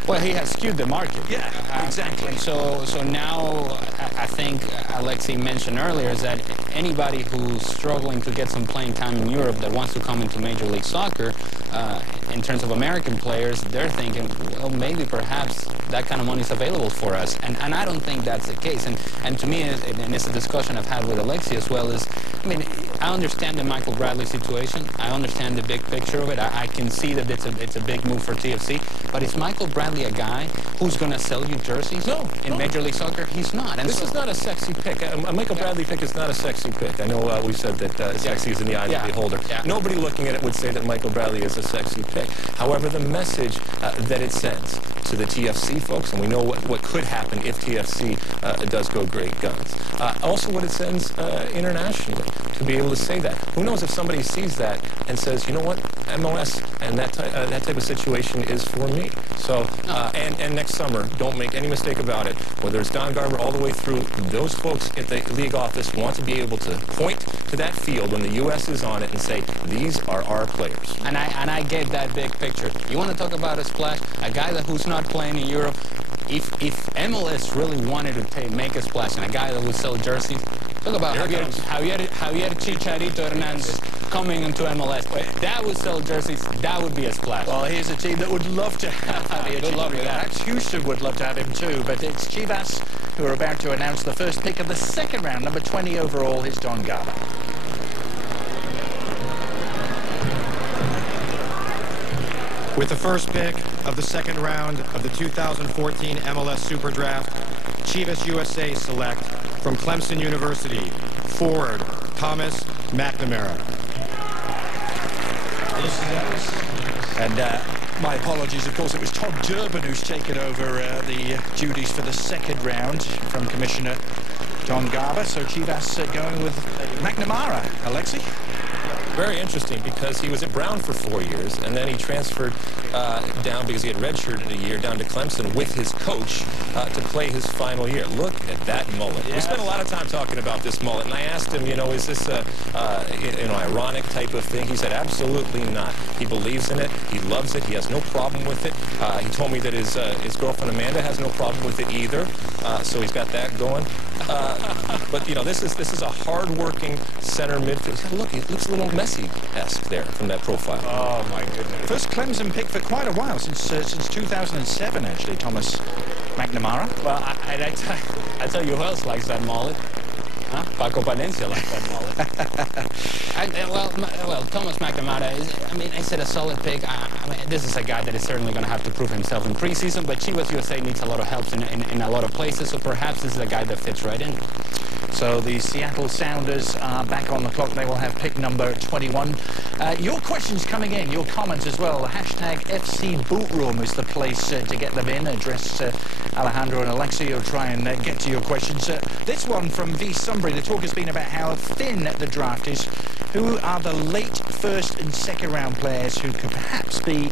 Well, he has skewed the market. Yeah, exactly. So now I think Alexi mentioned earlier is that anybody who's struggling to get some playing time in Europe that wants to come into Major League Soccer, in terms of American players, they're thinking, well, maybe perhaps that kind of money is available for us. And I don't think that's the case. And to me, and it's a discussion I've had with Alexi as well, is, I mean, I understand the Michael Bradley situation. I understand the big picture of it. I can see that it's a big move for TFC. But is Michael Bradley a guy who's going to sell you jerseys in Major League Soccer? He's not. And this is not a sexy pick. A Michael Bradley pick is not a sexy pick. I know we said that sexy is in the eye of the beholder. Nobody looking at it would say that Michael Bradley is a sexy pick. However, the message that it sends to the TFC folks, and we know what could happen if TFC does go great guns. Also what it sends internationally, to be able to say that. Who knows if somebody sees that and says, you know what, MLS and that type of situation is for me. So, and next summer, don't make any mistake about it, whether it's Don Garber all the way through, those folks at the league office want to be able to point to that field when the U.S. is on it and say, these are our players. And I get that big picture. You want to talk about a splash? A guy who's not playing in Europe, if MLS really wanted to make a splash and a guy that would sell jerseys, talk about Javier Chicharito Hernandez coming into MLS. That would sell jerseys. That would be a splash. Well, here's a team that would love to have Javier Chicharito. Perhaps Houston would love to have him too, but it's Chivas who are about to announce the first pick of the second round. Number 20 overall is Don Garber. With the first pick of the second round of the 2014 MLS Super Draft, Chivas USA select from Clemson University, forward Thomas McNamara. And my apologies, of course, it was Todd Durbin who's taken over the duties for the second round from Commissioner Don Garber. So Chivas going with McNamara. Alexi? Very interesting, because he was at Brown for 4 years, and then he transferred down, because he had redshirted a year, down to Clemson with his coach to play his final year. Look at that mullet. We spent a lot of time talking about this mullet, and I asked him, you know, is this a ironic type of thing? He said, absolutely not. He believes in it. He loves it. He has no problem with it. He told me that his girlfriend Amanda has no problem with it either, so he's got that going. But, you know, this is a hard-working center midfielder. Look, he looks a little Messi-esque there from that profile. Oh, my goodness. First Clemson pick for quite a while, since 2007, actually, Thomas McNamara. Well, I tell you who else likes that mullet. Huh? Paco Palencia likes that mullet. Well, Thomas McNamara is, I mean, I said a solid pick. I mean, this is a guy that is certainly going to have to prove himself in preseason, but Chivas USA needs a lot of help in a lot of places, so perhaps this is a guy that fits right in. So the Seattle Sounders are back on the clock. They will have pick number 21. Your questions coming in, your comments as well. Hashtag FC Bootroom is the place to get them in. Address Alejandro and Alexi will try and get to your questions. This one from V. Sunbury. The talk has been about how thin the draft is. Who are the late first and second round players who could perhaps be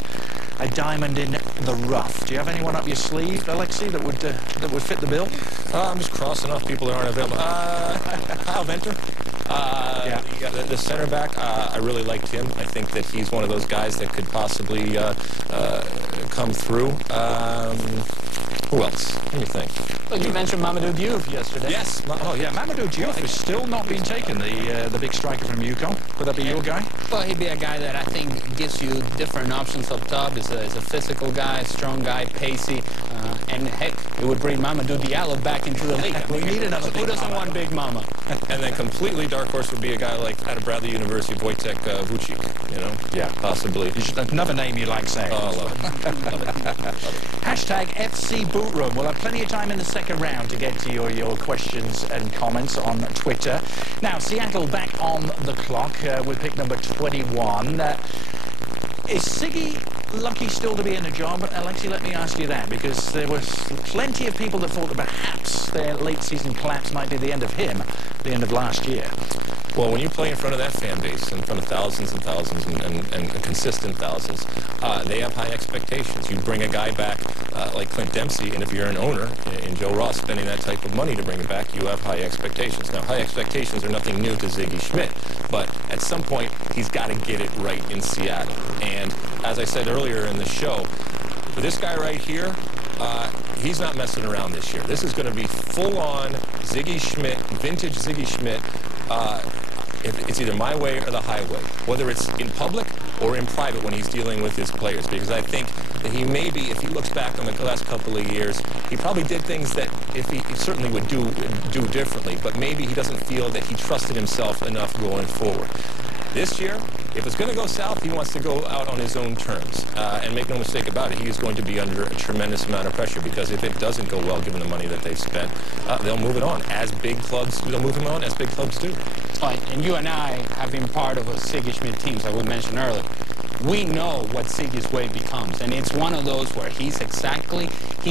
a diamond in the rough? Do you have anyone up your sleeve, Alexi, that would fit the bill? I'm just crossing off people that aren't available. Kyle Venter, the center back. I really liked him. I think that he's one of those guys that could possibly come through. Who else? Let me think. Well, you mentioned Mamadou Diouf yesterday. Yes. Oh, yeah. Mamadou Diouf has still not been taken, the big striker from Yukon. Would that be your guy? Well, he'd be a guy that I think gives you different options up top. He's a physical guy, strong guy, pacey, and heck, it would bring Mamadou Diallo back into the league. We need another big Who doesn't mama? want Big Mama? And then completely dark horse would be a guy like out of Bradley University, Wojtek Vucic, you know? Yeah. Possibly. Another name you like saying. Oh, I love it. Love it. Hashtag FC Boot Room. We'll have plenty of time in the second round to get to your questions and comments on Twitter. Now, Seattle back on the clock with pick number 21. Is Siggy lucky still to be in a job? Alexi, let me ask you that, because there was plenty of people that thought that perhaps their late season collapse might be the end of him at the end of last year. Well, when you play in front of that fan base, in front of thousands and thousands and consistent thousands, they have high expectations. You bring a guy back like Clint Dempsey, and if you're an owner, and Joe Ross spending that type of money to bring him back, you have high expectations. Now, high expectations are nothing new to Ziggy Schmidt, but at some point, he's got to get it right in Seattle. And as I said earlier in the show, for this guy right here, he's not messing around this year. This is going to be full-on Ziggy Schmidt, vintage Ziggy Schmidt. It's either my way or the highway, whether it's in public or in private when he's dealing with his players, because I think that he maybe, if he looks back on the last couple of years, he probably did things that if he certainly would do differently, but maybe he doesn't feel that he trusted himself enough going forward. This year, if it's going to go south, he wants to go out on his own terms. And make no mistake about it, he is going to be under a tremendous amount of pressure, because if it doesn't go well, given the money that they've spent, they'll move it on. As big clubs, they'll move him on as big clubs do. And you and I have been part of a Ziggy Schmidt teams that we mentioned earlier. We know what Ziggy's way becomes, and it's one of those where he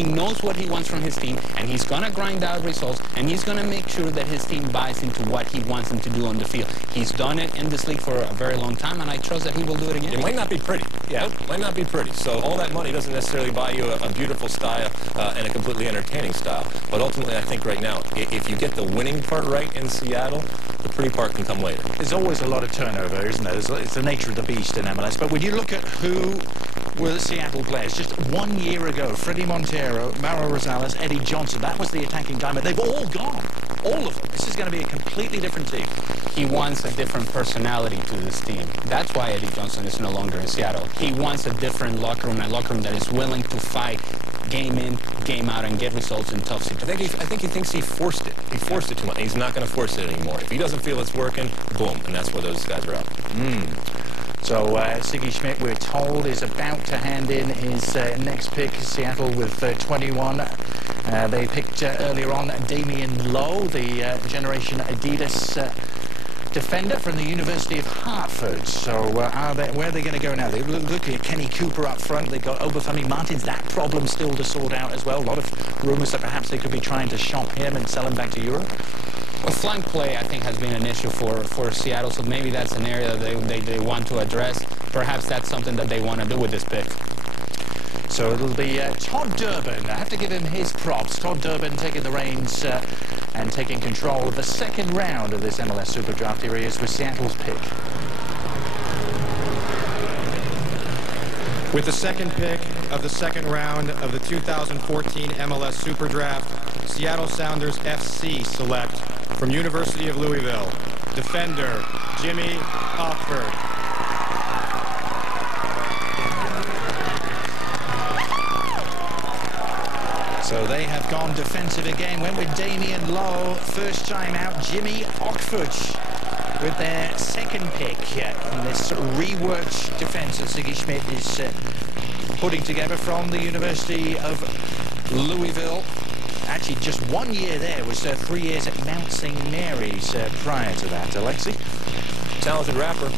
knows what he wants from his team, and he's going to grind out results, and he's going to make sure that his team buys into what he wants him to do on the field. He's done it in this league for a very long time, and I trust that he will do it again. It might not be pretty. Yeah, it might not be pretty. So all that money doesn't necessarily buy you a beautiful style and a completely entertaining style. But ultimately, I think right now, if you get the winning part right in Seattle, the pretty part can come later. There's always a lot of turnover, isn't there? It's the nature of the beast in MLS. But when you look at who were the Seattle players, just 1 year ago, Freddie Montero, Mauro Rosales, Eddie Johnson, that was the attacking diamond. They've all gone. All of them. This is going to be a completely different team. He wants a different personality to this team. That's why Eddie Johnson is no longer in Seattle. He wants a different locker room, a locker room that is willing to fight game in, game out, and get results in tough situations. I think he thinks he forced it. He forced it too much. He's not going to force it anymore. If he doesn't feel it's working, boom, and that's where those guys are out. So Ziggy Schmidt, we're told, is about to hand in his next pick, Seattle with 21. They picked earlier on Damian Lowe, the Generation Adidas defender from the University of Hartford. So where are they going to go now? They look at Kenny Cooper up front. They've got Obafemi Martins. That problem still to sort out as well. A lot of rumours that perhaps they could be trying to shop him and sell him back to Europe. Well, flank play, I think, has been an issue for Seattle, so maybe that's an area that they want to address. Perhaps that's something that they want to do with this pick. So it'll be Todd Durbin. I have to give him his props. Todd Durbin taking the reins and taking control of the second round of this MLS Super Draft. Here he is with Seattle's pick. With the second pick of the second round of the 2014 MLS Super Draft, Seattle Sounders FC select from University of Louisville, defender Jimmy Ockford. So they have gone defensive again. Went with Damian Lowe. First time out, Jimmy Ockford with their second pick in this reworked defense that Ziggy Schmidt is putting together from the University of Louisville. Actually, just 1 year there, was 3 years at Mount St. Mary's prior to that. Alexi? Talented rapper.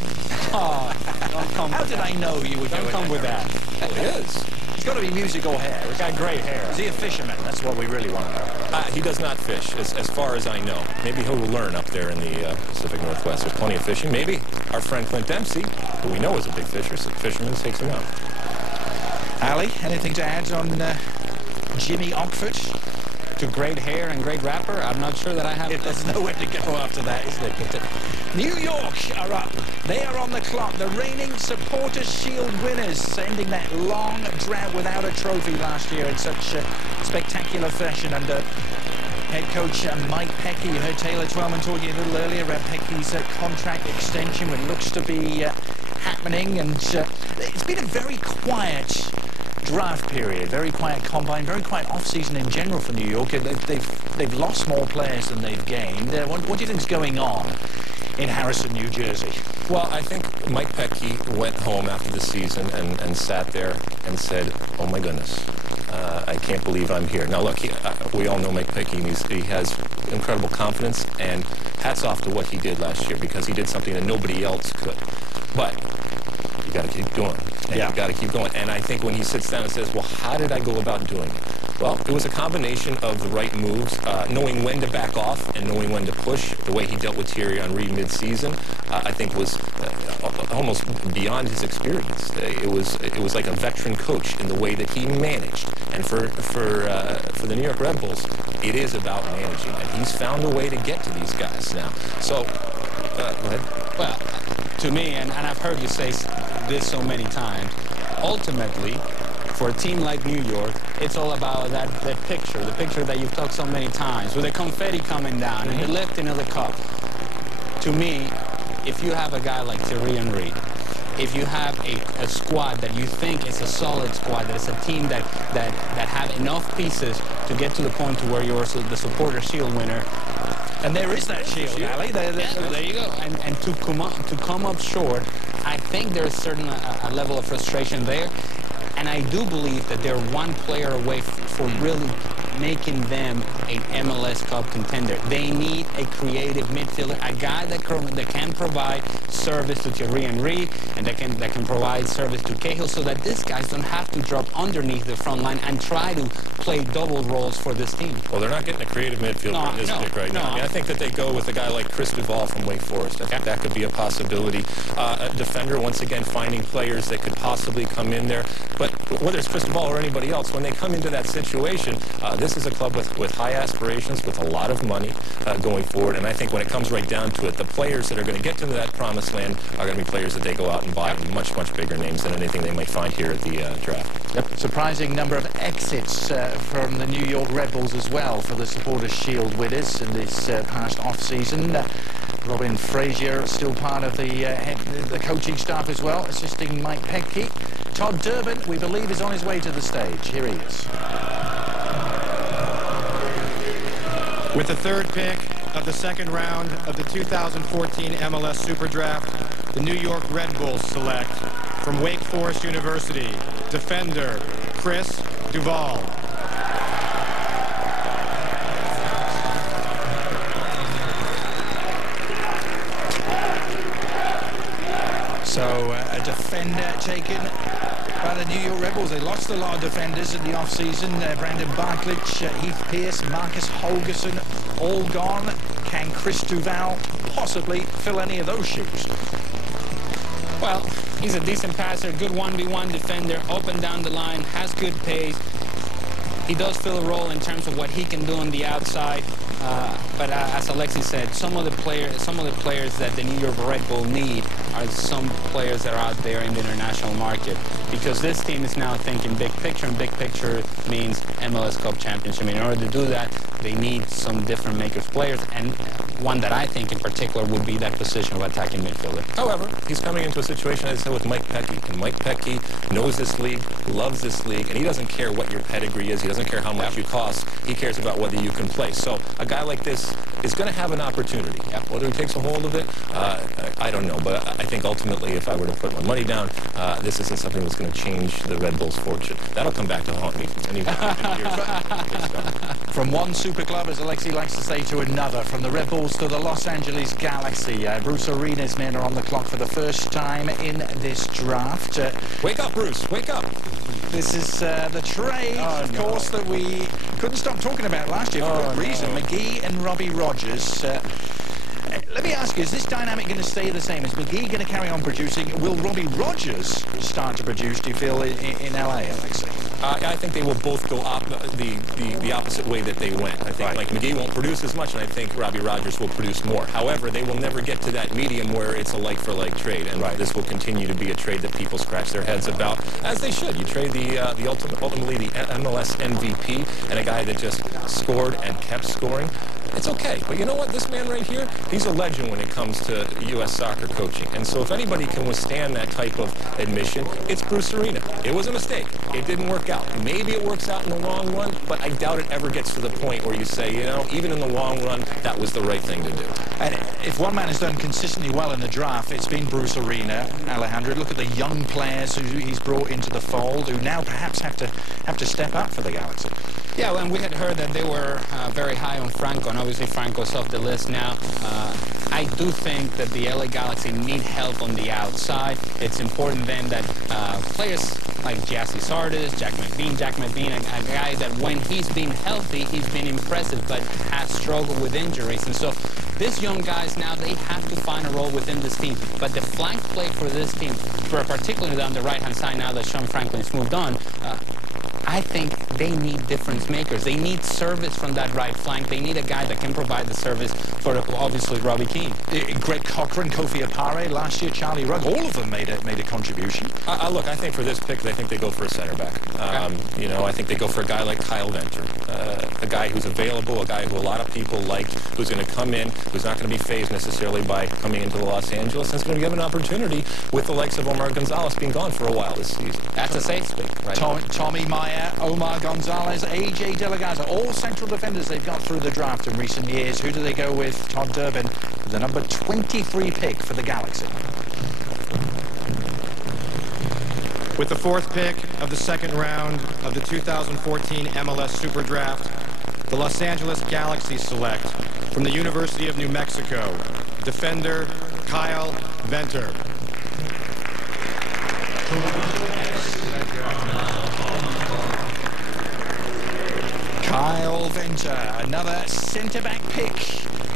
Oh, don't come How with did that. I know you would Don't go come with that. It is. It's got to be music or hair. He's got great hair. Is he a fisherman? That's what we really want to know. He does not fish, as far as I know. Maybe he'll learn up there in the Pacific Northwest. There's plenty of fishing. Maybe our friend Clint Dempsey, who we know is a big fisherman, takes him out. Ali, anything to add on Jimmy Ockford? to great hair and great rapper, I'm not sure that I have. There's nowhere to go after that, is there? But, New York are up. They are on the clock. The reigning Supporters' Shield winners, ending that long drought without a trophy last year in such spectacular fashion under head coach Mike Pecky. You heard Taylor Twellman talking a little earlier about Pecky's contract extension, which looks to be happening. And it's been a very quiet draft period, very quiet combine, very quiet off-season in general for New York. They've lost more players than they've gained. What do you think is going on in Harrison, New Jersey? Well, I think Mike Pecky went home after the season and sat there and said, oh my goodness, I can't believe I'm here. Now look, we all know Mike Pecky, and he has incredible confidence, and hats off to what he did last year, because he did something that nobody else could. But you got to keep doing it. And you got to keep going. And I think when he sits down and says, well, how did I go about doing it? Well, it was a combination of the right moves, knowing when to back off and knowing when to push. The way he dealt with Thierry Henry mid-season, I think was almost beyond his experience. It was like a veteran coach in the way that he managed. And for the New York Red Bulls, it is about managing. And he's found a way to get to these guys now. So, go ahead. Well, to me, and I've heard you say this so many times, ultimately, for a team like New York, it's all about that picture, the picture that you've talked so many times, with the confetti coming down and the lifting of the cup. To me, if you have a guy like Thierry Henry, if you have a squad that you think is a solid squad, that is a team that have enough pieces to get to the point to where you're the Supporters' Shield winner. And there is that shield, Ali. There you go. And to come up short, I think there's certain a level of frustration there. And I do believe that they're one player away for really making them an MLS Cup contender. They need a creative midfielder, a guy that can provide service to Thierry Henry and that can provide service to Cahill, so that these guys don't have to drop underneath the front line and try to play double roles for this team. Well, they're not getting a creative midfielder in this pick right now. I mean, I think that they go with a guy like Chris Duval from Wake Forest. I think that could be a possibility. A defender, once again, finding players that could possibly come in there. But whether it's Chris Duval or anybody else, when they come into that situation, this is a club with high aspirations, with a lot of money going forward. And I think when it comes right down to it, the players that are going to get to that promised land are going to be players that they go out and buy, much, much bigger names than anything they might find here at the draft. Yep. Surprising number of exits from the New York Red Bulls as well for the Supporters' Shield winners in this past off-season. Robin Frazier still part of the coaching staff as well, assisting Mike Pecky. Todd Durbin, we believe, is on his way to the stage. Here he is. With the third pick of the second round of the 2014 MLS Super Draft, the New York Red Bulls select from Wake Forest University, defender Chris Duval. So a defender taken by the New York Red Bulls. They lost a lot of defenders in the off-season. Brandon Barklage, Heath Pierce, Marcus Holgerson, all gone. Can Chris Duval possibly fill any of those shoes? Well, he's a decent passer, good 1v1 defender, up and down the line, has good pace. He does fill a role in terms of what he can do on the outside. But as Alexi said, some of the players that the New York Red Bull need are some players that are out there in the international market, because this team is now thinking big picture, and big picture means MLS Cup championship. In order to do that, they need some different makers players, and one that I think in particular would be that position of attacking midfielder. However, he's coming into a situation, as I said, with Mike Pecky. And Mike Pecky knows this league, loves this league, and he doesn't care what your pedigree is. He doesn't care how much you cost. He cares about whether you can play. So a guy like this is going to have an opportunity. Whether he takes a hold of it, I don't know. But I think ultimately, if I were to put my money down, this isn't something that's going to change the Red Bulls' fortune. That'll come back to haunt me many years. From one super club, as Alexi likes to say, to another. From the Red Bulls to the Los Angeles Galaxy. Bruce Arenas' men are on the clock for the first time in this draft. Wake up, Bruce. Wake up. This is the trade, of course, that we couldn't stop talking about last year for good reason. McGee and Robbie Rogers. Let me ask you, is this dynamic going to stay the same? Is McGee going to carry on producing? Will Robbie Rogers start to produce, do you feel, in LA, Alexi? I think they will both go the opposite way that they went. I think Mike McGee won't produce as much, and I think Robbie Rogers will produce more. However, they will never get to that medium where it's a like-for-like trade, and this will continue to be a trade that people scratch their heads about, as they should. You trade ultimately the MLS MVP and a guy that just scored and kept scoring. It's okay. But you know what? This man right here, he's a legend when it comes to U.S. soccer coaching. And so if anybody can withstand that type of admission, it's Bruce Arena. It was a mistake. It didn't work out. Maybe it works out in the long run, but I doubt it ever gets to the point where you say, you know, even in the long run, that was the right thing to do. And if one man has done consistently well in the draft, it's been Bruce Arena. Alejandro, look at the young players who he's brought into the fold, who now perhaps have to step up for the Galaxy. Yeah, and we had heard that they were very high on Franco, and obviously Franco's off the list now. I do think that the LA Galaxy need help on the outside. It's important then that players like Jassy Sardis, Jack McBean, a guy that when he's been healthy, he's been impressive, but has struggled with injuries. And so these young guys now, they have to find a role within this team. But the flank play for this team, particularly on the right-hand side now that Sean Franklin's moved on, I think they need difference makers. They need service from that right flank. They need a guy that can provide the service for, obviously, Robbie Keane. Greg Cochran, Kofi Apare, last year, Charlie Rugg, all of them made a contribution. Look, I think for this pick, I think they go for a center back. You know, I think they go for a guy like Kyle Venter, a guy who's available, a guy who a lot of people like, who's going to come in, who's not going to be phased necessarily by coming into the Los Angeles, and is going to give an opportunity with the likes of Omar Gonzalez being gone for a while this season. That's a safe pick, right? Tommy Meyer, Omar Gonzalez, AJ DeLaGaza, all central defenders they've got through the draft in recent years. Who do they go with? Todd Durbin, the number 23 pick for the Galaxy. With the fourth pick of the second round of the 2014 MLS Super Draft, the Los Angeles Galaxy select from the University of New Mexico, defender Kyle Venter. Kyle Venter, another centre-back pick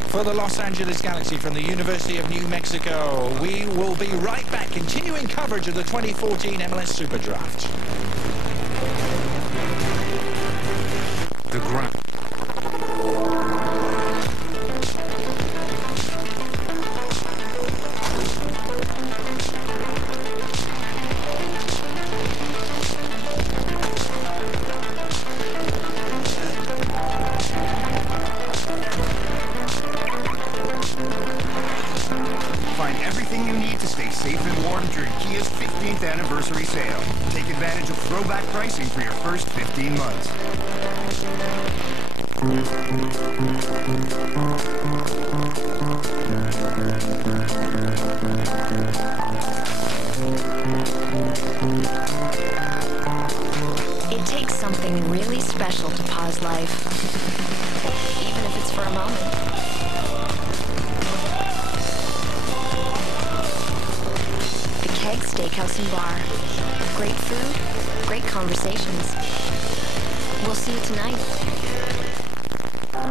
for the Los Angeles Galaxy from the University of New Mexico. We will be right back, continuing coverage of the 2014 MLS Super Draft. The ground. Find everything you need to stay safe and warm during Kia's 15th anniversary sale. Take advantage of throwback pricing for your first 15 months. It takes something really special to pause life, even if it's for a moment. The Keg Steakhouse and Bar. Great food, great conversations. We'll see you tonight.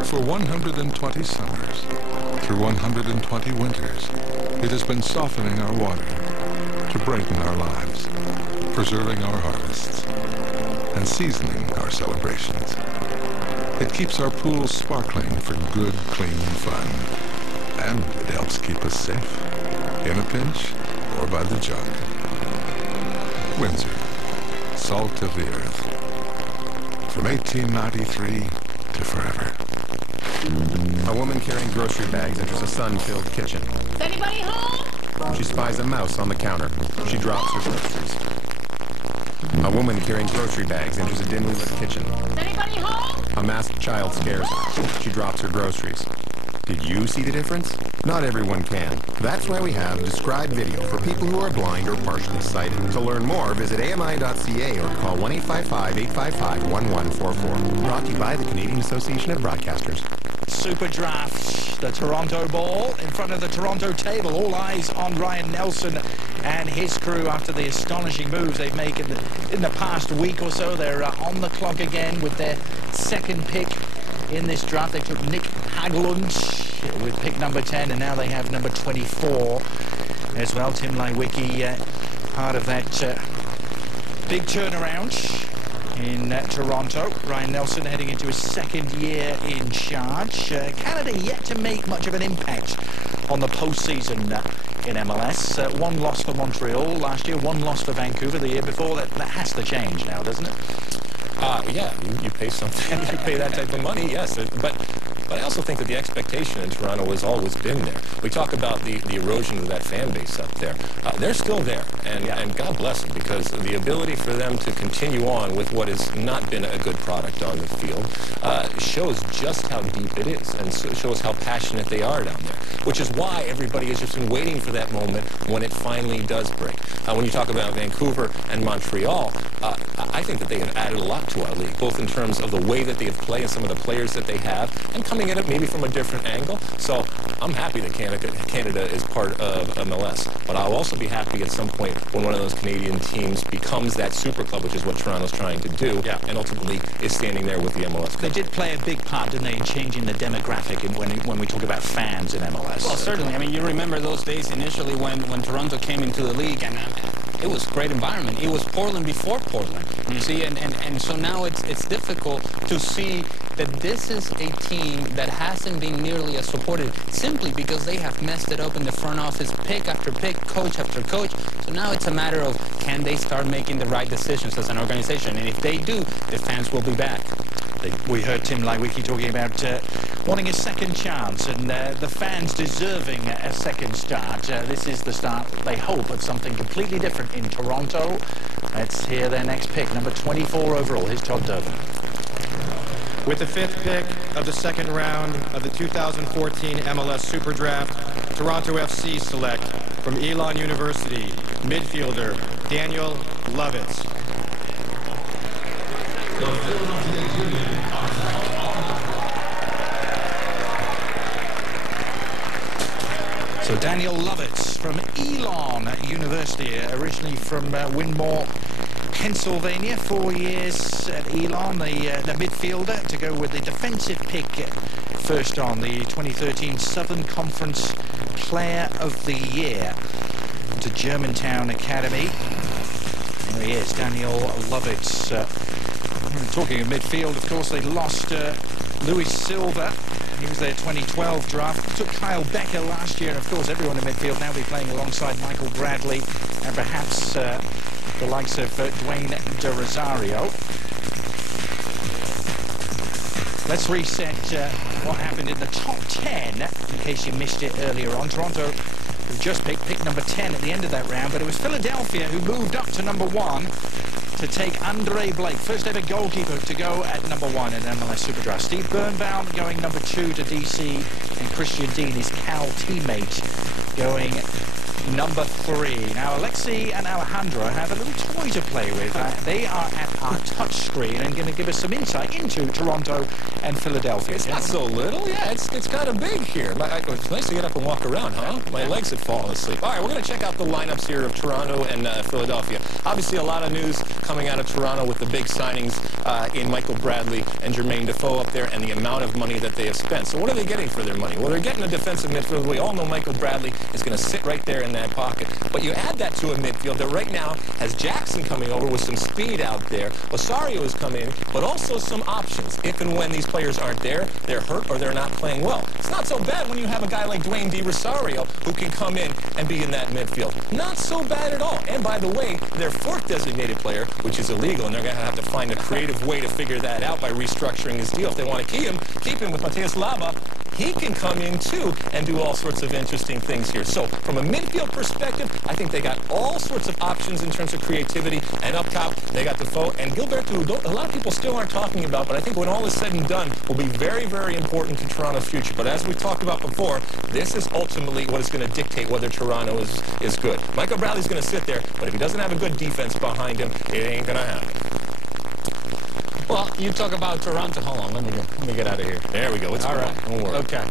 For 120 summers, through 120 winters, it has been softening our water to brighten our lives, preserving our harvests, and seasoning our celebrations. It keeps our pools sparkling for good, clean fun, and it helps keep us safe, in a pinch or by the jug. Windsor, salt of the earth, from 1893 to forever. A woman carrying grocery bags enters a sun-filled kitchen. Is anybody home? She spies a mouse on the counter. She drops her groceries. A woman carrying grocery bags enters a dimly lit kitchen. Is anybody home? A masked child scares her. She drops her groceries. Did you see the difference? Not everyone can. That's why we have described video for people who are blind or partially sighted. To learn more, visit AMI.ca or call 1-855-855-1144. Brought to you by the Canadian Association of Broadcasters. Super Draft, the Toronto ball in front of the Toronto table. All eyes on Ryan Nelson and his crew after the astonishing moves they've made in the past week or so. They're on the clock again with their second pick in this draft. They took Nick Haglund with pick number 10, and now they have number 24 as well. Tim Leiweke, part of that big turnaround in Toronto. Ryan Nelson heading into his second year in charge. Canada yet to make much of an impact on the postseason in MLS. One loss for Montreal last year, one loss for Vancouver the year before. That has to change now, doesn't it? Yeah, you pay something, you pay that type of money, yes. But I also think that the expectation in Toronto has always been there. We talk about the erosion of that fan base up there. They're still there, and God bless them, because the ability for them to continue on with what has not been a good product on the field shows just how deep it is, and shows how passionate they are down there, which is why everybody has just been waiting for that moment when it finally does break. When you talk about Vancouver and Montreal, I think that they have added a lot to our league, both in terms of the way that they have played and some of the players that they have, and coming at it maybe from a different angle. So I'm happy that Canada is part of MLS, but I'll also be happy at some point when one of those Canadian teams becomes that super club, which is what Toronto's trying to do, and ultimately is standing there with the MLS club. They did play a big part, didn't they, in changing the demographic when we talk about fans in MLS? Well, certainly. I mean, you remember those days initially when Toronto came into the league, and it was a great environment. It was Portland before Portland, you see, and so now it's difficult to see that this is a team that hasn't been nearly as supported simply because they have messed it up in the front office, pick after pick, coach after coach. So now it's a matter of, can they start making the right decisions as an organization? And if they do, the fans will be back. We heard Tim Leiweke talking about wanting a second chance, and the fans deserving a second start. This is the start, they hope, of something completely different in Toronto. Let's hear their next pick, number 24 overall. Here's Todd Durbin. With the fifth pick of the second round of the 2014 MLS Super Draft, Toronto FC select from Elon University midfielder Daniel Lovitz. So Daniel Lovitz from Elon University, originally from Winmore, Pennsylvania. 4 years at Elon, the midfielder, to go with the defensive pick first on the 2013 Southern Conference Player of the Year to Germantown Academy. There he is, Daniel Lovitz. Talking of midfield, of course, they lost Luis Silva. He was their 2012 draft. Took Kyle Becker last year, and of course, everyone in midfield now be playing alongside Michael Bradley and perhaps the likes of Dwayne De Rosario. Let's reset what happened in the top 10, in case you missed it earlier on. Toronto just picked number 10 at the end of that round, but it was Philadelphia who moved up to number 1 to take Andre Blake, first ever goalkeeper to go at number 1 in MLS Super Draft. Steve Birnbaum going number 2 to DC, and Christian Dean, his Cal teammate, going number 3. Now, Alexi and Alejandro have a little toy to play with. They are at our touch screen and going to give us some insight into Toronto and Philadelphia. It's not so little. Yeah, it's kind of big here. It's nice to get up and walk around, huh? My legs had fallen asleep. All right, we're going to check out the lineups here of Toronto and Philadelphia. Obviously, a lot of news coming out of Toronto with the big signings in Michael Bradley and Jermaine Defoe up there, and the amount of money that they have spent. So what are they getting for their money? Well, they're getting a defensive midfielder. We all know Michael Bradley is going to sit right there in that pocket. But you add that to a midfield that right now has Jackson coming over with some speed out there. Rosario is coming in, but also some options. If and when these players aren't there, they're hurt or they're not playing well. It's not so bad when you have a guy like Dwayne De Rosario who can come in and be in that midfield. Not so bad at all. And by the way, their fourth designated player, which is illegal, and they're going to have to find a creative way to figure that out by restructuring his deal. If they want to keep him with Mateus Lava, he can come in too and do all sorts of interesting things here. So from a midfield perspective, I think they got all sorts of options in terms of creativity. And up top, they got Defoe and Gilbert, who a lot of people still aren't talking about, but I think when all is said and done, will be very, very important to Toronto's future. But as we talked about before, this is ultimately what is going to dictate whether Toronto is good. Michael Bradley's going to sit there, but if he doesn't have a good defense behind him, it ain't going to happen. Well, you talk about Toronto. Hold on, let me get out of here. There we go. It's all right. Don't worry. Okay.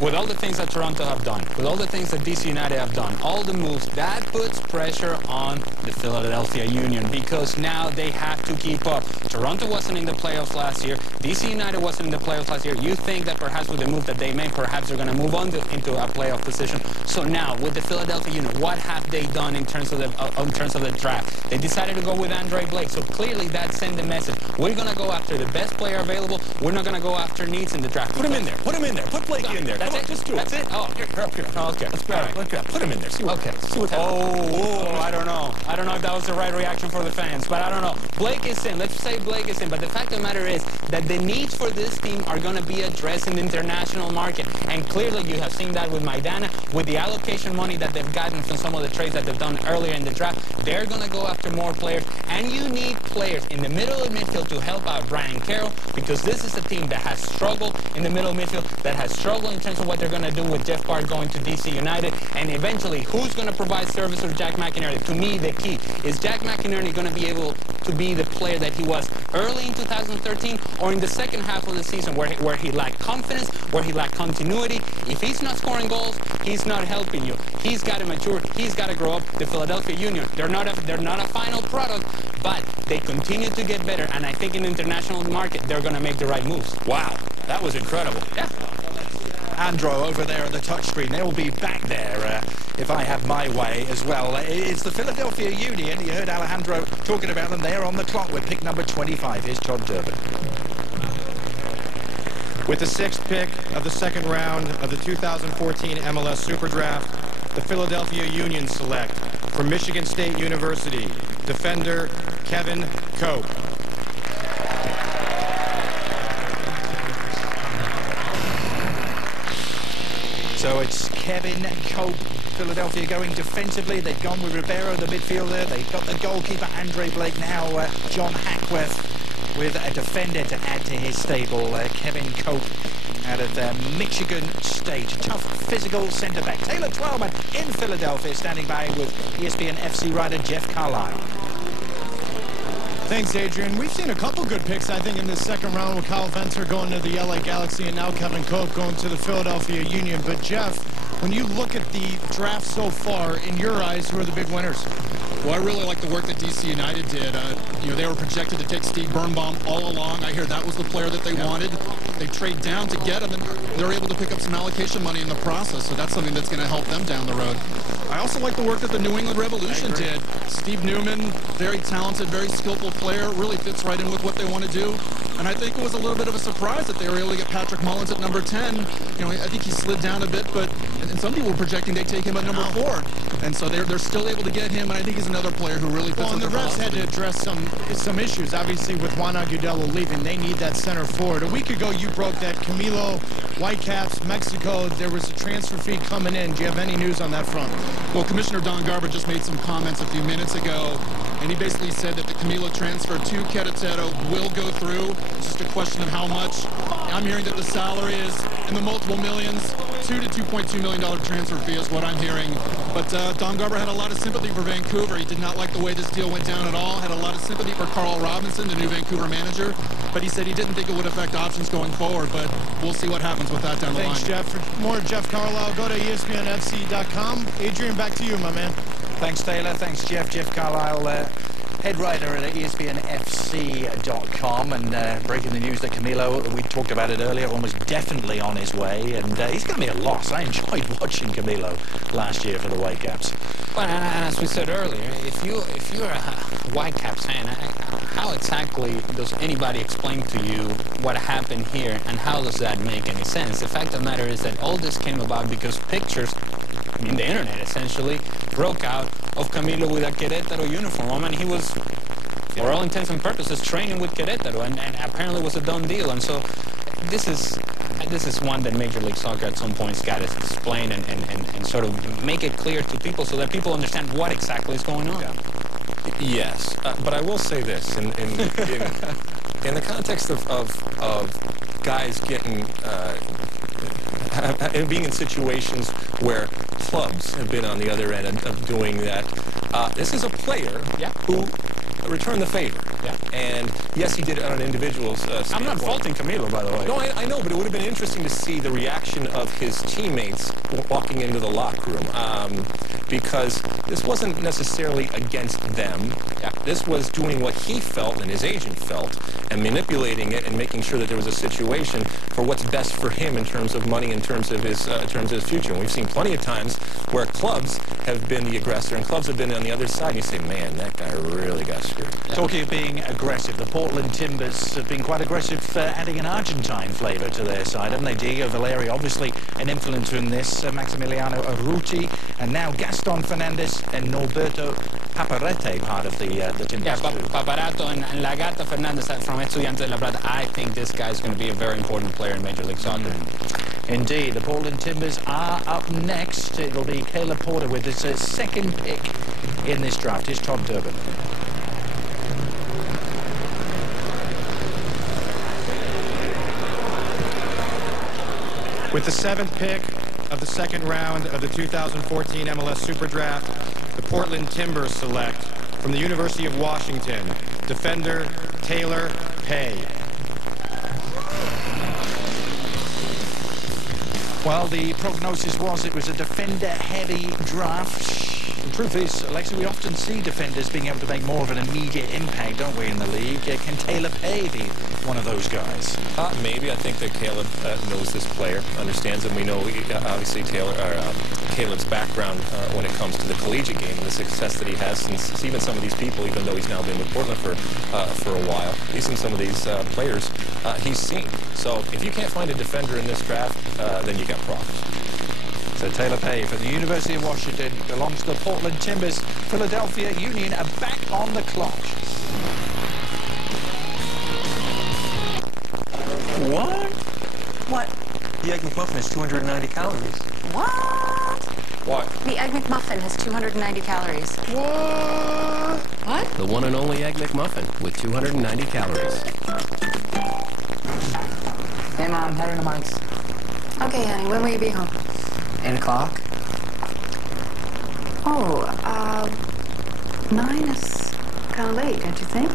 With all the things that Toronto have done, with all the things that DC United have done, all the moves, that puts pressure on the Philadelphia Union, because now they have to keep up. Toronto wasn't in the playoffs last year. DC United wasn't in the playoffs last year. You think that perhaps with the move that they made, perhaps they're going to move on into a playoff position. So now with the Philadelphia Union, what have they done in terms of the draft? They decided to go with Andre Blake. So clearly that sent the message. We're going to go after the best player available. We're not going to go after needs in the draft. Put him in there. Put him in there. Put Blake in there. That's it. Just do it. That's it. Oh, here. Oh, okay. Let's grab it. Put him in there. See what happens. I don't know. I don't know if that was the right reaction for the fans, but I don't know. Blake is in. Let's say Blake is in. But the fact of the matter is that the needs for this team are going to be addressed in the international market. And clearly you have seen that with Maidana, with the allocation money that they've gotten from some of the trades that they've done earlier in the draft. They're going to go after more players. And you need players in the middle of midfield to help out Brian Carroll, because this is a team that has struggled in the middle of midfield, that has struggled in terms of what they're going to do with Jeff Bart going to DC United. And eventually, who's going to provide service with Jack McInerney? To me, the key is Jack McInerney going to be able to be the player that he was early in 2013 or in the second half of the season where he lacked confidence, where he lacked continuity. If he's not scoring goals, he's not helping you. He's got to mature. He's got to grow up. The Philadelphia Union, they're not a final product, but they continue to get better. And I think in the international market, they're going to make the right moves. Wow, that was incredible. Yeah. Andro over there on the touchscreen. They will be back there if I have my way as well. It's the Philadelphia Union. You heard Alejandro talking about them. They're on the clock with pick number 25. Here's Todd Durbin. With the 6th pick of the second round of the 2014 MLS Super Draft, the Philadelphia Union select from Michigan State University, defender Kevin Cope. So it's Kevin Cope, Philadelphia going defensively. They've gone with Ribeiro, the midfielder. They've got the goalkeeper, Andre Blake. Now John Hackworth with a defender to add to his stable. Kevin Cope out of Michigan State. Tough, physical centre-back. Taylor Twelman in Philadelphia, standing by with ESPN FC writer Jeff Carlisle. Thanks, Adrian. We've seen a couple good picks, I think, in this second round with Kyle Venter going to the LA Galaxy and now Kevin Cope going to the Philadelphia Union. But, Jeff, when you look at the draft so far, in your eyes, who are the big winners? Well, I really like the work that DC United did. They were projected to take Steve Birnbaum all along. I hear that was the player that they wanted. They trade down to get him, and they're able to pick up some allocation money in the process, so that's something that's going to help them down the road. I also like the work that the New England Revolution did. Steve Newman, very talented, very skillful player, really fits right in with what they want to do. And I think it was a little bit of a surprise that they were able to get Patrick Mullins at number 10. I think he slid down a bit, but and some people were projecting they'd take him at number 4. And so they're still able to get him, and I think he's another player who really fits in their philosophy. And the refs had to address some issues. Obviously, with Juan Agudelo leaving, they need that center forward. A week ago, you broke that Camilo, Whitecaps, Mexico, there was a transfer fee coming in. Do you have any news on that front? Well, Commissioner Don Garber just made some comments a few minutes ago, and he basically said that the Camilo transfer to Querétaro will go through. It's just a question of how much. I'm hearing that the salary is in the multiple millions. $2 to $2.2 million transfer fee is what I'm hearing. But Don Garber had a lot of sympathy for Vancouver. He did not like the way this deal went down at all. Had a lot of sympathy for Carl Robinson, the new Vancouver manager. But he said he didn't think it would affect options going forward. But we'll see what happens with that down the line. Thanks, Jeff. For more Jeff Carlisle, go to ESPNFC.com. Adrian, back to you, my man. Thanks, Taylor. Thanks, Jeff. Jeff Carlisle, head writer at ESPNFC.com, and breaking the news that Camilo, we talked about it earlier, almost definitely on his way, and he's going to be a loss. I enjoyed watching Camilo last year for the Whitecaps. Well, and as we said earlier, if you're a Whitecaps fan, how exactly does anybody explain to you what happened here, and how does that make any sense? The fact of the matter is that all this came about because pictures in the internet essentially broke out of Camilo with a Querétaro uniform, and he was, for all intents and purposes, training with Querétaro, and apparently was a done deal. And so this is one that Major League Soccer at some point's got to explain and sort of make it clear to people so that people understand what exactly is going on. Yeah. Yes, but I will say this in the context of guys getting being in situations where clubs have been on the other end of doing that. This is a player who returned the favor. Yeah. And yes, he did it on an individual's standpoint. I'm not faulting Camilo, by the way. No, I know, but it would have been interesting to see the reaction of his teammates walking into the locker room. because this wasn't necessarily against them. This was doing what he felt and his agent felt and manipulating it and making sure that there was a situation for what's best for him in terms of money, in terms of his future. And we've seen plenty of times where clubs have been the aggressor and clubs have been on the other side. And you say, man, that guy really got screwed. Talking of being aggressive, the Portland Timbers have been quite aggressive, adding an Argentine flavour to their side, haven't they? Diego Valeri, obviously an influencer in this, Maximiliano Arruti, and now Gaston Fernandez and Norberto Paparete, part of the Timbers. Yeah, Paparato and La Gata Fernandez from Estudiantes de La Plata. I think this guy's going to be a very important player in Major League Soccer. Indeed, the Portland Timbers are up next. It'll be Caleb Porter with his second pick in this draft. Here's Todd Durbin. With the 7th pick of the second round of the 2014 MLS Super Draft, the Portland Timbers select from the University of Washington, defender Taylor Pay. Well, the prognosis was it was a defender-heavy draft. The truth is, Alexi, we often see defenders being able to make more of an immediate impact, don't we, in the league? Can Taylor Pay be one of those guys? Maybe. I think that Caleb knows this player, understands him. We know, obviously, Caleb's background when it comes to the collegiate game and the success that he has since even some of these people, even though he's now been with Portland for a while, he's seen some of these players he's seen. So if you can't find a defender in this draft, then you got problems. So Taylor Pay from the University of Washington belongs to the Portland Timbers. Philadelphia Union are back on the clock. What? What? The Egg McMuffin has 290 calories. What? What? The Egg McMuffin has 290 calories. What? What? The one and only Egg McMuffin with 290 calories. Hey, Mom, heading to Mike's. Okay, honey, when will you be home? 8 o'clock? Oh, 9 is kind of late, don't you think?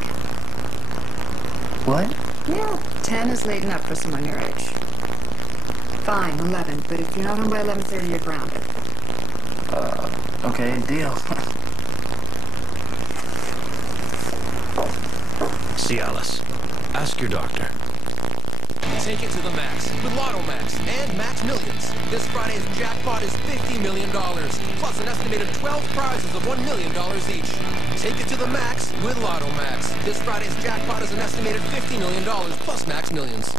What? Yeah, 10 is late enough for someone your age. Fine, 11, but if you're not home by 11:30, you're grounded. Okay, deal. Cialis. Ask your doctor. Take it to the max with Lotto Max and Max Millions. This Friday's jackpot is $50 million, plus an estimated 12 prizes of $1 million each. Take it to the max with Lotto Max. This Friday's jackpot is an estimated $50 million, plus Max Millions.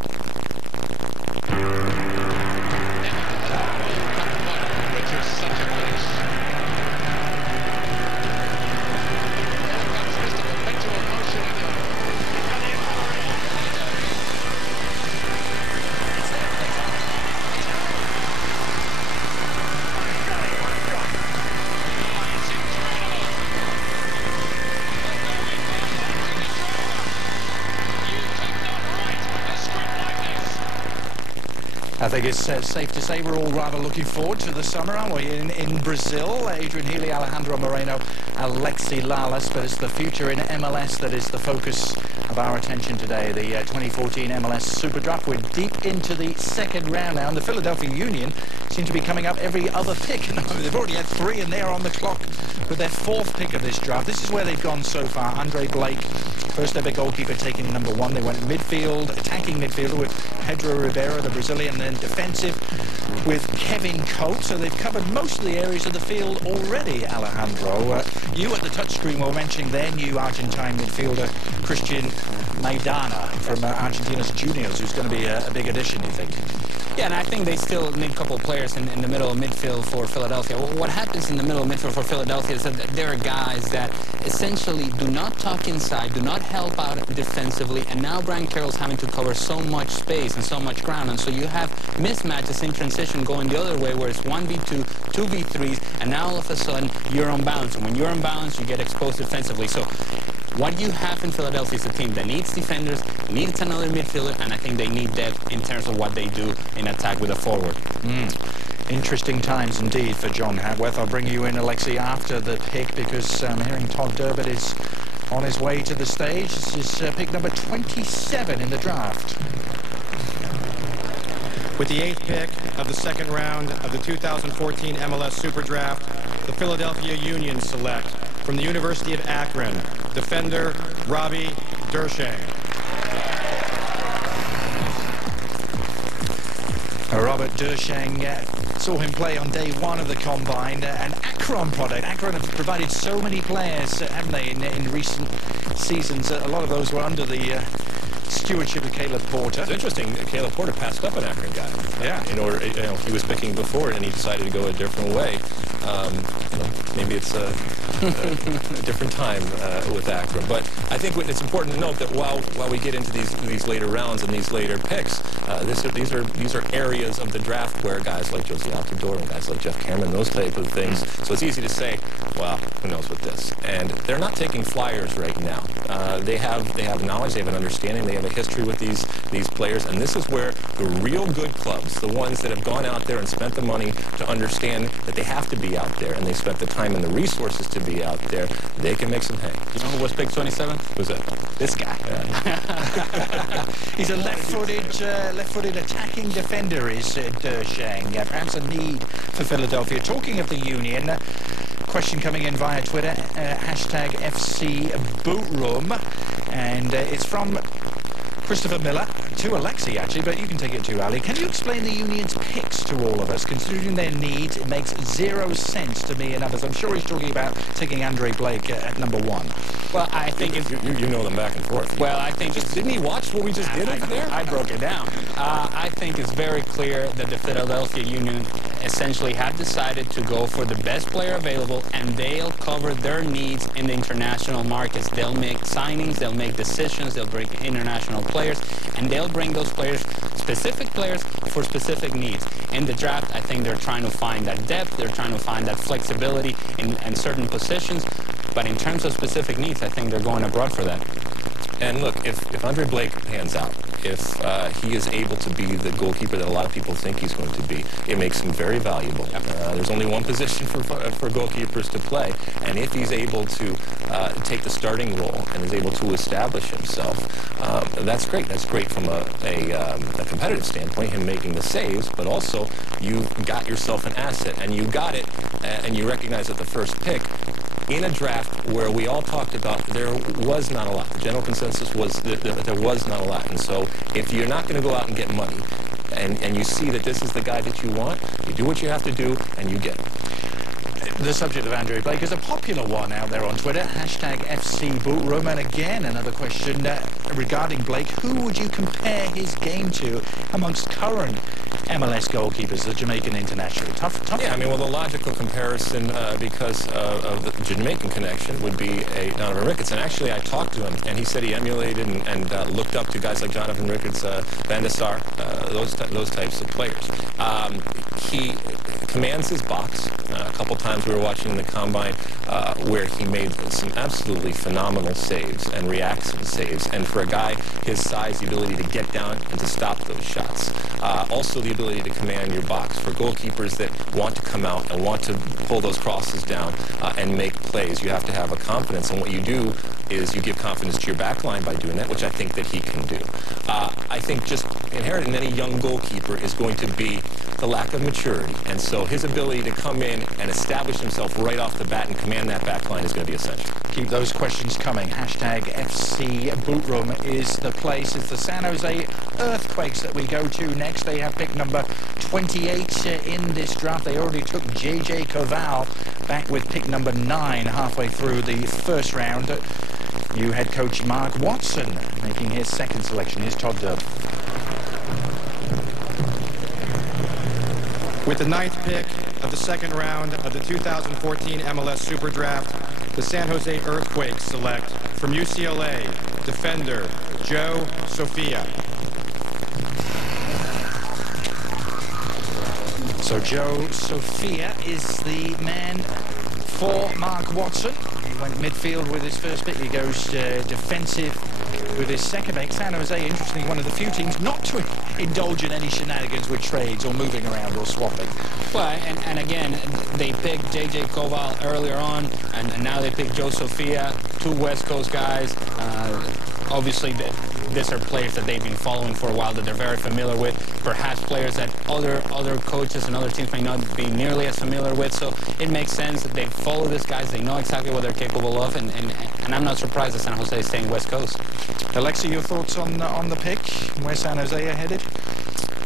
I think it's safe to say we're all rather looking forward to the summer, aren't we? In Brazil, Adrian Healy, Alejandro Moreno, Alexi Lalas, but it's the future in MLS that is the focus of our attention today. The 2014 MLS Super Draft. We're deep into the second round now, and the Philadelphia Union seem to be coming up every other pick. They've already had 3 and they're on the clock with their 4th pick of this draft. This is where they've gone so far. Andre Blake, first ever goalkeeper, taking number 1. They went midfield, attacking midfielder with Pedro Rivera, the Brazilian, then defensive with Kevin Cope. So they've covered most of the areas of the field already, Alejandro. You at the touchscreen were mentioning their new Argentine midfielder, Christian Maidana from Argentina's Juniors, who's going to be a big addition, you think? Yeah, and I think they still need a couple of players in the middle of midfield for Philadelphia. What happens in the middle of midfield for Philadelphia is that there are guys that essentially do not tuck inside, do not help out defensively, and now Brian Carroll's having to cover so much space and so much ground, and so you have mismatches in transition going the other way, where it's 1v2, 2v3s, and now all of a sudden you're on balance, and when you're on balance, you get exposed defensively. So what you have in Philadelphia is a team that needs defenders, needs another midfielder, and I think they need depth in terms of what they do in attack with a forward. Interesting times indeed for John Hadworth. I'll bring you in, Alexi, after the pick, because I'm hearing Todd Durbin is on his way to the stage. This is pick number 27 in the draft. With the 8th pick of the second round of the 2014 MLS Super Draft, the Philadelphia Union select from the University of Akron, defender Robbie Dershang. Robert Dershang, saw him play on day one of the Combine, an Akron product. Akron have provided so many players, haven't they, in recent seasons. A lot of those were under the stewardship of Caleb Porter. It's interesting, Caleb Porter passed up an Akron guy. Yeah. In order, he was picking before and he decided to go a different way. Maybe it's a different time with Akron. But I think it's important to note that while we get into these later rounds and these later picks, these are areas of the draft where guys like Josie Altidore and guys like Jeff Cameron, those type of things. So it's easy to say, well, who knows with this? And they're not taking flyers right now. They have knowledge, they have an understanding, they have a history with these players, and this is where the real good clubs, the ones that have gone out there and spent the money to understand that they have to be out there, and they spent the time and the resources to be out there, they can make some hay. You know who was picked 27th? Who's that? This guy. Yeah. He's a left-footed attacking defender, is Dershang. Perhaps a need for Philadelphia. Talking of the Union, question coming in via Twitter, hashtag FC Bootroom, and it's from Christopher Miller, to Alexi actually, but you can take it too, Ali. Can you explain the Union's picks to all of us? Considering their needs, it makes 0 sense to me and others. I'm sure he's talking about taking Andre Blake at number 1. Well, I think it's... You know them back and forth. Well, I think... Didn't he watch what we just did over there? I broke it down. I think it's very clear that the Philadelphia Union essentially have decided to go for the best player available, and they'll cover their needs in the international markets. They'll make signings, they'll make decisions, they'll bring international players, and they'll bring those players, specific players, for specific needs. In the draft, I think they're trying to find that depth, they're trying to find that flexibility in certain positions, but in terms of specific needs, I think they're going abroad for that. And look, if Andre Blake pans out, if he is able to be the goalkeeper that a lot of people think he's going to be, it makes him very valuable. There's only one position for goalkeepers to play, and if he's able to take the starting role and is able to establish himself, that's great. That's great from a competitive standpoint, him making the saves, but also you got yourself an asset, and you got it, and you recognize that the first pick in a draft where we all talked about there was not a lot. The general consensus was that there was not a lot. And so if you're not going to go out and get money and you see that this is the guy that you want, you do what you have to do and you get it. The subject of Andre Blake is a popular one out there on Twitter, hashtag FC Bootroom. And again, another question regarding Blake. Who would you compare his game to amongst current MLS goalkeepers, the Jamaican international? Tough. Yeah, I mean, well, the logical comparison, because of the Jamaican connection, would be a Donovan Ricketts. And actually, I talked to him, and he said he emulated and looked up to guys like Donovan Ricketts, Van der Sar, those types of players. He commands his box. A couple times we were watching the Combine where he made some absolutely phenomenal saves and reaction saves. And for a guy his size, the ability to get down and to stop those shots. Also the ability to command your box. For goalkeepers that want to come out and want to pull those crosses down and make plays, you have to have a confidence. And what you do is you give confidence to your back line by doing that, which I think that he can do. I think just inherent in any young goalkeeper is going to be the lack of maturity. And so his ability to come in and establish himself right off the bat and command that back line is going to be essential. Keep those questions coming. Hashtag FC Bootroom is the place. It's the San Jose Earthquakes that we go to next. They have pick number 28 in this draft. They already took J.J. Koval back with pick number 9 halfway through the first round. New head coach Mark Watson making his second selection. Here's Todd Dubb. With the 9th pick of the second round of the 2014 MLS Super Draft, the San Jose Earthquakes select from UCLA, defender Joe Sophia. So Joe Sophia is the man for Mark Watson. He went midfield with his first pick. He goes defensive with his second pick. San Jose, interestingly, one of the few teams not to indulge in any shenanigans with trades or moving around or swapping. Well, and again, they picked J.J. Koval earlier on, and now they picked Joe Sophia, two West Coast guys. Obviously, these are players that they've been following for a while, that they're very familiar with, perhaps players that other coaches and other teams may not be nearly as familiar with. So it makes sense that they follow these guys, they know exactly what they're capable of, and I'm not surprised that San Jose is staying West Coast. Alexa, your thoughts on the pick, where San Jose are headed?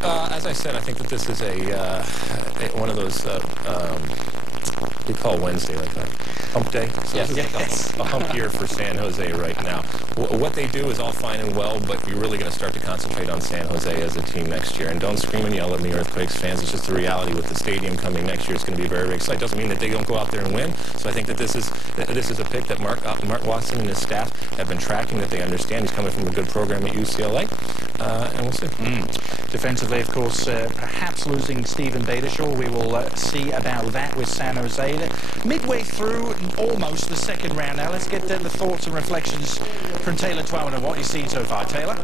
As I said, I think that this is one of those we call Wednesday like a hump day. So yes, this is like a hump year for San Jose right now. What they do is all fine and well, but you're really going to start to concentrate on San Jose as a team next year. And don't scream and yell at me, Earthquakes fans. It's just the reality with the stadium coming next year. It's going to be very, very exciting. Doesn't mean that they don't go out there and win. So I think that this is a pick that Mark Watson and his staff have been tracking, that they understand. He's coming from a good program at UCLA, and we'll see. Defensively, of course, perhaps losing Stephen Badeshaw. We will see about that with San Jose. Midway through almost the second round now, let's get the thoughts and reflections from Taylor Twellman on what you've seen so far. Taylor?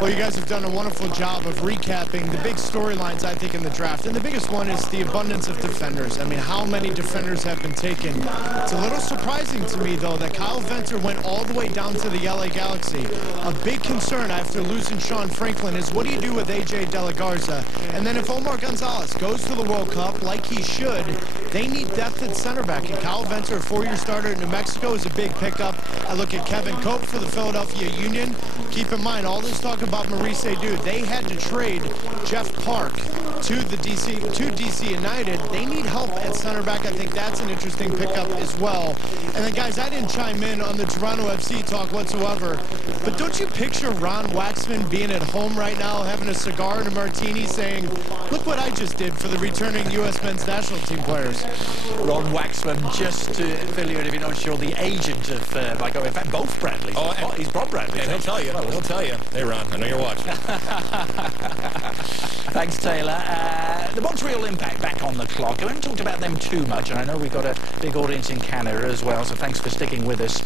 Well, you guys have done a wonderful job of recapping the big storylines, I think, in the draft. And the biggest one is the abundance of defenders. I mean, how many defenders have been taken? It's a little surprising to me, though, that Kyle Venter went all the way down to the LA Galaxy. A big concern after losing Sean Franklin is, what do you do with A.J. De La Garza? And then if Omar Gonzalez goes to the World Cup like he should, they need depth at center back. And Kyle Venter, a four-year starter at New Mexico, is a big pickup. I look at Kevin Cope for the Philadelphia Union. Keep in mind, all this talk about Maurice Edu, they had to trade Jeff Park to DC United. They need help at center back. I think that's an interesting pickup as well. And then, guys, I didn't chime in on the Toronto FC talk whatsoever, but don't you picture Ron Waxman being at home right now, having a cigar and a martini, saying, look what I just did for the returning U.S. men's national team players? Ron Waxman, just to fill you in if you're not sure, the agent of Michael. In fact, both Bradleys. Oh, he's Bob Bradley. And he'll tell you. He'll tell you. Hey, Ron, I know you're watching. Thanks, Taylor. The Montreal Impact back on the clock. I haven't talked about them too much, and I know we've got a big audience in Canada as well, so thanks for sticking with us.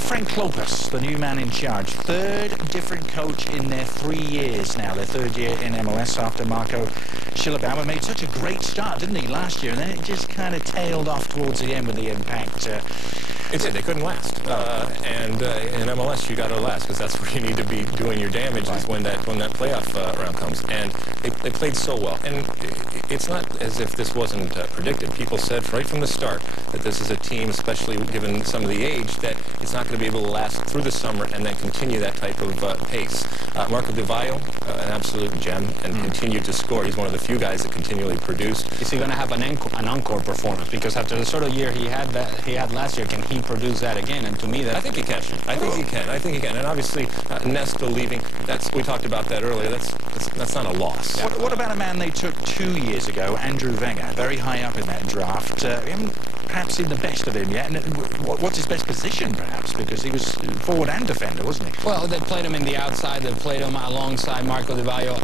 Frank Klopas, the new man in charge. Third different coach in their 3 years now. Their third year in MLS after Marco Schillebauer made such a great start, didn't he, last year? And then it just kind of tailed off towards the end with the Impact. It did. They couldn't last. And in MLS, you got to last, because that's where you need to be doing your damage, is when that playoff round comes. And they played so well. And it's not as if this wasn't predicted. People said right from the start that this is a team, especially given some of the age, that it's not going to be able to last through the summer and then continue that type of pace. Marco Di Vaio, an absolute gem, and continued to score. He's one of the few guys that continually produced. Is he going to have an encore performance? Because after the sort of year he had last year, can he produce that again? And to me, I think he can. I think he can. And obviously, Nesta leaving, we talked about that earlier. That's not a loss. What about a man they took 2 years ago, Andrew Wenger, very high up in that draft? We haven't perhaps seen the best of him yet. And what's his best position, perhaps? Because he was forward and defender, wasn't he? Well, they played him in the outside. They played him alongside Marco Di Vaio.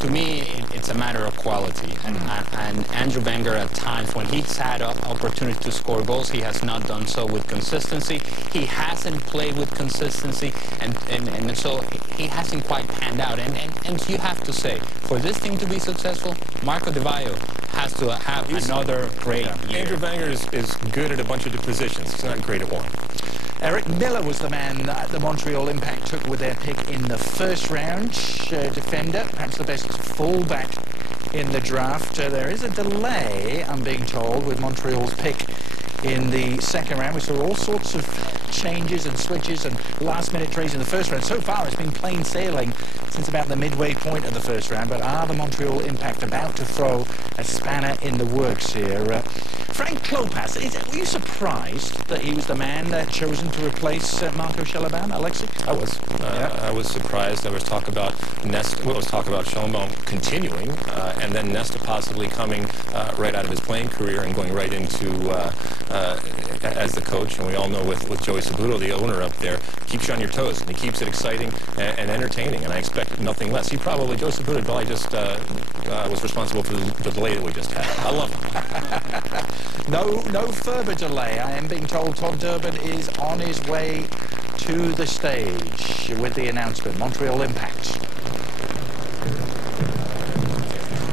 To me, it's a matter of quality. And Andrew Wenger, at times when he's had an opportunity to score goals, he has not done so with consistency. He hasn't played with consistency, and so he hasn't quite panned out. And you have to say, for this team to be successful, Marco Di Vaio has to have another great year. Andrew Wenger is good at a bunch of the positions. He's not great at one. Eric Miller was the man that the Montreal Impact took with their pick in the first round. Defender, perhaps the best fullback in the draft. There is a delay, I'm being told, with Montreal's pick in the second round. We saw all sorts of changes and switches and last-minute trades in the first round. So far, it's been plain sailing since about the midway point of the first round. But are the Montreal Impact about to throw a spanner in the works here? Frank Klopas, were you surprised that he was the man chosen to replace Marco Schillebauer, Alexi? I was. I was surprised. There was talk about Nesta. Well, there was talk about Schillebauer continuing, and then Nesta possibly coming right out of his playing career and going right into as the coach. And we all know with Joey Sabuto, the owner up there, keeps you on your toes, and he keeps it exciting and entertaining. And I expect nothing less. Joey Sabuto probably just was responsible for the delay that we just had. I love him. No further delay. I am being told Todd Durbin is on his way to the stage with the announcement. Montreal Impact.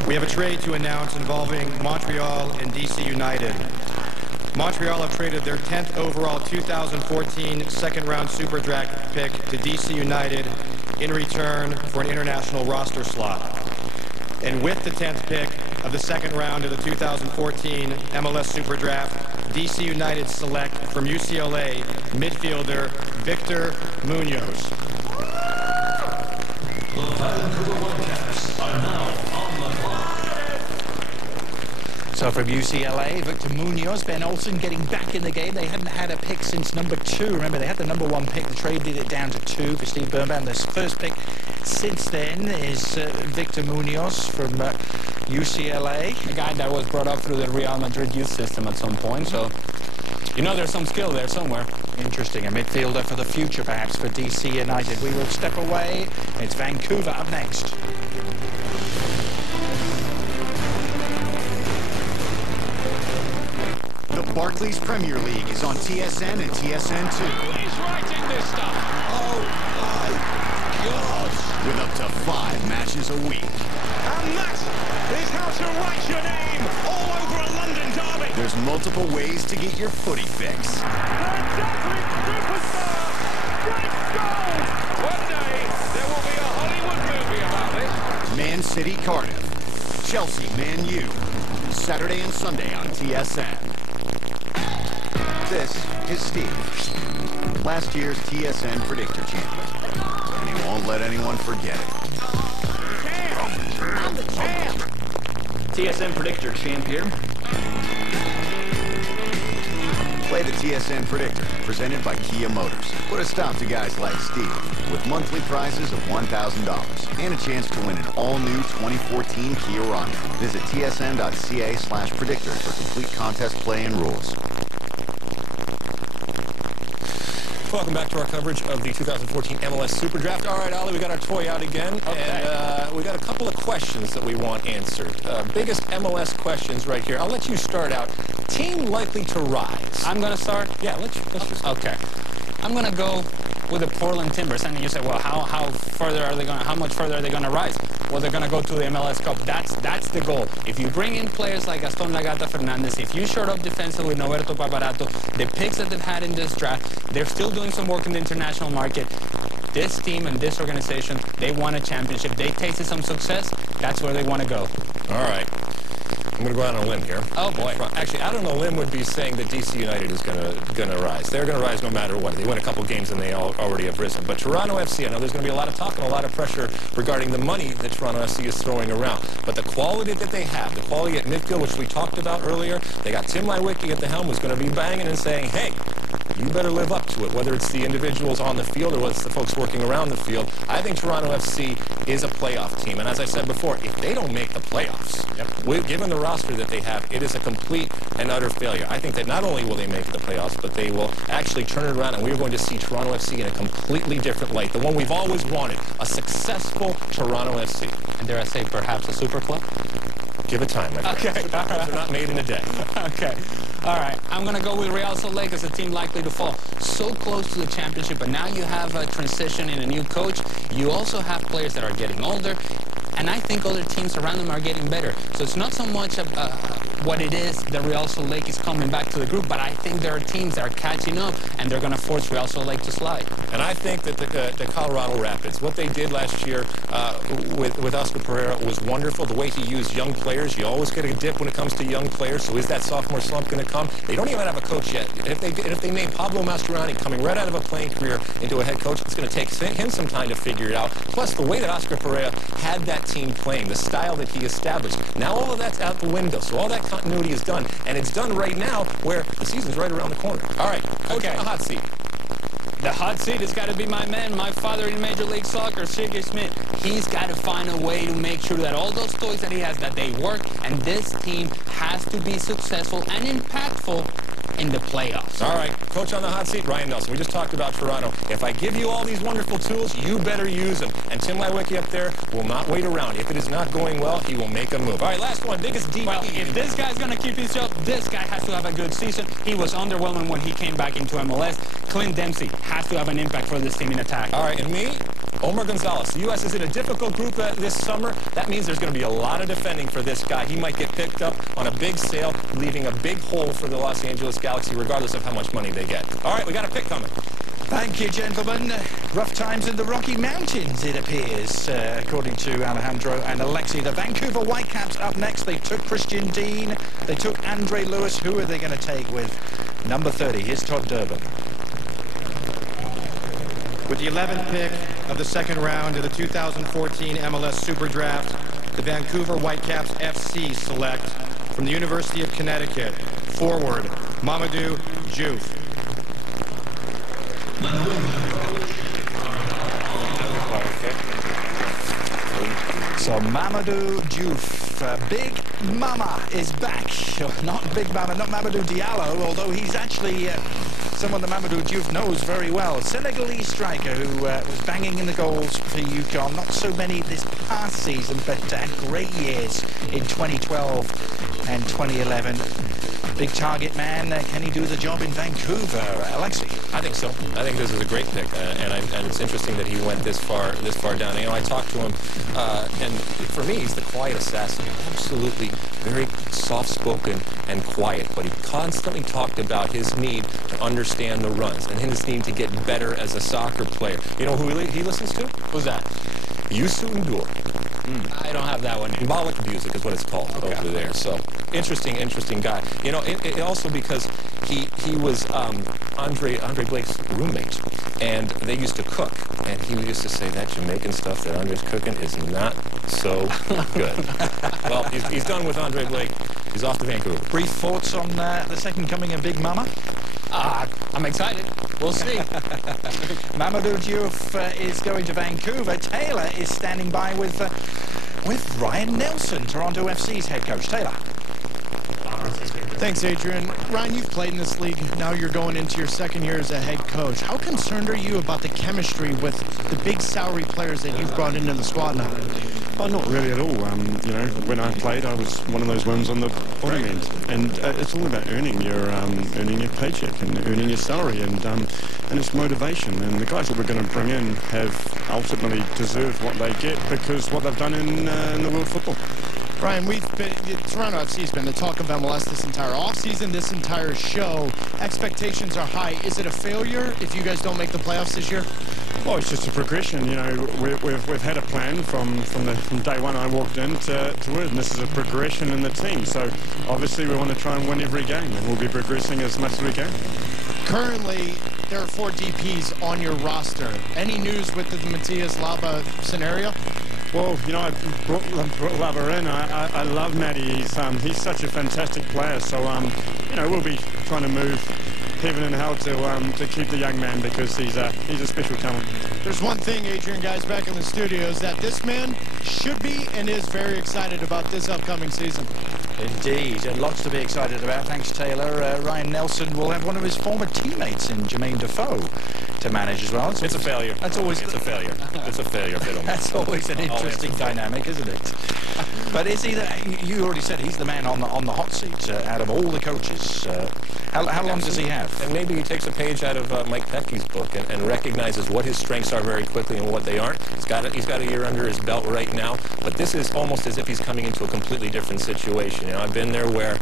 We have a trade to announce involving Montreal and DC United. Montreal have traded their 10th overall 2014 second-round Super Draft pick to DC United in return for an international roster slot. And with the 10th pick of the second round of the 2014 MLS Super Draft, DC United select from UCLA midfielder Victor Munoz. The Vancouver Whitecaps are now on the clock. So from UCLA, Victor Munoz, Ben Olsen getting back in the game. They hadn't had a pick since number 2. Remember, they had the number 1 pick. The trade did it down to 2 for Steve Birnbaum. This first pick since then is Victor Munoz from UCLA. A guy that was brought up through the Real Madrid youth system at some point, so you know there's some skill there somewhere. Interesting, a midfielder for the future perhaps for DC United. We will step away. It's Vancouver up next. The Barclays Premier League is on TSN and TSN2. He's writing this stuff. Oh my God! With up to 5 matches a week. And that is how to write your name all over a London derby. There's multiple ways to get your footy fix. Fantastic superstar! Great goal! One day there will be a Hollywood movie about this. Man City Cardiff. Chelsea Man U. Saturday and Sunday on TSN. This is Steve, last year's TSN Predictor champion, and he won't let anyone forget it. I'm the champ! TSN Predictor champ here. Play the TSN Predictor, presented by Kia Motors. Put a stop to guys like Steve, with monthly prizes of $1,000 and a chance to win an all-new 2014 Kia Rondo. Visit tsn.ca/predictor for complete contest play and rules. Welcome back to our coverage of the 2014 MLS Super Draft. All right, Ollie, we got our toy out again, and we got a couple of questions that we want answered. Biggest MLS questions right here. I'll let you start out. Team likely to rise. I'm going to start? Yeah, let's just... Okay. I'm going to go with the Portland Timbers. And you say, well, how much further are they going to rise? Well, they're going to go to the MLS Cup. That's the goal. If you bring in players like Gaston Lagata Fernandez, if you short up defensively Noberto Paparato, the picks that they've had in this draft, they're still doing some work in the international market. This team and this organization, they won a championship. They tasted some success. That's where they want to go. All right. I'm going to go out on a limb here. Oh, boy. Actually, out on a limb would be saying that DC United is going to rise. They're going to rise no matter what. They win a couple games and they already have risen. But Toronto FC, I know there's going to be a lot of talk and a lot of pressure regarding the money that Toronto FC is throwing around. But the quality that they have, the quality at midfield, which we talked about earlier, they got Tim Lewicki at the helm who's going to be banging and saying, hey, you better live up to it, whether it's the individuals on the field or whether it's the folks working around the field. I think Toronto FC is a playoff team. And as I said before, if they don't make the playoffs, given the roster that they have, it is a complete and utter failure. I think that not only will they make the playoffs, but they will actually turn it around, and we're going to see Toronto FC in a completely different light, the one we've always wanted, a successful Toronto FC. And dare I say, perhaps a super club? Give it time, my friend. Okay. They're not made in a day. Okay. All right. I'm going to go with Real Salt Lake as a team likely to fall. So close to the championship, but now you have a transition in a new coach. You also have players that are getting older, and I think other teams around them are getting better. So it's not so much what it is that Real Salt Lake is coming back to the group, but I think there are teams that are catching up, and they're going to force Real Salt Lake to slide. And I think that the Colorado Rapids, what they did last year with Oscar Pereira was wonderful. The way he used young players, you always get a dip when it comes to young players. So is that sophomore slump going to come? They don't even have a coach yet. If they made Pablo Mastroianni coming right out of a playing career into a head coach, it's going to take him some time to figure it out. Plus, the way that Oscar Pereira had that team playing, the style that he established, now all of that's out the window. So all that continuity is done, and it's done right now where the season's right around the corner. All right, coach on the hot seat. The hot seat has got to be my man, my father in Major League Soccer, Siggy Smith. He's got to find a way to make sure that all those toys that he has, that they work, and this team has to be successful and impactful in the playoffs. All right, coach on the hot seat, Ryan Nelson. We just talked about Toronto. If I give you all these wonderful tools, you better use them. And Tim Lewicki up there will not wait around. If it is not going well, he will make a move. All right, last one, biggest DP. Well, if this guy's going to keep his job, this guy has to have a good season. He was underwhelming when he came back into MLS. Clint Dempsey has to have an impact for this team in attack. All right, and me, Omar Gonzalez. The U.S. is in a difficult group this summer. That means there's going to be a lot of defending for this guy. He might get picked up on a big sale, leaving a big hole for the Los Angeles Galaxy, regardless of how much money they get. All right, we got a pick coming. Thank you, gentlemen. Rough times in the Rocky Mountains, it appears, according to Alejandro and Alexi. The Vancouver Whitecaps up next. They took Christian Dean. They took Andre Lewis. Who are they going to take with number 30? Here's Todd Durbin. With the 11th pick of the second round of the 2014 MLS Super Draft, the Vancouver Whitecaps FC select from the University of Connecticut, forward Mamadou Diouf. So Mamadou Diouf, Big Mama is back. Not Big Mama, not Mamadou Diallo, although he's actually someone that Mamadou Diouf knows very well. Senegalese striker who was banging in the goals for UConn. Not so many this past season, but great years in 2012 and 2011. Big target man. Can he do the job in Vancouver? Alexi? I think so. I think this is a great pick, and it's interesting that he went this far down. You know, I talked to him, and for me, he's the quiet assassin. Absolutely very soft-spoken and quiet, but he constantly talked about his need to understand the runs and his need to get better as a soccer player. You know who he listens to? Who's that? Youssou N'Dour. I don't have that one. Symbolic music is what it's called over there. So interesting guy. You know, it also because he was Andre Blake's roommate, and they used to cook, and he used to say that Jamaican stuff that Andre's cooking is not so good. Well, he's done with Andre Blake. He's off to Vancouver. Brief thoughts on the second coming of Big Mama? I'm excited. We'll see. Mamadou Diouf is going to Vancouver. Taylor is standing by with Ryan Nelson, Toronto FC's head coach. Taylor. Thanks, Adrian. Ryan, you've played in this league. Now you're going into your second year as a head coach. How concerned are you about the chemistry with the big salary players that you've brought into the squad now? Oh, not really at all. You know, when I played, I was one of those ones on the bottom end, and it's all about earning your paycheck and earning your salary, and it's motivation. And the guys that we're going to bring in have ultimately deserved what they get because what they've done in the world football. Brian, Toronto FC has been the talk of MLS this entire offseason, this entire show. Expectations are high. Is it a failure if you guys don't make the playoffs this year? Well, it's just a progression. You know, we've had a plan from day one I walked in to win, and this is a progression in the team. So obviously we want to try and win every game, and we'll be progressing as much as we can. Currently, there are 4 DPs on your roster. Any news with the Matias Laba scenario? Well, you know, I brought Laba in. I love Matty. He's such a fantastic player. So, you know, we'll be trying to move heaven and hell to keep the young man because he's a special talent. There's one thing, Adrian, guys, back in the studio, is that this man should be and is very excited about this upcoming season. Indeed, and lots to be excited about. Thanks, Taylor. Ryan Nelson will have one of his former teammates in Jermaine Defoe to manage as well. It's a failure. It's a failure. It's a failure. That's always an interesting dynamic, isn't it? But is he you already said he's the man on the hot seat out of all the coaches. How long does he have? And maybe he takes a page out of Mike Petke's book and recognizes what his strengths are very quickly and what they aren't. He's got a year under his belt right now, but this is almost as if he's coming into a completely different situation. You know, I've been there where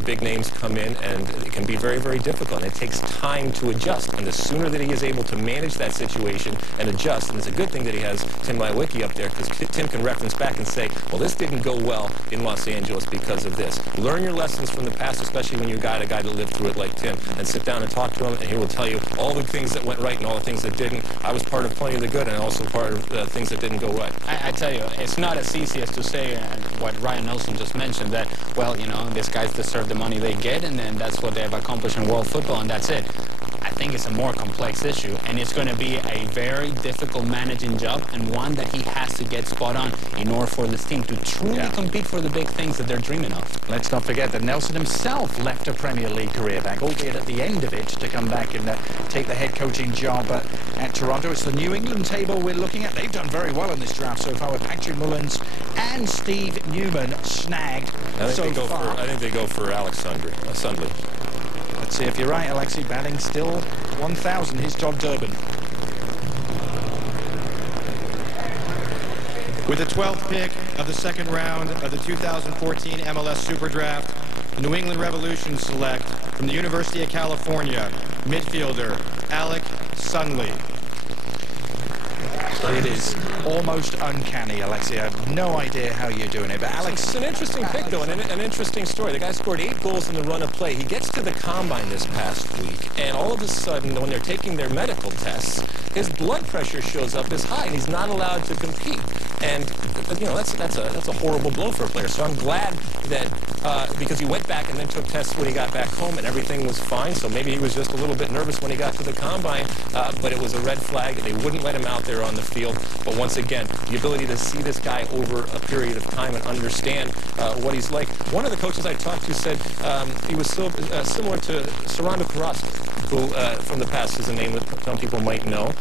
big names come in and it can be very, very difficult, and it takes time to adjust. And the sooner that he is able to manage that situation and adjust, and it's a good thing that he has Tim Maiwicki up there because Tim can reference back and say, well, this didn't go well in Los Angeles because of this. Learn your lessons from the past, especially when you got a guy that lived through it like Tim, and sit down and talk to him, and he will tell you all the things that went right and all the things that didn't. I was part of plenty of the good and also part of the things that didn't go right. I tell you, it's not as easy as to say what Ryan Nelson just mentioned, that, well, you know, these guys deserve the money they get, and then that's what they've accomplished in world football, and that's it. I think it's a more complex issue, and it's going to be a very difficult managing job, and one that he has to get spot on in order for this team to truly compete for the big things that they're dreaming of. Let's not forget that Nelson himself left a Premier League career back, albeit at the end of it, to come back and take the head coaching job at Toronto. It's the New England table we're looking at. They've done very well in this draft so far with Patrick Mullins and Steve Newman snagged so far. I think they go for Alex Sundley. Let's see if you're right, Alexi. Batting still 1,000. Here's Todd Durbin. With the 12th pick of the second round of the 2014 MLS Super Draft, the New England Revolution select from the University of California, midfielder Alec Sunley. It is almost uncanny, Alexi. I have no idea how you're doing it, but Alex... It's an interesting pick, though, and an interesting story. The guy scored 8 goals in the run of play. He gets to the combine this past week, and all of a sudden, when they're taking their medical tests, his blood pressure shows up as high, and he's not allowed to compete. And, you know, that's a horrible blow for a player. So I'm glad that, because he went back and then took tests when he got back home, and everything was fine. So maybe he was just a little bit nervous when he got to the combine, but it was a red flag. They wouldn't let him out there on the field. But once again, the ability to see this guy over a period of time and understand what he's like. One of the coaches I talked to said he was so similar to Serrano Carrasco, who from the past is a name that some people might know.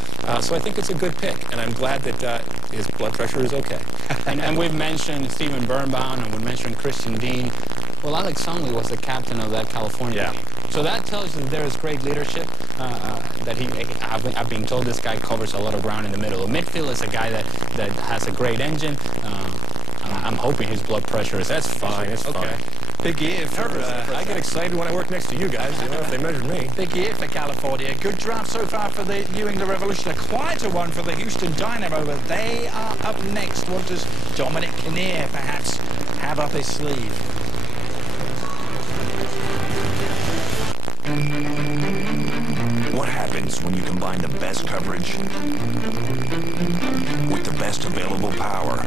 So I think it's a good pick, and I'm glad that his blood pressure is okay. and we've mentioned Steven Birnbaum, and we mentioned Christian Dean. Well, Alex Sunley was the captain of that California team. So that tells you that there is great leadership, that I've been told this guy covers a lot of ground in the middle. Midfield is a guy that has a great engine. I'm hoping his blood pressure is... That's fine, it's fine. Big year for... I get excited when I work next to you guys, you know, if they measure me. Big year for California. Good draft so far for the New England Revolution. A quieter one for the Houston Dynamo, but they are up next. What does Dominic Kinnear perhaps have up his sleeve? What happens when you combine the best coverage with the best available power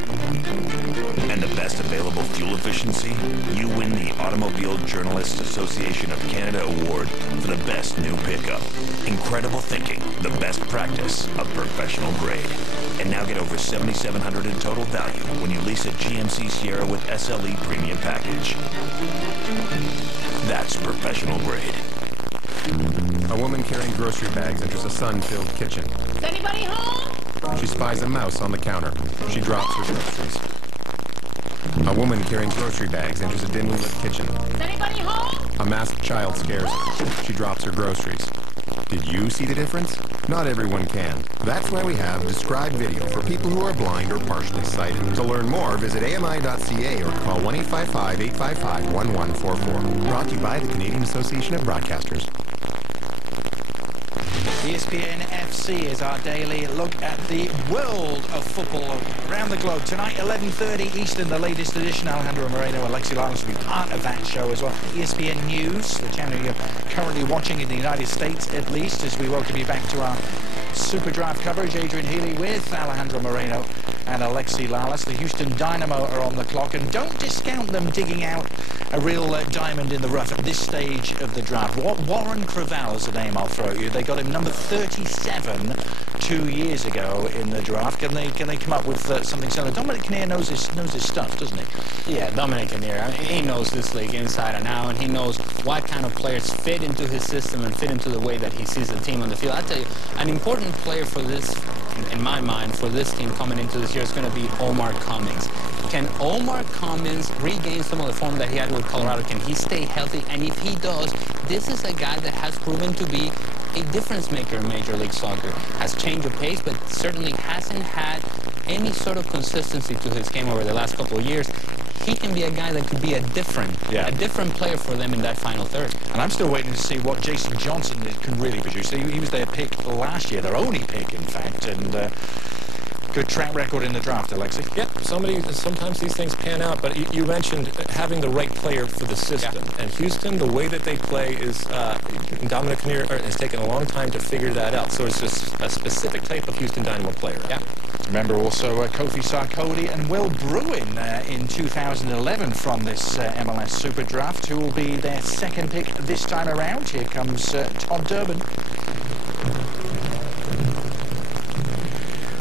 and the best available fuel efficiency? You win the Automobile Journalists Association of Canada Award for the best new pickup. Incredible thinking, the best practice of professional grade. And now get over $7,700 in total value when you lease a GMC Sierra with SLE Premium Package. That's professional grade. A woman carrying grocery bags enters a sun-filled kitchen. Is anybody home? She spies a mouse on the counter. She drops her groceries. A woman carrying grocery bags enters a dimly lit kitchen. Is anybody home? A masked child scares her. She drops her groceries. Did you see the difference? Not everyone can. That's why we have described video for people who are blind or partially sighted. To learn more, visit AMI.ca or call 1-855-855-1144. Brought to you by the Canadian Association of Broadcasters. ESPN FC is our daily look at the world of football around the globe. Tonight, 11:30 Eastern, the latest edition. Alejandro Moreno and Alexi Lalas will be part of that show as well. ESPN News, the channel you're currently watching in the United States at least, as we welcome you back to our Super Draft coverage. Adrian Healy with Alejandro Moreno and Alexi Lalas. The Houston Dynamo are on the clock, and don't discount them digging out a real diamond in the rough at this stage of the draft. Warren Creavalle is a name I'll throw at you. They got him number 37 2 years ago in the draft. Can they come up with something similar? Dominic Kinnear knows his stuff, doesn't he? Yeah, Dominic Kinnear. I mean, he knows this league inside and out, and he knows what kind of players fit into his system and fit into the way that he sees the team on the field. I tell you, an important player for this, in my mind, for this team coming into this year is going to be Omar Cummings. Can Omar Cummings regain some of the form that he had with Colorado? Can he stay healthy? And if he does, this is a guy that has proven to be a difference maker in Major League Soccer. Has changed the pace, but certainly hasn't had any sort of consistency to his game over the last couple of years. He can be a guy that could be a different player for them in that final third. And I'm still waiting to see what Jason Johnson can really produce. He was their pick last year, their only pick, in fact, and good track record in the draft, Alexi. Yep, sometimes these things pan out, but you mentioned having the right player for the system. Yeah. And Houston, the way that they play is, Dominic Kinnear has taken a long time to figure that out. So it's just a specific type of Houston Dynamo player. Yeah. Remember also Kofi Sarkodie and Will Bruin in 2011 from this MLS Super Draft, who will be their second pick this time around. Here comes Todd Durbin.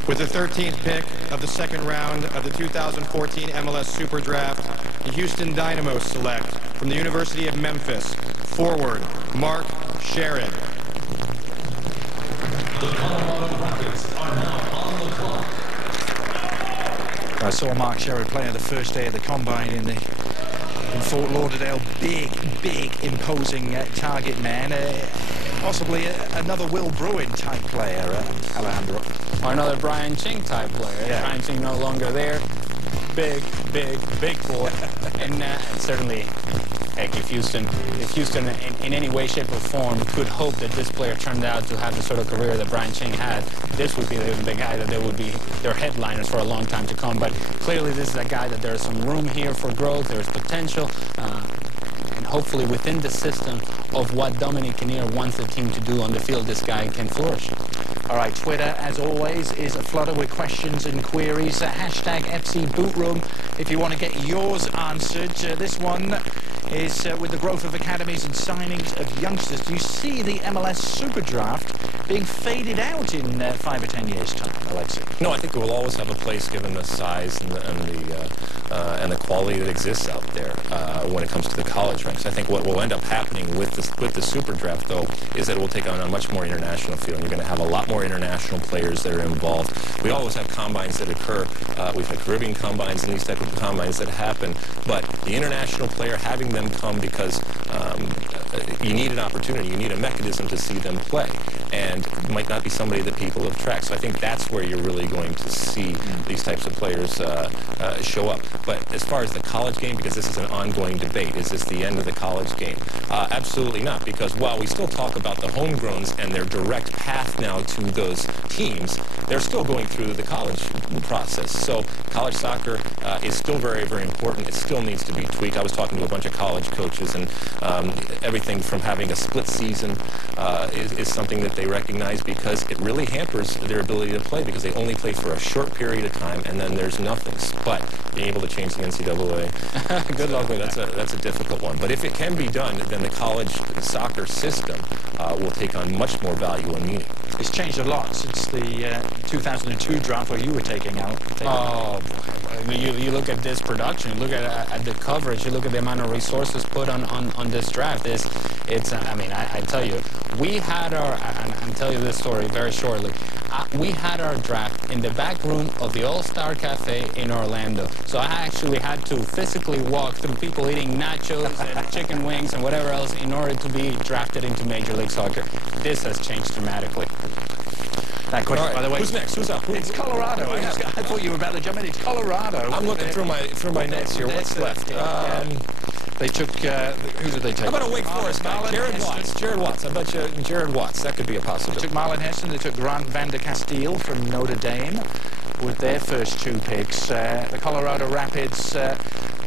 With the 13th pick of the second round of the 2014 MLS Super Draft, the Houston Dynamo select from the University of Memphis, forward Mark Sherrod. The Colorado Rapids are now on the clock. I saw Mark Sherrod play on the first day of the Combine in Fort Lauderdale. Big, imposing target man. Possibly another Will Bruin type player, Alejandro. Or another Brian Ching type player. Yeah. Brian Ching no longer there. Big boy. and certainly, heck, if Houston in any way, shape, or form could hope that this player turned out to have the sort of career that Brian Ching had, this would be the guy that they would be their headliners for a long time to come. But clearly, this is a guy that there's some room here for growth. There's potential. And hopefully within the system of what Dominic Kinnear wants the team to do on the field, this guy can flourish. All right, Twitter, as always, is aflutter with questions and queries. Hashtag FC Bootroom if you want to get yours answered. This one is with the growth of academies and signings of youngsters. Do you see the MLS Super Draft being faded out in 5 or 10 years' time, Alexei? No, I think it will always have a place given the size and the quality that exists out there when it comes to the college ranks. I think what will end up happening with the Super Draft, though, is that it will take on a much more international feel. You're going to have a lot more international players that are involved. We always have combines that occur. We've had Caribbean combines and these type of combines that happen. But the international player, having them come because you need an opportunity, you need a mechanism to see them play. And it might not be somebody that people have tracked. So I think that's where you're really going to see these types of players show up. But as far as the college game, because this is an ongoing debate, is this the end of the college game? Absolutely not, because while we still talk about the homegrowns and their direct path now to those teams, they're still going through the college process. So college soccer is still very, very important. It still needs to be tweaked. I was talking to a bunch of college coaches, and everything from having a split season is something that they recognize because it really hampers their ability to play because they only play for a short period of time and then there's nothing. But being able to change the NCAA, good luck with that. That's a difficult one. But if it can be done, then the college soccer system will take on much more value and meaning. It's changed a lot since the 2002 draft where you were taking out. Oh, boy. You look at this production, you look at the coverage, you look at the amount of resources put on this draft. I mean, I tell you, we had I'm telling you this story very shortly. We had our draft in the back room of the All-Star Cafe in Orlando. So I actually had to physically walk through people eating nachos and chicken wings and whatever else in order to be drafted into Major League Soccer. This has changed dramatically. That question, right, by the way. Who's next? Who's up? It's Colorado. I thought you were about to jump in. It's Colorado. I'm looking through my notes here. What's left? They took, who did they take? How about a Wake Forest guy? Jared Watts. I bet you Jared Watts. That could be a possibility. They took Marlon Heston. They took Grant Van der Castile from Notre Dame with their first 2 picks. The Colorado Rapids,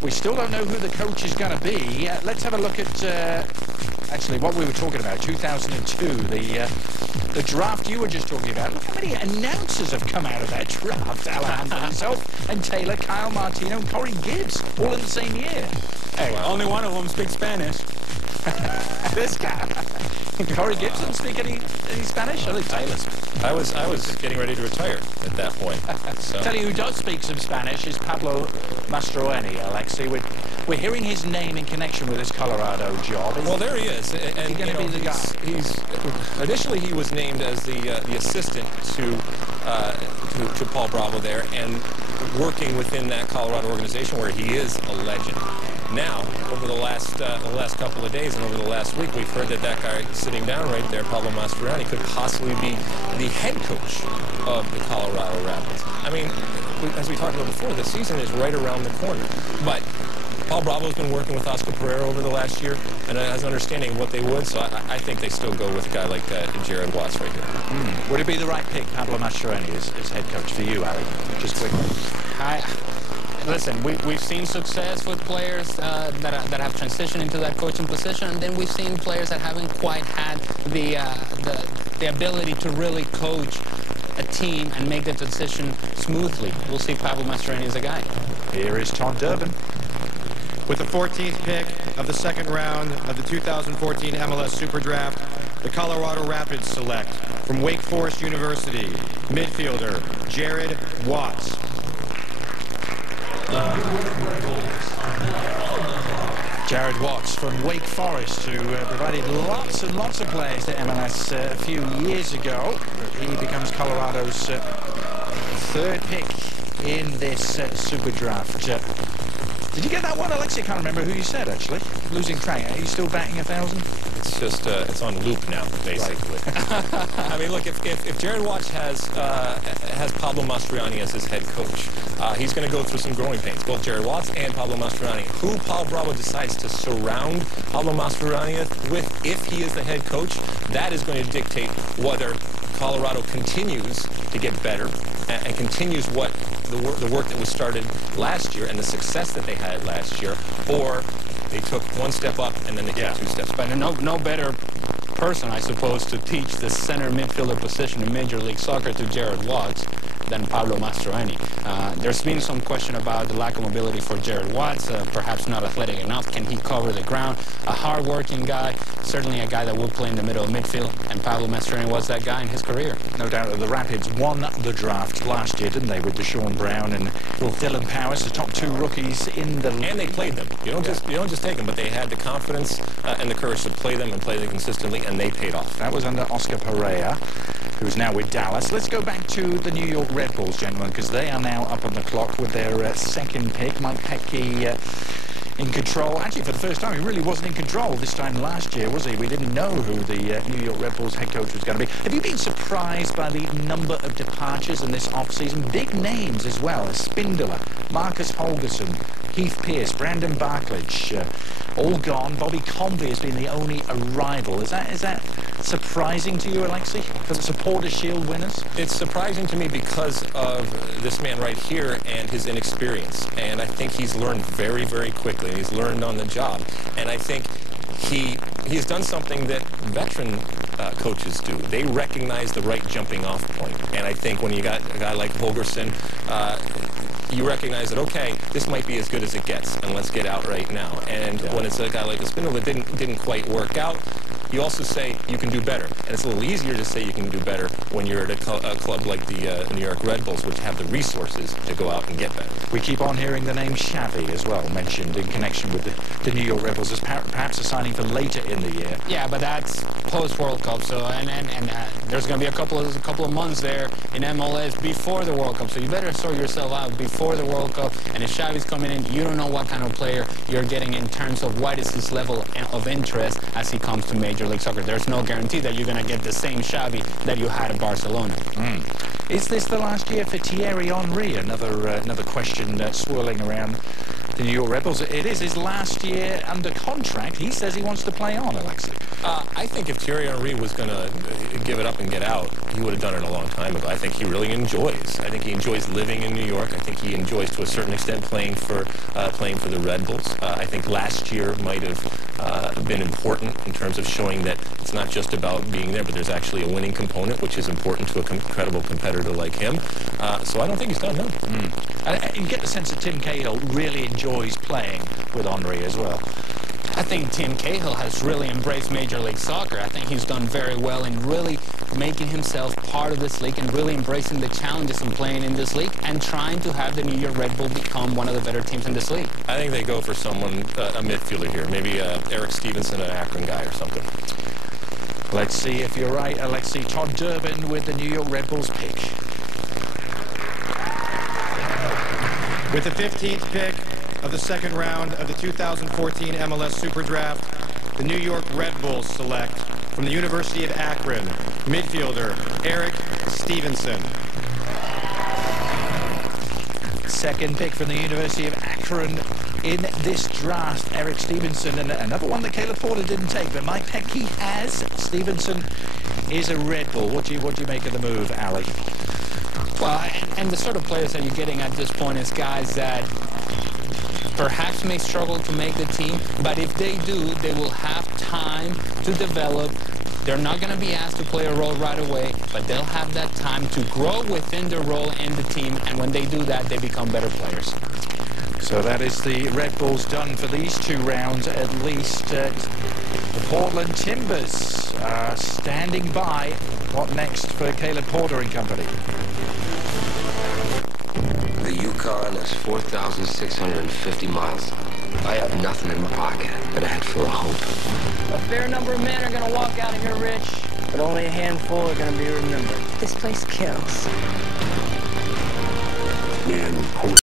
we still don't know who the coach is going to be. Let's have a look at, actually, what we were talking about, 2002, the draft you were just talking about. Look how many announcers have come out of that draft. Alejandro himself and Taylor, Kyle Martino, and Corey Gibbs, all in the same year. Hey, only one of them speaks Spanish. This guy. Corey Gibbs doesn't speak any Spanish? I think Taylor's. I was getting ready to retire at that point. So. Tell you who does speak some Spanish is Pablo Mastroeni, Alexei. We're hearing his name in connection with his Colorado job. Well, there he is. And he's going to be the guy. Initially, he was named as the assistant to Paul Bravo there, and working within that Colorado organization where he is a legend. Now, over the last couple of days and over the last week, we've heard that guy sitting down right there, Pablo Mastroeni, could possibly be the head coach of the Colorado Rapids. I mean, as we talked about before, the season is right around the corner. But Paul Bravo's been working with Oscar Pereira over the last year and has an understanding of what they would, so I think they still go with a guy like Jared Watts right here. Would it be the right pick, Pablo Mastroeni, as head coach for you, Ali? Just quickly. Listen, we've seen success with players that have transitioned into that coaching position, and then we've seen players that haven't quite had the ability to really coach a team and make the transition smoothly. We'll see if Pablo Mastroeni is a guy. Here is Tom Durbin. With the 14th pick of the second round of the 2014 MLS Super Draft, the Colorado Rapids select from Wake Forest University, midfielder Jared Watts. Jared Watts from Wake Forest, who provided lots and lots of players to MLS a few years ago. He becomes Colorado's 3rd pick in this Super Draft. Did you get that one, Alexei? I can't remember who you said, actually. Losing track. Are you still batting 1,000? it's just it's on loop now, basically. I mean, look, if Jared Watts has Pablo Mastroianni as his head coach, he's going to go through some growing pains, both Jared Watts and Pablo Mastroianni. Who Paul Bravo decides to surround Pablo Mastroianni with, if he is the head coach, that is going to dictate whether Colorado continues to get better and continues the work that was started last year and the success that they had last year, or they took one step up and then they took two steps back. But no better person, I suppose, to teach the center midfielder position in Major League Soccer to Jared Watts than Pablo Mastroianni. There's been some question about the lack of mobility for Jared Watts, perhaps not athletic enough. Can he cover the ground? A hard-working guy, certainly a guy that will play in the middle of midfield, and Pablo Mastroianni was that guy in his career. No doubt that the Rapids won the draft last year, didn't they, with Deshaun Brown and Dylan Powers, the top two rookies in the league. And they played them. You don't just take them, but they had the confidence and the courage to play them and play them consistently, and they paid off. That was under Oscar Pereira, who's now with Dallas. Let's go back to the New York Red Bulls, gentlemen, because they are now up on the clock with their second pick. Mike Petke in control. Actually, for the first time, he really wasn't in control this time last year, was he? We didn't know who the New York Red Bulls head coach was going to be. Have you been surprised by the number of departures in this offseason? Big names as well. Spindler, Marcus Holgerson, Heath Pierce, Brandon Barklage, all gone. Bobby Convey has been the only arrival. Is that surprising to you, Alexi, for the Supporter Shield winners? It's surprising to me because of this man right here and his inexperience. And I think he's learned very, very quickly. He's learned on the job. And I think he's done something that veteran coaches do. They recognize the right jumping off point. And I think when you got a guy like Holgerson, you recognize that, okay, this might be as good as it gets, and let's get out right now. And when it's a guy like Espinola that didn't quite work out, you also say you can do better. And it's a little easier to say you can do better when you're at a club like the New York Red Bulls, which have the resources to go out and get better. We keep on hearing the name Xavi as well mentioned in connection with the New York Red Bulls as perhaps a signing for later in the year. Yeah, but that's post-World Cup, so and there's going to be a couple of months there in MLS before the World Cup, so you better sort yourself out before the World Cup. And if Xavi's coming in, you don't know what kind of player you're getting in terms of what is his level of interest as he comes to Major League Soccer. There's no guarantee that you're going to get the same Xavi that you had at Barcelona. Is this the last year for Thierry Henry? Another question swirling around the New York Red Bulls. It is his last year under contract. He says he wants to play on, Alexi. I think if Thierry Henry was going to give it up and get out, he would have done it a long time ago. I think he really enjoys. I think he enjoys living in New York. I think he enjoys, to a certain extent, playing for the Red Bulls. I think last year might have been important in terms of showing that it's not just about being there, but there's actually a winning component, which is important to a credible competitor like him. So I don't think he's done, no. And you get the sense that Tim Cahill really enjoys playing with Henry as well. I think Tim Cahill has really embraced Major League Soccer. I think he's done very well in really making himself part of this league and really embracing the challenges in playing in this league and trying to have the New York Red Bull become one of the better teams in this league. I think they go for someone, a midfielder here, maybe Eric Stevenson, an Akron guy or something. Let's see if you're right, Alexi. Todd Durbin with the New York Red Bulls pick. With the 15th pick of the second round of the 2014 MLS Super Draft, the New York Red Bulls select from the University of Akron, midfielder Eric Stevenson. Second pick from the University of Akron in this draft, Eric Stevenson, and another one that Caleb Porter didn't take, but Mike Petke has. Stevenson is a Red Bull. What do you make of the move, Ali? Well, and the sort of players that you're getting at this point is guys that perhaps may struggle to make the team, but if they do, they will have time to develop. They're not going to be asked to play a role right away, but they'll have that time to grow within their role in the team, and when they do that, they become better players. So that is the Red Bulls done for these two rounds, at least. The Portland Timbers are standing by. What next for Caleb Porter and company? The Yukon is 4,650 miles. I have nothing in my pocket but a head full of hope. A fair number of men are going to walk out of here rich, but only a handful are going to be remembered. This place kills. Man, hope.